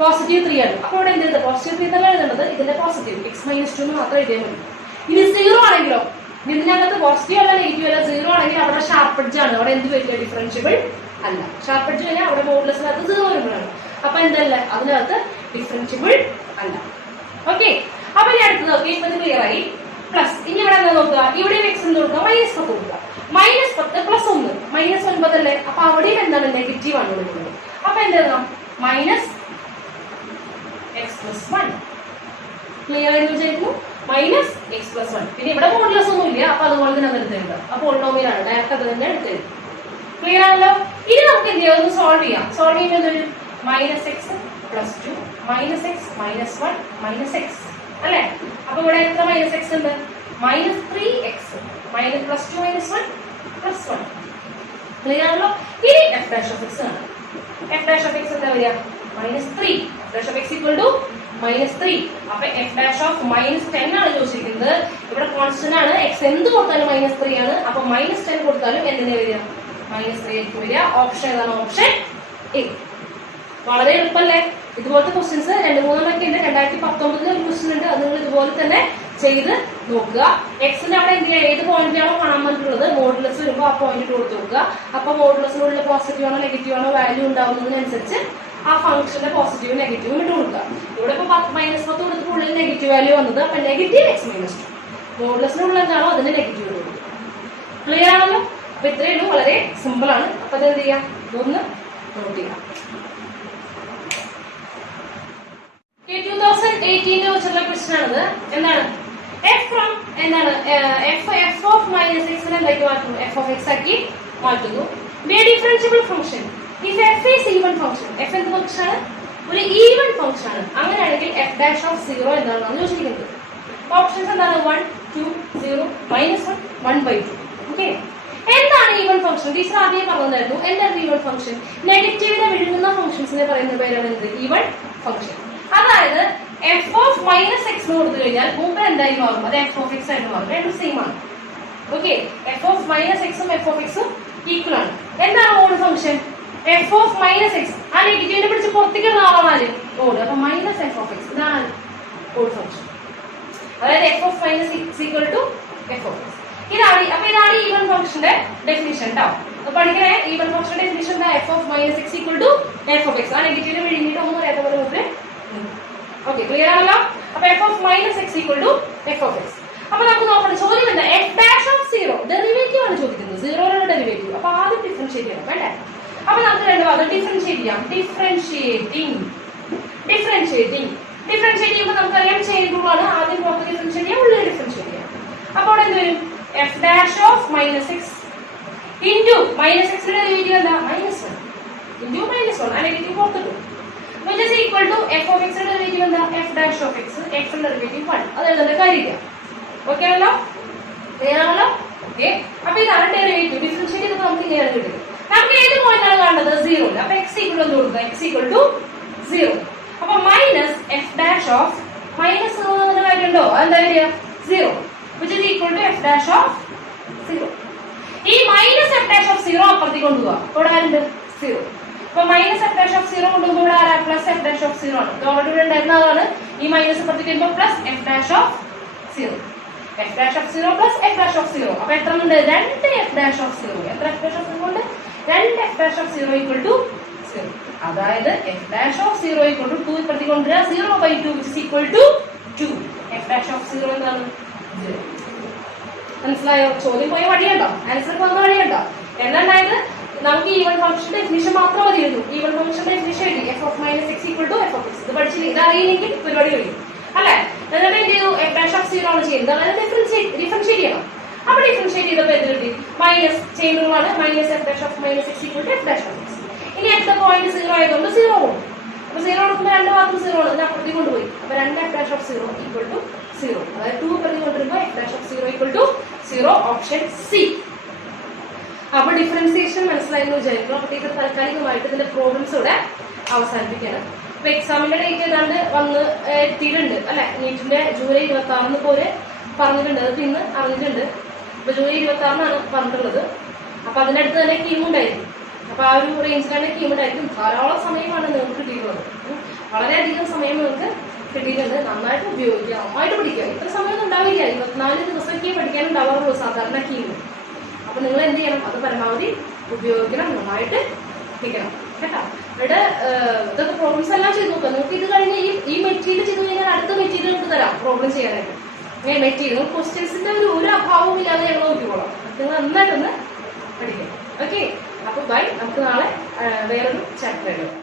പോസിറ്റീവ് 3 ആണ്. അപ്പോൾ ഇവിടെ എന്ത് എഴുതാം? പോസിറ്റീവ് 3 തന്നെ എഴുതേണ്ടത്. ഇതിന്റെ പോസിറ്റീവ് x-2 മാത്രം എഴുതിയാൽ മതി. ഇനി 0 ആണെങ്കിലോ? ഇതിനകത്ത് പോസിറ്റീവ് അല്ല നെഗറ്റീവ് അല്ല, 0 ആണെങ്കിൽ അവിടെ ഷാർപ്പ് എഡ്ജ് ആണ്. അവിടെ എന്ത് വരില്ല? ഡിഫറൻഷ്യബിൾ അല്ല. ഷാർപ്പ് എഡ്ജ് കഴിഞ്ഞാൽ അവിടെ മോഡുലസിനകത്ത് 0 വരുമ്പോഴാണ്. അപ്പൊ എന്തല്ല? അതിനകത്ത് ഡിഫറൻഷ്യബിൾ അല്ല. ഓക്കെ, അപ്പൊ ഇനി അടുത്ത് നോക്കി. ഇപ്പൊ ഇത് ക്ലിയർ ആയി. പ്ലസ് ഇനി ഇവിടെ എന്താ നോക്കുക? ഇവിടെ x എന്ന് കൊടുക്കുക, -10 കൊടുക്കുക. -10 + 1 -9 അല്ലേ. അപ്പൊ അവിടെയും എന്താണ്? നെഗറ്റീവ് ആണ് കൊടുക്കുന്നത്. അപ്പൊ എന്തെഴുതാം? -x+1. ക്ലിയർ ആയിട്ട് വിചാരിക്കുന്നു. -x+1. പിന്നെ ഇവിടെ മോഡുലസ് ഒന്നും ഇല്ല. അപ്പൊ അതുപോലെ തന്നെ അത് എടുത്തെഴുതാം. അപ്പൊ പോളിനോമിയലാണ്, ഡയറക്റ്റ് അത് തന്നെ എടുത്തെഴുതും. ക്ലിയർ ആണല്ലോ. ഇനി നമുക്ക് എന്ത് ചെയ്യാം? ഒന്ന് സോൾവ് ചെയ്യാം. സോൾവ് ചെയ്യുമ്പോൾ എന്തൊരു -x+2 -x -1 -x അല്ലെ. അപ്പൊ ഇവിടെ എത്ര -x ഉണ്ട്? -3x +2 -1 +1. ക്ലിയർ ആണല്ലോ. ഇനി f dash of x ആണ്. f dash of x എന്താ വരിക? -3. f dash of x -3. അപ്പൊ f dash of -10 ആണ് ചോദിച്ചിരിക്കുന്നത്. ഇവിടെ കോൺസ്റ്റന്റ് ആണ്. x എന്ത് കൊടുത്താലും -3 ആണ്. അപ്പൊ -10 കൊടുത്താലും എന്തിനാ വരിക? -3 ആയിരിക്കും വരിക. ഓപ്ഷൻ ഏതാണ്? Option A. വളരെ എളുപ്പമല്ലേ? ഇതുപോലത്തെ ക്വസ്റ്റ്യൻസ് 2-3 ഒക്കെ ഉണ്ട്. 2019 ഒരു ക്വസ്റ്റ്യൻ ഉണ്ട്. അത് നിങ്ങൾ ഇതുപോലെ തന്നെ ചെയ്ത് നോക്കുക. എക്സിന്റെ അവിടെ എന്തിനാ ഏത് പോയിന്റിലാണോ കാണാൻ പറ്റുള്ളത് മോഡുലസ് വരുമ്പോൾ ആ പോയിന്റ് കൊടുത്ത് നോക്കുക. അപ്പൊ മോഡുലസിനുള്ള പോസിറ്റീവ് ആണോ നെഗറ്റീവ് ആണോ വാല്യൂ ഉണ്ടാവുന്നതിനനുസരിച്ച് ആ ഫംഗ്ഷന്റെ പോസിറ്റീവ് നെഗറ്റീവും ഇട്ട് കൊടുക്കുക. ഇവിടെ ഇപ്പൊ -10 കൊടുത്തപ്പോൾ ഉള്ളിൽ നെഗറ്റീവ് വാല്യൂ വന്നത്. അപ്പൊ -x-2 മോഡുലസിനുള്ള എന്താണോ അതിന് നെഗറ്റീവ് കൊടുക്കുക. ക്ലിയർ ആണല്ലോ. അപ്പൊ ഇത്രയേ ഉള്ളൂ. വളരെ സിമ്പിൾ ആണ്. അപ്പൊ അത് എന്ത് ചെയ്യാം? ഇതൊന്ന് നോട്ട് ചെയ്യാം. 2018 വെച്ചുള്ള ക്വസ്റ്റ്യൻ ആണത്. എന്താണ്? f of -x എന്താക്കി മാറ്റുന്നു? f of x ആക്കി മാറ്റുന്നു. Differentiable function if f is even function. f എന്ത് ഫംഗ്ഷൻ ആണ്? ഒരു ഈവൻ ഫംഗ്ഷൻ ആണ്. അങ്ങനെയാണെങ്കിൽ f dash of 0 എന്താണെന്നാണ് ചോദിച്ചിരിക്കുന്നത്. ഓപ്ഷൻസ് എന്താണ്? 1, 2, 0, -1, 1/2. ഓക്കെ, എന്താണ് ഈവൻ ഫംഗ്ഷൻ? ടീച്ചർ ആദ്യം പറഞ്ഞതായിരുന്നു. എന്താണ് ഈവൻ ഫംഗ്ഷൻ? നെഗറ്റീവിനെ വിഴുങ്ങുന്ന ഫംഗ്ഷൻസിനെ പറയുന്ന പേരാണ് എന്ത്? Even function. അതായത് f of -x കൊടുത്തു കഴിഞ്ഞാൽ മുമ്പ് എന്തായി മാറും? അത് f of x ആയിട്ട് മാറും. രണ്ടും സെയിം ആണ്. ഓക്കെ, f of -x ഉം f of x ഉം ഈക്വൽ ആണ്. എന്താണ് odd function? f of -x ആ നെഗറ്റീവിനെ പിടിച്ച് പുറത്തേക്ക് ഇടുന്ന ആളാണ് ഓഡ്. അപ്പൊ -f of x ഇതാണ് ഓഡ് ഫംഗ്ഷൻ. അതായത് f of -x f of x ഇതാണ്. അപ്പൊ ഇതാണ് ഈവൻ ഫംഗ്ഷന്റെ ഡെഫിനിഷൻ കേട്ടോ. പഠിക്കണേ. ഈവൻ ഫംഗ്ഷന്റെ ഡെഫിനിഷൻ എന്താ? f of -x f of x ആ നെഗറ്റീവിനെ വിഴുങ്ങിയിട്ട് ഒന്നും അറിയാത്ത പോലെ നോക്ക്. ഓക്കെ, ക്ലിയർ ആണല്ലോ. അപ്പൊ f of -x f of x. അപ്പൊ നമുക്ക് നോക്കണം. ചോദ്യം എന്താ? f dash of 0 ഡെറിവേറ്റീവ് ആണ് ചോദിക്കുന്നത്. 0യുടെ ഡെറിവേറ്റീവ്. അപ്പൊ ആദ്യം ഡിഫറൻഷിയേറ്റ് ചെയ്യണം വേണ്ടേ? അപ്പൊ നമുക്ക് രണ്ട് ഭാഗം ഡിഫറൻഷിയേറ്റ് ചെയ്യാം. ഡിഫറൻഷിയേറ്റ് ചെയ്യുമ്പോൾ നമുക്കറിയാം ചെയിൻ റൂൾ ആണ്. ആദ്യം പുറത്ത് ഡിഫറൻഷിയേറ്റ് ചെയ്യാം, ഉള്ളിൽ ഡിഫറൻഷിയേറ്റ് ചെയ്യാം. അപ്പോൾ അവിടെ എന്ത് വരും? f dash of -x into -x ന്റെ ഡെറിവേറ്റീവ് എന്താ? -1 into -1 ആ നെഗറ്റീവ് പുറത്തിട്ടു. which is equal to f of x ന്റെ ഡെറിവേറ്റീവ് എന്താ? f dash of x ന്റെ ഡെറിവേറ്റീവ് 1. അത് എഴുതേണ്ട കാര്യമില്ല. ഓക്കെ ആണല്ലോ? ക്ലിയർ ആണല്ലോ? ഓക്കെ. അപ്പൊ ഇതാണ് ഡെറിവേറ്റീവ്. ഡിഫറൻഷിയേറ്റ് ചെയ്തപ്പോൾ നമുക്ക് ഇങ്ങനെയാണ് കിട്ടുന്നത്. നമുക്ക് ഏത് പോയിന്റ് ആണ് കാണുന്നത്? 0. അപ്പൊ x ഈക്വൽ എന്ന് കൊടുക്കുക. x equal to 0. അപ്പൊ minus f dash of minus കാര്യമുണ്ടോ? അതെന്താ വരിക? 0, which is equal to f dash of 0. ഈ മൈനസ് എഫ് ഡാഷ് ഓഫ് 0 അപ്പുറത്തേക്ക് കൊണ്ടുപോകാം. ഇവിടെ ആരുണ്ട്? 0. അപ്പൊ മൈനസ് എഫ് ഡാഷ് ഓഫ് 0 കൊണ്ടുപോകുമ്പോൾ ഇവിടെ ആരാ? പ്ലസ് എഫ് ഡാഷ് ഓഫ് 0 ആണ്. ഓൾറെഡി ഇവിടെ ഉണ്ടായിരുന്നതാണ്. ഈ മൈനസ് അപ്പുറത്തേക്ക് വരുമ്പോൾ plus F dash of 0. F dash of 0 plus F dash of 0. അപ്പൊ എത്ര ഉണ്ട്? 2 എഫ് ഡാഷ് ഓഫ് 0. എത്ര എഫ് ഡാഷ് ഓഫ് 0 ഉണ്ട്? 2 f dash of 0 equal to 0. അതായത് f dash of 0 equal to 2 ഇപ്പുറത്തേക്ക് കൊണ്ടുവരിക. 0/2 which is equal to 2. F dash of 0 എന്താണ്? 0. മനസ്സിലായോ? ചോദ്യം പോയ വഴിയുണ്ടോ? ആൻസർ വന്ന വഴിയുണ്ടോ? എന്താണ്ടായത്? നമുക്ക് ഈവൻ ഫംഗ്ഷന്റെ ഡെഫിനിഷൻ മാത്രം മതിയായിരുന്നു. ഈവൻ ഫംഗ്ഷന്റെ ഡെഫിനിഷൻ എഴുതി f of minus x equal to f of x. ഇത് പഠിച്ചില്ല, ഇത് അറിയില്ലെങ്കിൽ പരിപാടി കഴിയും അല്ലെ? എന്നിട്ട് എന്ത് ചെയ്തു? f dash of 0 ആണ് ചെയ്യുന്നത്. അതായത് ഡിഫറൻഷിയേറ്റ് ചെയ്യണം. അപ്പൊ ഡിഫറൻഷിയേറ്റ് ചെയ്തപ്പോൾ എന്ത് കിട്ടി? മൈനസ് ചെയ്യുന്നതാണ്. Minus f dash of minus x equal to f dash of x. ഇനി അടുത്ത പോയിന്റ് 0 ആയതുകൊണ്ട് 0 കൊടുക്കും. അപ്പൊ 0 കൊടുക്കുമ്പോൾ രണ്ട് മാത്രം 0 ആണ്. ഇതിന് അപ്പുറത്തേക്ക് കൊണ്ടുപോയി. അപ്പൊ 2 f dash of 0 equal to 0. അതായത് 2 പ്രതി കൊണ്ടുവരുമ്പോൾ f dash of 0 equal to 0. Option C. അപ്പൊ ഡിഫറൻസിയേഷൻ മനസ്സിലായെന്ന് വിചാരിക്കുന്നു. അപ്പോഴത്തേക്ക് താൽക്കാലികമായിട്ട് ഇതിന്റെ പ്രോബ്ലംസ് ഇവിടെ അവസാനിപ്പിക്കണം. അപ്പൊ എക്സാമിന്റെ ഡേറ്റ് ഏതാണ്ട് വന്ന് എത്തിയിട്ടുണ്ട് അല്ലെ? നീറ്റിന്റെ ജൂലൈ 26 പോലെ പറഞ്ഞിട്ടുണ്ട്. അത് ഇന്ന് അറിഞ്ഞിട്ടുണ്ട്. അപ്പൊ ജൂലൈ 26 പറഞ്ഞിട്ടുള്ളത്. അപ്പൊ അതിനടുത്ത് തന്നെ കീമുണ്ടായിരുന്നു. അപ്പൊ ആ ഒരു റേഞ്ചിലാണ് കീമുണ്ടായിരിക്കും. ധാരാളം സമയമാണ് നിങ്ങൾക്ക് കിട്ടിയിട്ടുള്ളത്. വളരെയധികം സമയം നിങ്ങൾക്ക് കിട്ടിയിട്ടുണ്ട്. നന്നായിട്ട് ഉപയോഗിക്കുക, നന്നായിട്ട് പഠിക്കുക. ഇത്ര സമയമൊന്നും ഉണ്ടാവില്ല. 24 ദിവസമൊക്കെ പഠിക്കാനുണ്ടാവാറുള്ളൂ സാധാരണ കീമ്. അപ്പൊ നിങ്ങൾ എന്ത് ചെയ്യണം? അത് പരമാവധി ഉപയോഗിക്കണം, നന്നായിട്ട് പഠിക്കണം കേട്ടോ. ഇവിടെ ഇതൊക്കെ പ്രോബ്ലംസ് എല്ലാം ചെയ്ത് നോക്കുക. നിങ്ങൾക്ക് ഇത് കഴിഞ്ഞ് ഈ മെറ്റീരിയൽ ചെയ്ത് കഴിഞ്ഞാൽ അടുത്ത മെറ്റീരിയൽ നമുക്ക് തരാം പ്രോബ്ലം ചെയ്യാനായിട്ട്. മെറ്റീരിയൽ ക്വസ്റ്റ്യൻസിന്റെ ഒരു അഭാവം ഇല്ലാതെ ഞങ്ങൾ നോക്കിക്കോളാം. നിങ്ങൾ നന്നായിട്ടൊന്ന് പഠിക്കണം. ഓക്കെ. അപ്പൊ ബൈ. നമുക്ക് നാളെ വേറൊരു ചാപ്റ്റർ എഴുതാം.